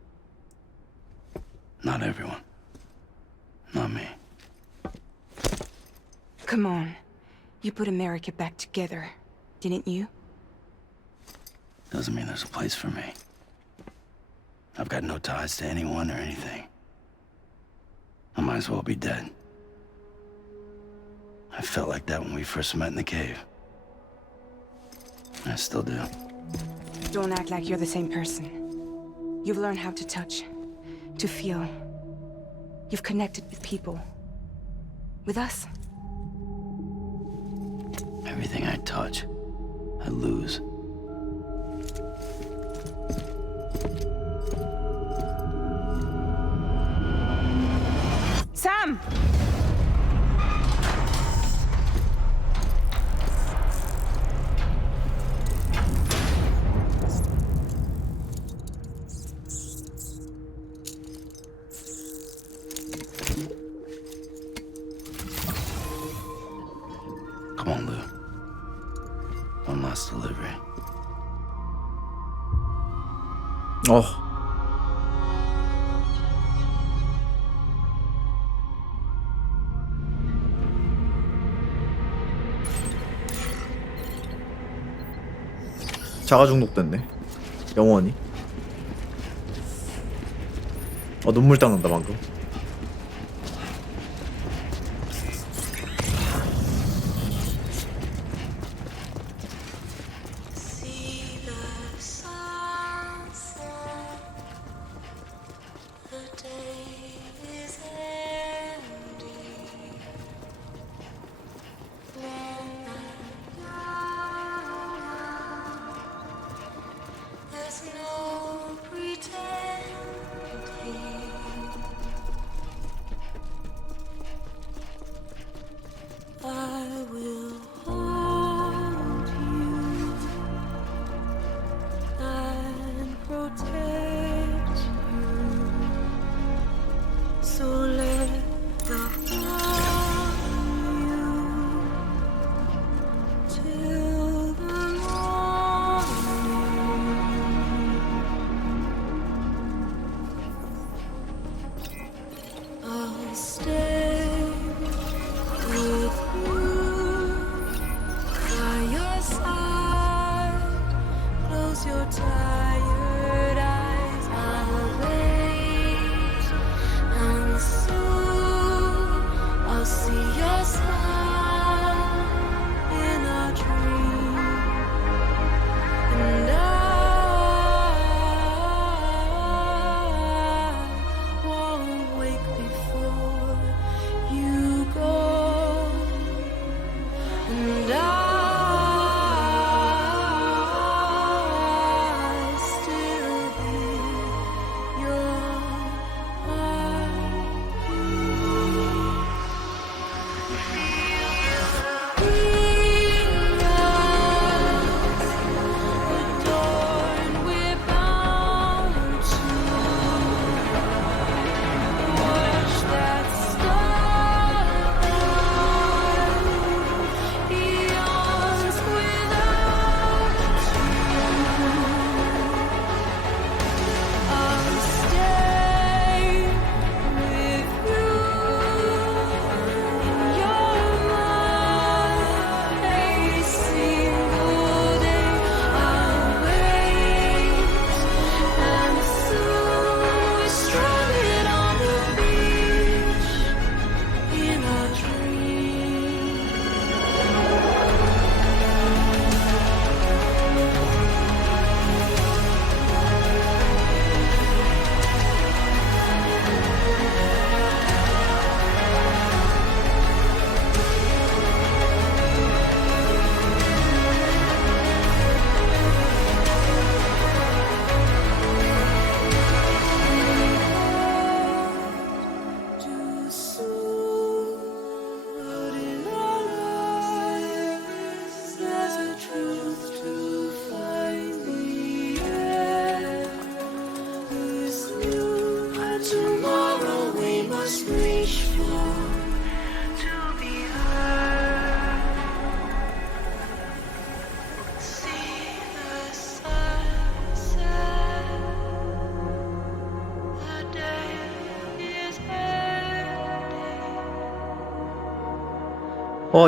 Not everyone. Not me. Come on. You put America back together, didn't you? Doesn't mean there's a place for me. I've got no ties to anyone or anything. I might as well be dead. I felt like that when we first met in the cave. I still do. Don't act like you're the same person. You've learned how to touch, to feel. You've connected with people. With us. Everything I touch, I lose. Sam! Come on, Lou. One last delivery. 자가 중독됐네. 영원히. 눈물 닦는다 방금.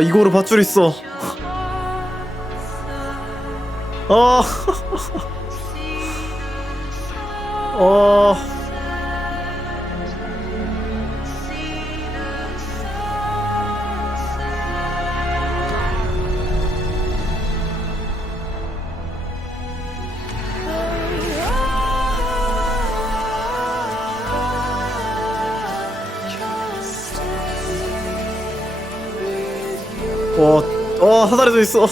이거로 밧줄 있어. 사다리도 있어.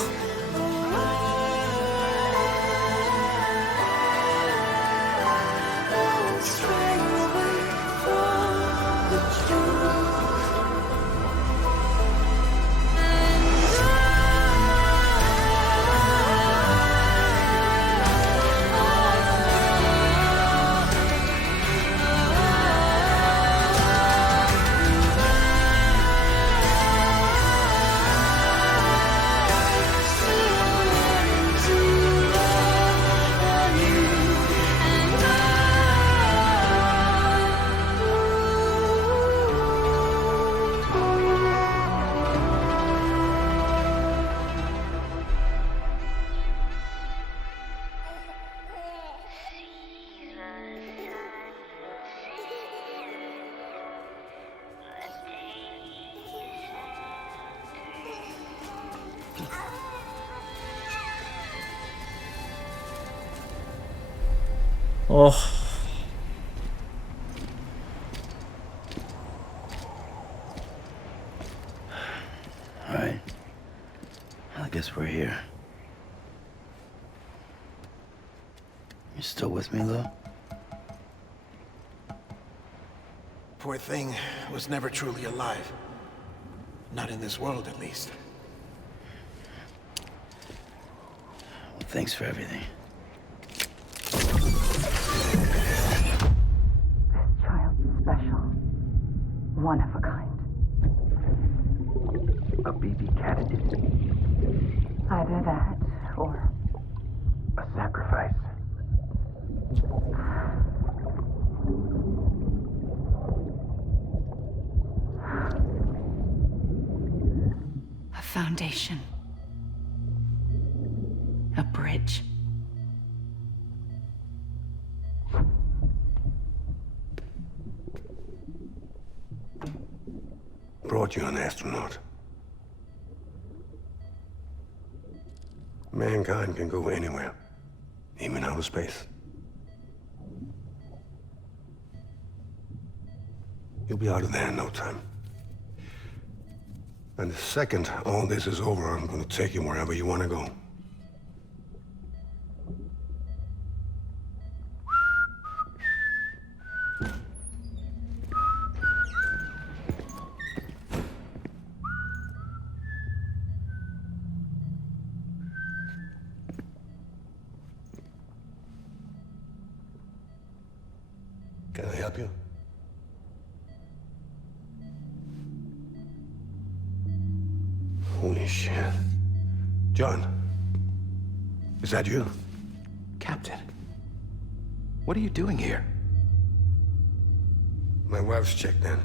Alright. I guess we're here. You still with me, Lou? Poor thing was never truly alive. Not in this world, at least. Well, thanks for everything. Special. One of a kind. A baby candidate. Either that, or a sacrifice. A foundation. A bridge. Brought you an astronaut. Mankind can go anywhere, even outer space. You'll be out of there in no time. And the second all this is over, I'm gonna take you wherever you wanna go. Can I help you? Holy shit. John, is that you? Captain, what are you doing here? My wife's checked in.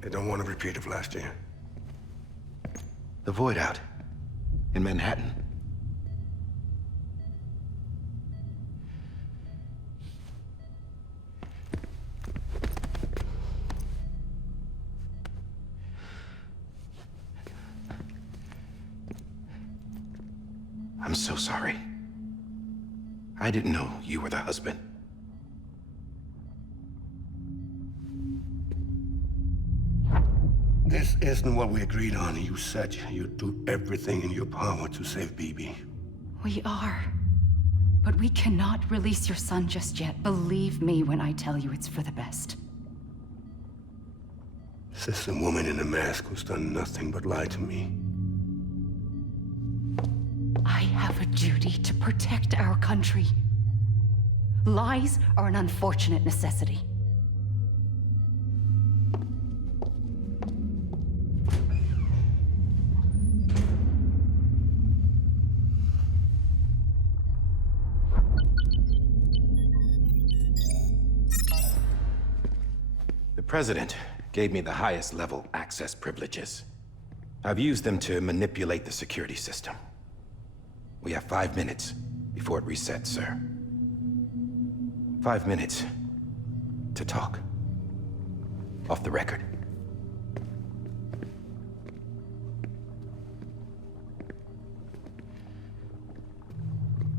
They don't want a repeat of last year. The void out in Manhattan. I'm so sorry. I didn't know you were the husband. This isn't what we agreed on. You said you'd do everything in your power to save BB. We are. But we cannot release your son just yet. Believe me when I tell you it's for the best. This is a woman in a mask who's done nothing but lie to me. I have a duty to protect our country. Lies are an unfortunate necessity. The President gave me the highest level access privileges. I've used them to manipulate the security system. We have 5 minutes before it resets, sir. 5 minutes to talk. Off the record.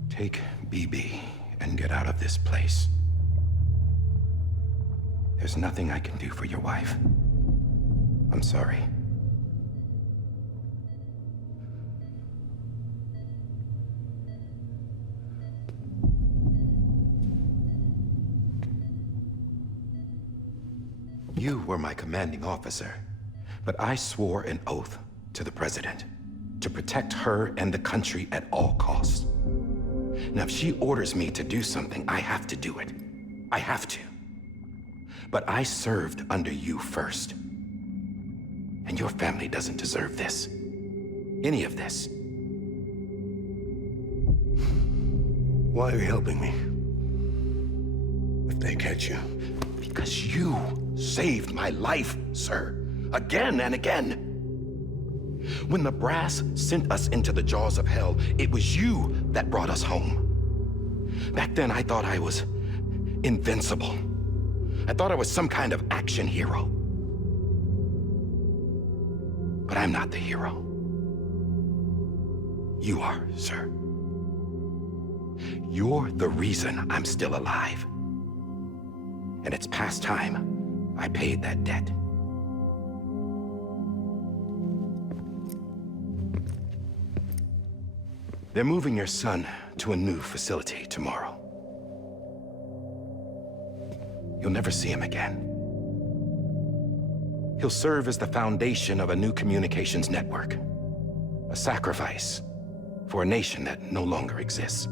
Take BB and get out of this place. There's nothing I can do for your wife. I'm sorry. You were my commanding officer, but I swore an oath to the President to protect her and the country at all costs. Now, if she orders me to do something, I have to do it. I have to. But I served under you first. And your family doesn't deserve this. Any of this. Why are you helping me? If they catch you. Because you saved my life, sir. Again and again. When the brass sent us into the jaws of hell, it was you that brought us home. Back then, I thought I was invincible. I thought I was some kind of action hero. But I'm not the hero. You are, sir. You're the reason I'm still alive. And it's past time I paid that debt. They're moving your son to a new facility tomorrow. You'll never see him again. He'll serve as the foundation of a new communications network. A sacrifice for a nation that no longer exists.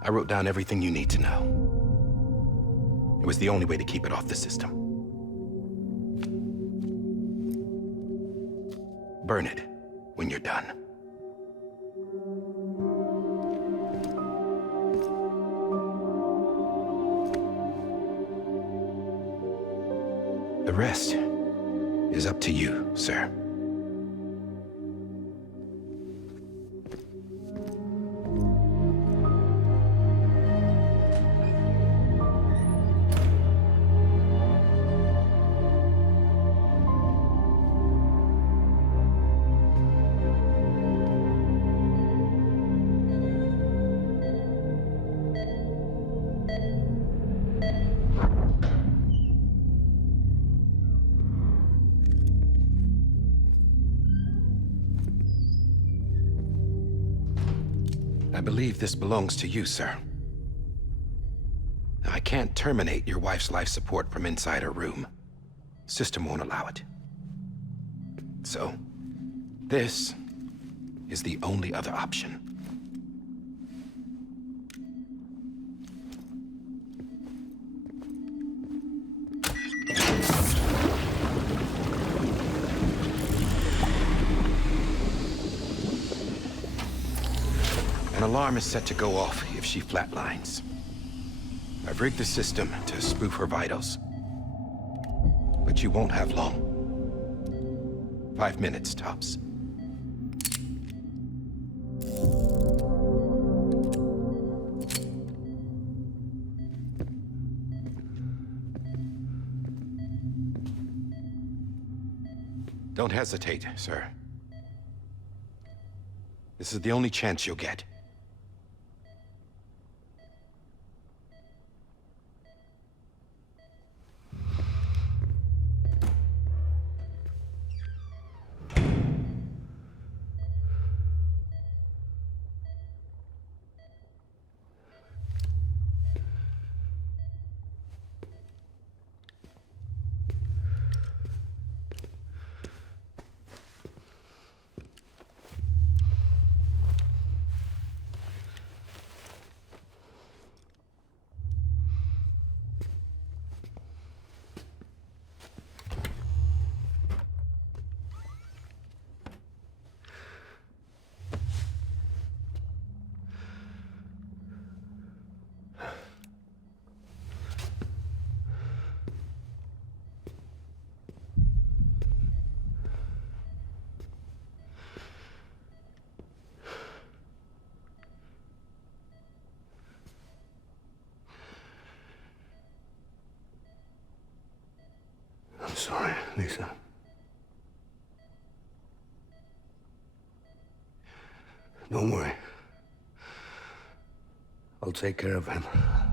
I wrote down everything you need to know. It was the only way to keep it off the system. Burn it when you're done. The rest is up to you, sir. I believe this belongs to you, sir. Now, I can't terminate your wife's life support from inside her room. System won't allow it. So, this is the only other option. An alarm is set to go off if she flatlines. I've rigged the system to spoof her vitals. But you won't have long. 5 minutes, tops. Don't hesitate, sir. This is the only chance you'll get. sorry, Lisa. Don't worry. I'll take care of him.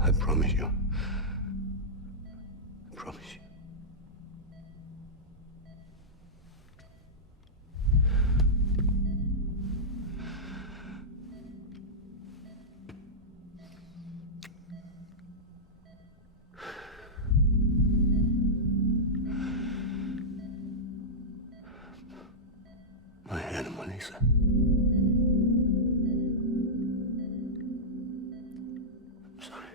I promise you. I promise you. My animal, Lisa. I'm sorry.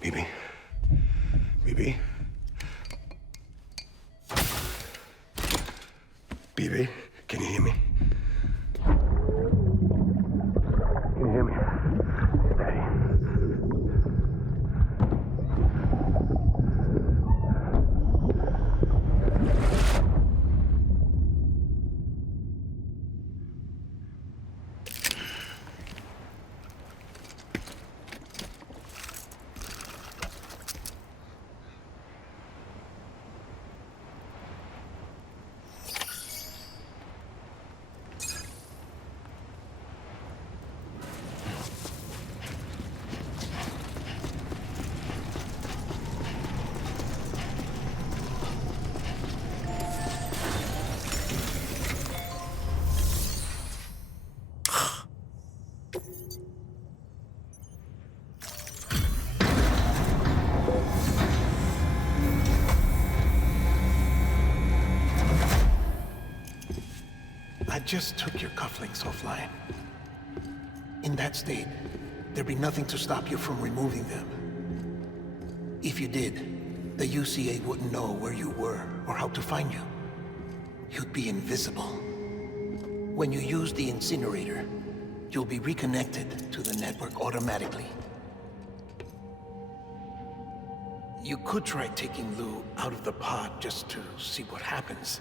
Bibi? Bibi? Bibi, can you hear me? Can you hear me? Steady. I just took your cufflinks offline. In that state, there'd be nothing to stop you from removing them. If you did, the UCA wouldn't know where you were or how to find you. You'd be invisible. When you use the incinerator, you'll be reconnected to the network automatically. You could try taking Lou out of the pod just to see what happens.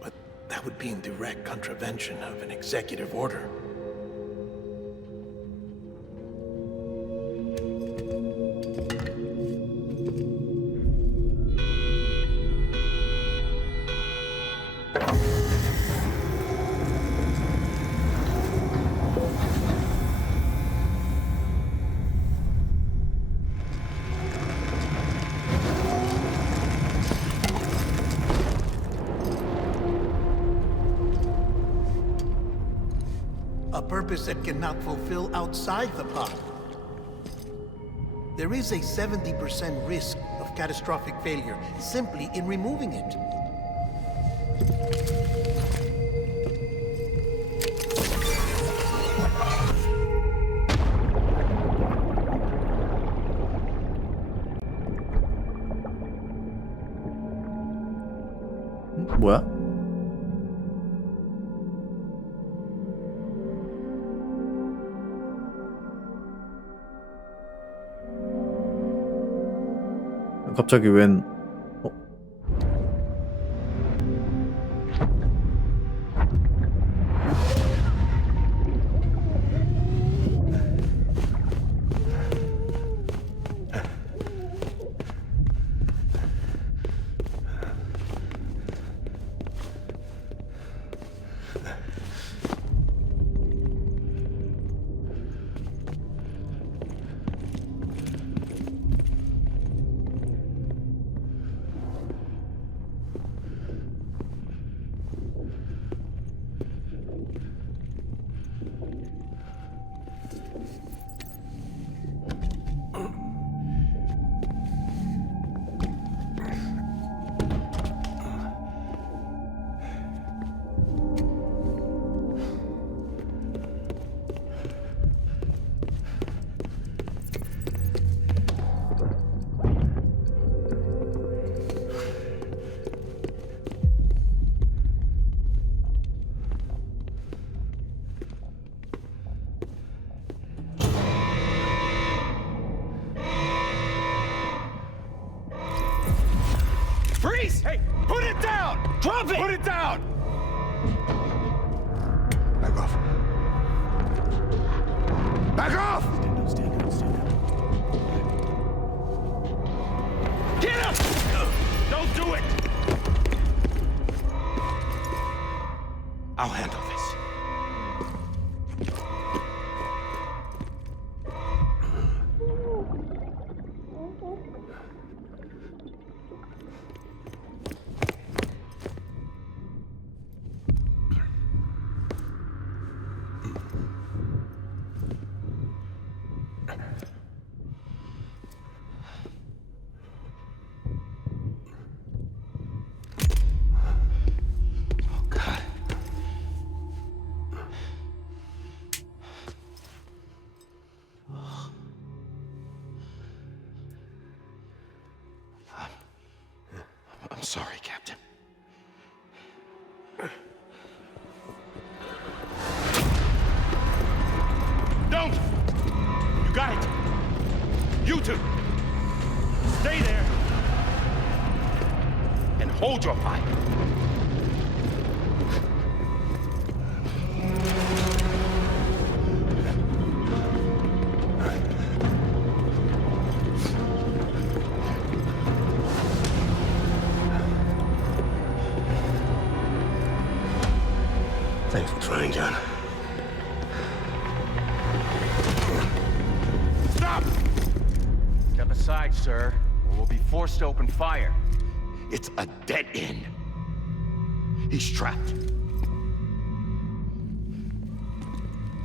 But that would be in direct contravention of an executive order. A purpose that cannot fulfill outside the pod. There is a 70% risk of catastrophic failure simply in removing it. 뭐야? 갑자기 웬 face! Hey, put it down! Drop it! Put it down! Back off. Back off! Stand down. Get up! Don't do it! I'll handle this. I'm sorry, Captain. Don't! You got it! You two! Stay there! And hold your fire! Thanks for trying, John. Stop! Step aside, sir, or we'll be forced to open fire. It's a dead end. He's trapped.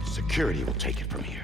Security will take it from here.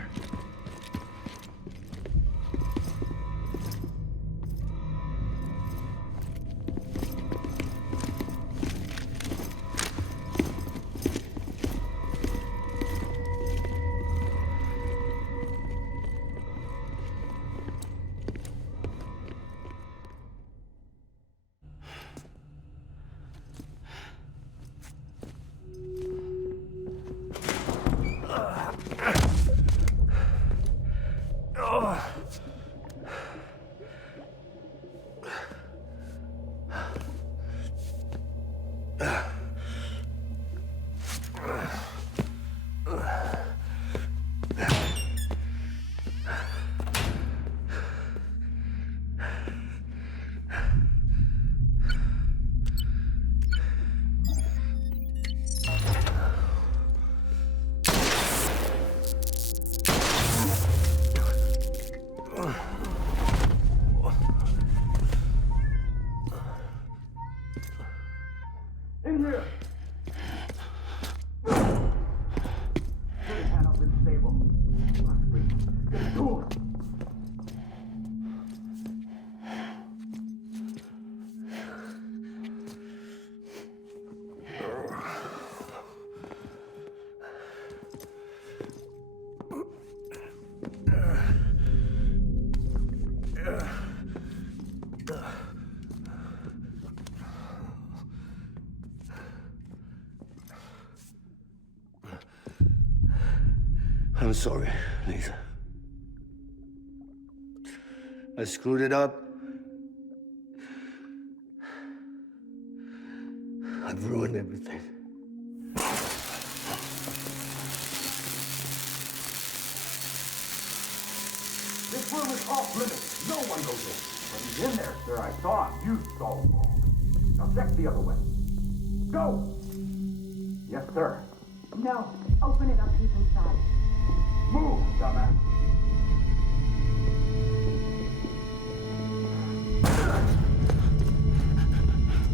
In here! Panel's unstable. Must be. Get the door. I'm sorry, Lisa. I screwed it up. I've ruined everything. This room is off limits. No one goes in. But he's in there, sir. I saw him. You saw him wrong. Now check the other way. Go! Yes, sir. No. Open it up. He's inside. Move, dumbass.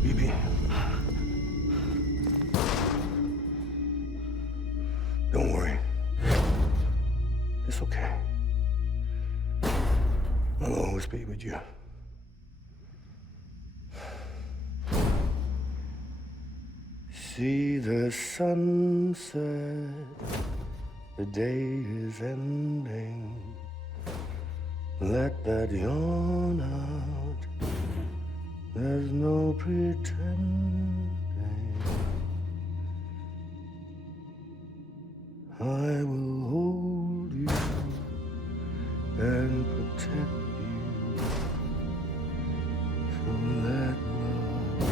Bibi. Don't worry. It's okay. I'll always be with you. See the sunset. The day is ending. Let that yawn out. There's no pretending. I will hold you and protect you. So let love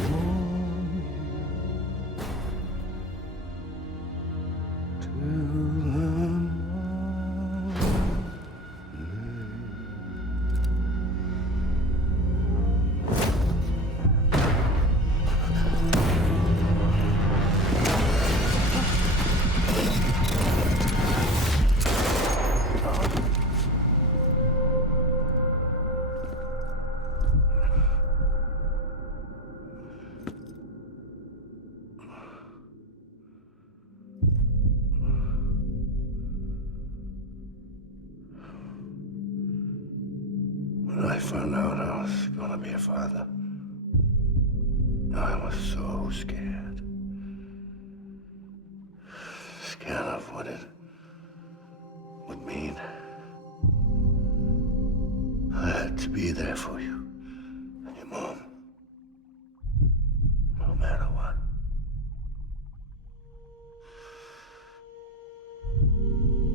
found out I was gonna be a father, I was so scared. Scared of what it would mean. I had to be there for you and your mom, no matter what.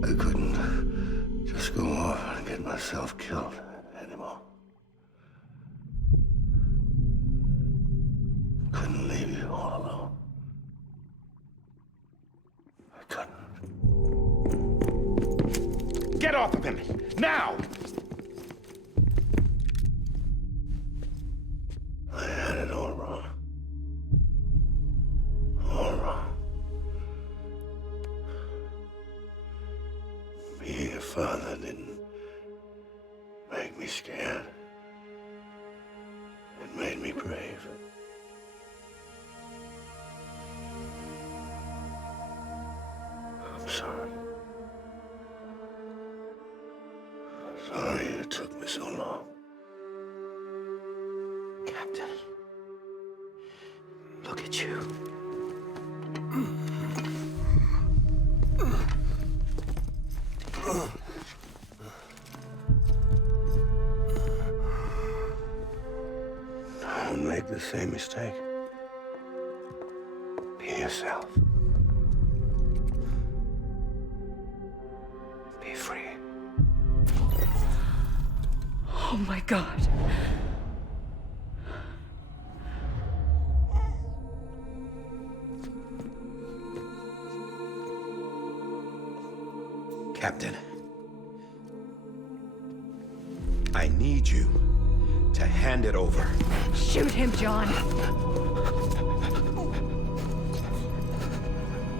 I couldn't just go off and get myself killed anymore. Couldn't leave you all alone. I couldn't. Get off of him! Now! I had it all wrong. All wrong. Being a father didn't make me scared. It made me brave. I'm sorry. Sorry it took me so long. Captain. Look at you. Don't make the same mistake. Be yourself. Be free. Oh my God. Captain, I need you to hand it over. Shoot him, John.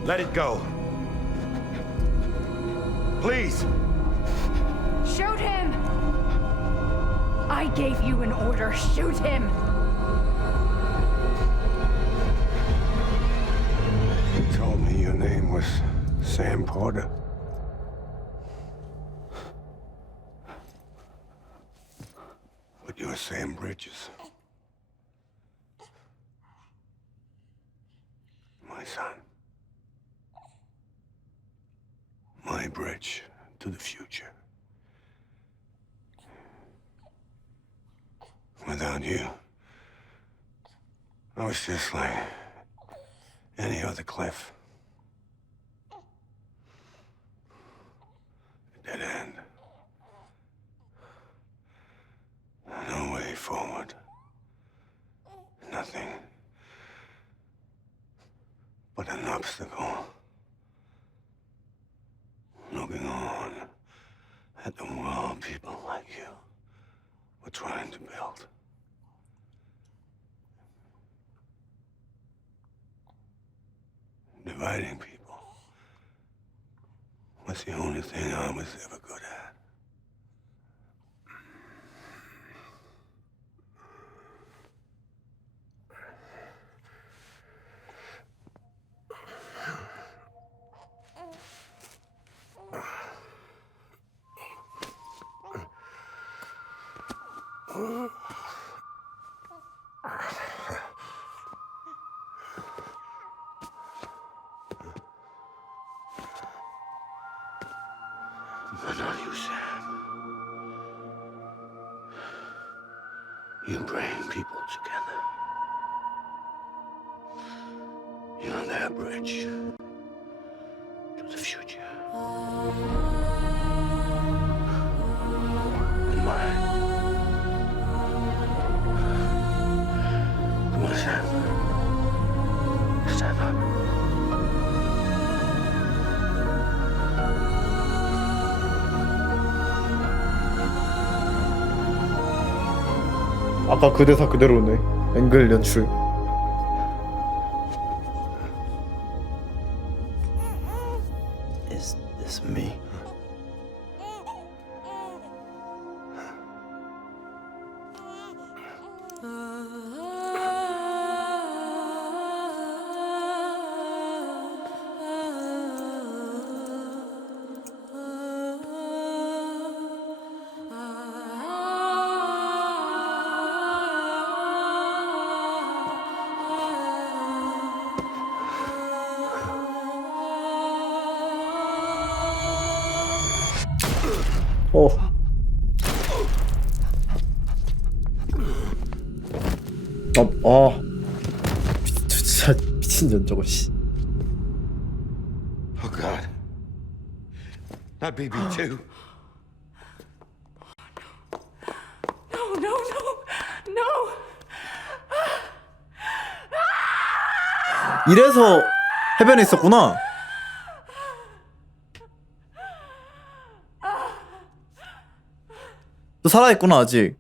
Let it go. Please. Shoot him! I gave you an order. Shoot him! You told me your name was Sam Porter. But you're Sam Bridges. My son. My bridge to the future. Without you, I was just like any other Cliff. A dead end. No way forward. Nothing but an obstacle. Looking on at the world people like you were trying to build. Dividing people was the only thing I was ever good at. But not you, Sam. You bring people together. You're their bridge to the future. And mine. Come on, Sam. Stand up. 아까 그 대사 그대로네. 앵글 연출. Is this me? 진짜 미친년 저거 씨. Oh God. Not BB2. No, no, no, no. 이래서 해변에 있었구나. 또 살아있구나 아직.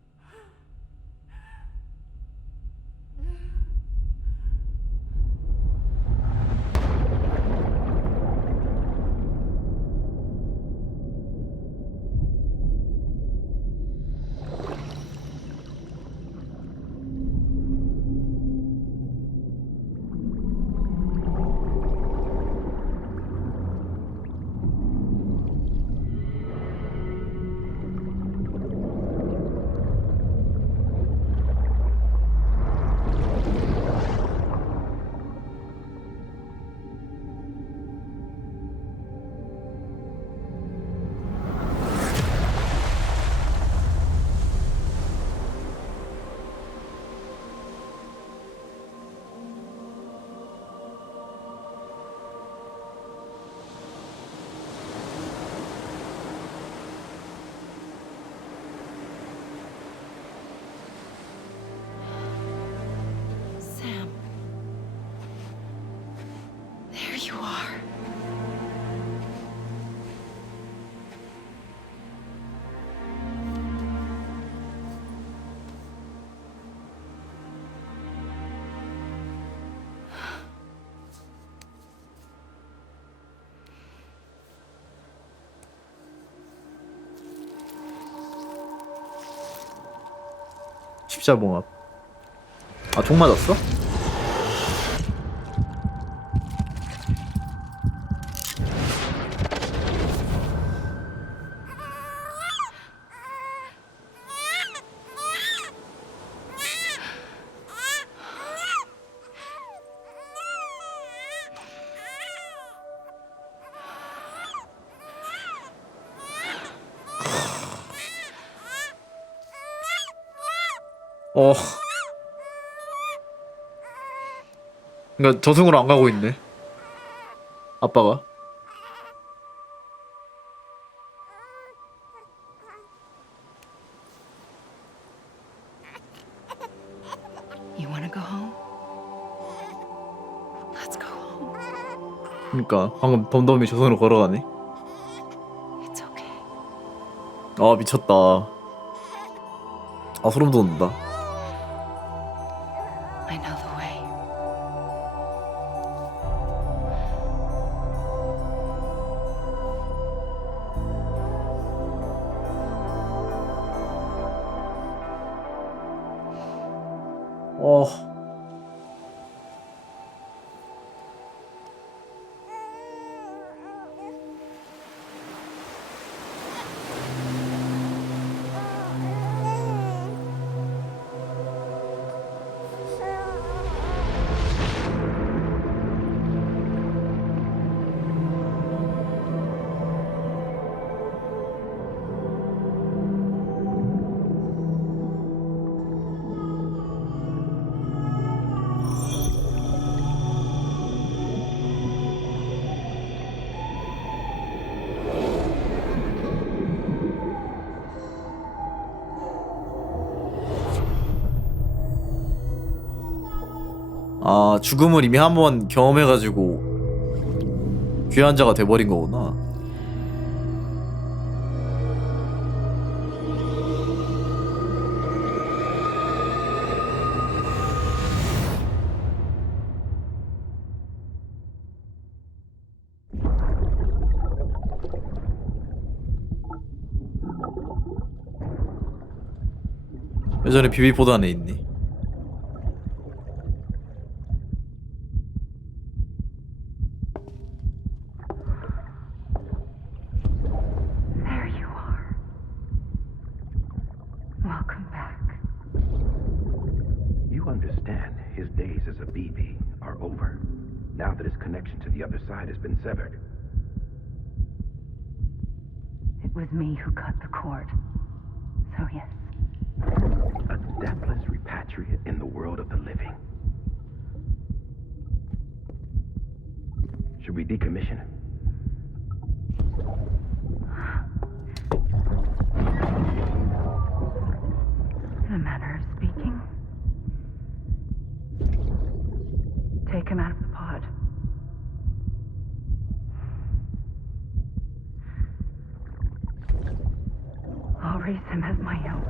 Sam. There you are. 십자봉합. 아, 총 맞았어? 그러니까 저승으로 안 가고 있네. 아빠가. You wanna go home? Let's go home. 그러니까 방금 덤덤이 저승으로 걸어가네. It's okay. 아, 미쳤다. 아, 소름 돋는다. I know the way. 아, 죽음을 이미 한번 경험해가지고 귀한 자가 돼버린 거구나. 예전에 비비포드 안에 있니? There you are. Welcome back. You understand his days as a BB are over, now that his connection to the other side has been severed. It was me who cut the cord. So yes. A deathless repatriate in the world of the living. Should we decommission him? In a manner of speaking. Take him out of the pod. I'll raise him as my own.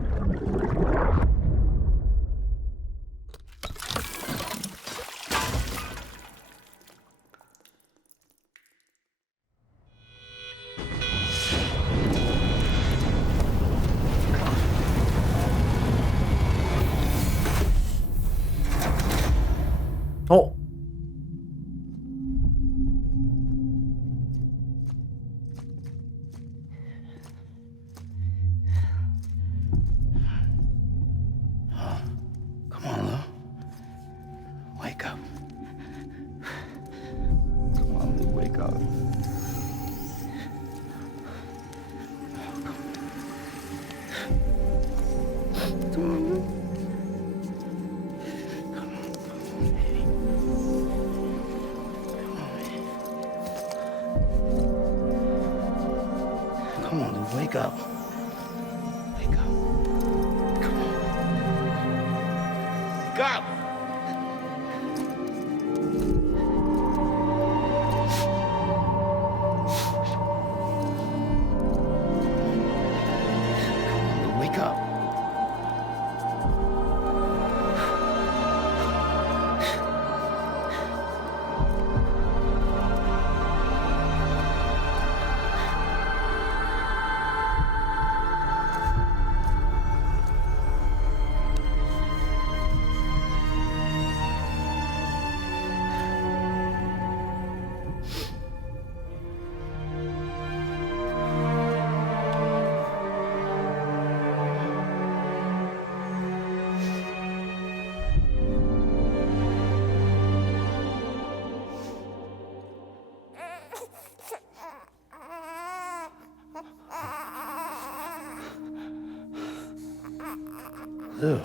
어? Come on, Lou. Wake up. Come on, Lou, wake up. Come on, Lou. Come on, Lou, wake up. Wake up. Come on. Wake up! Come on, Lou, wake up. Lou.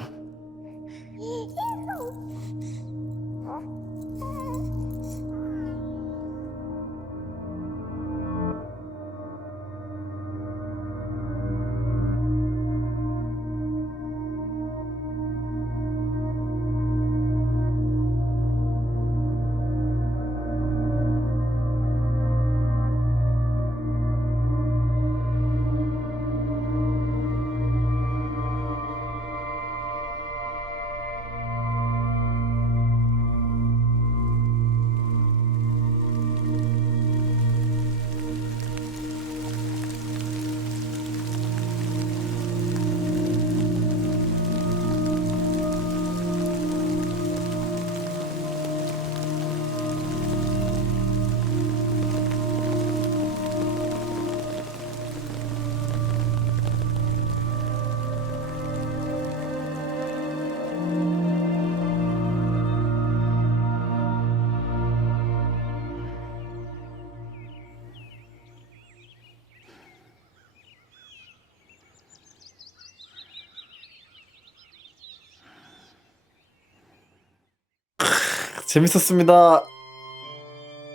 재밌었습니다.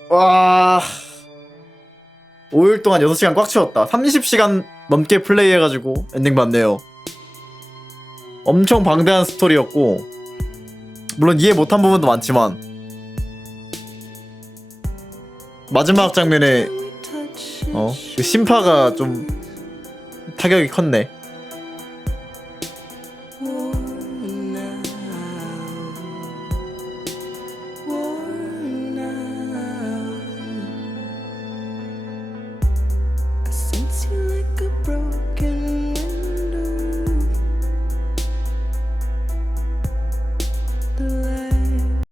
와, 5일 동안 6시간 꽉 채웠다. 30시간 넘게 플레이해가지고 엔딩 봤네요. 엄청 방대한 스토리였고, 물론 이해 못한 부분도 많지만 마지막 장면에 그 심파가 좀 타격이 컸네.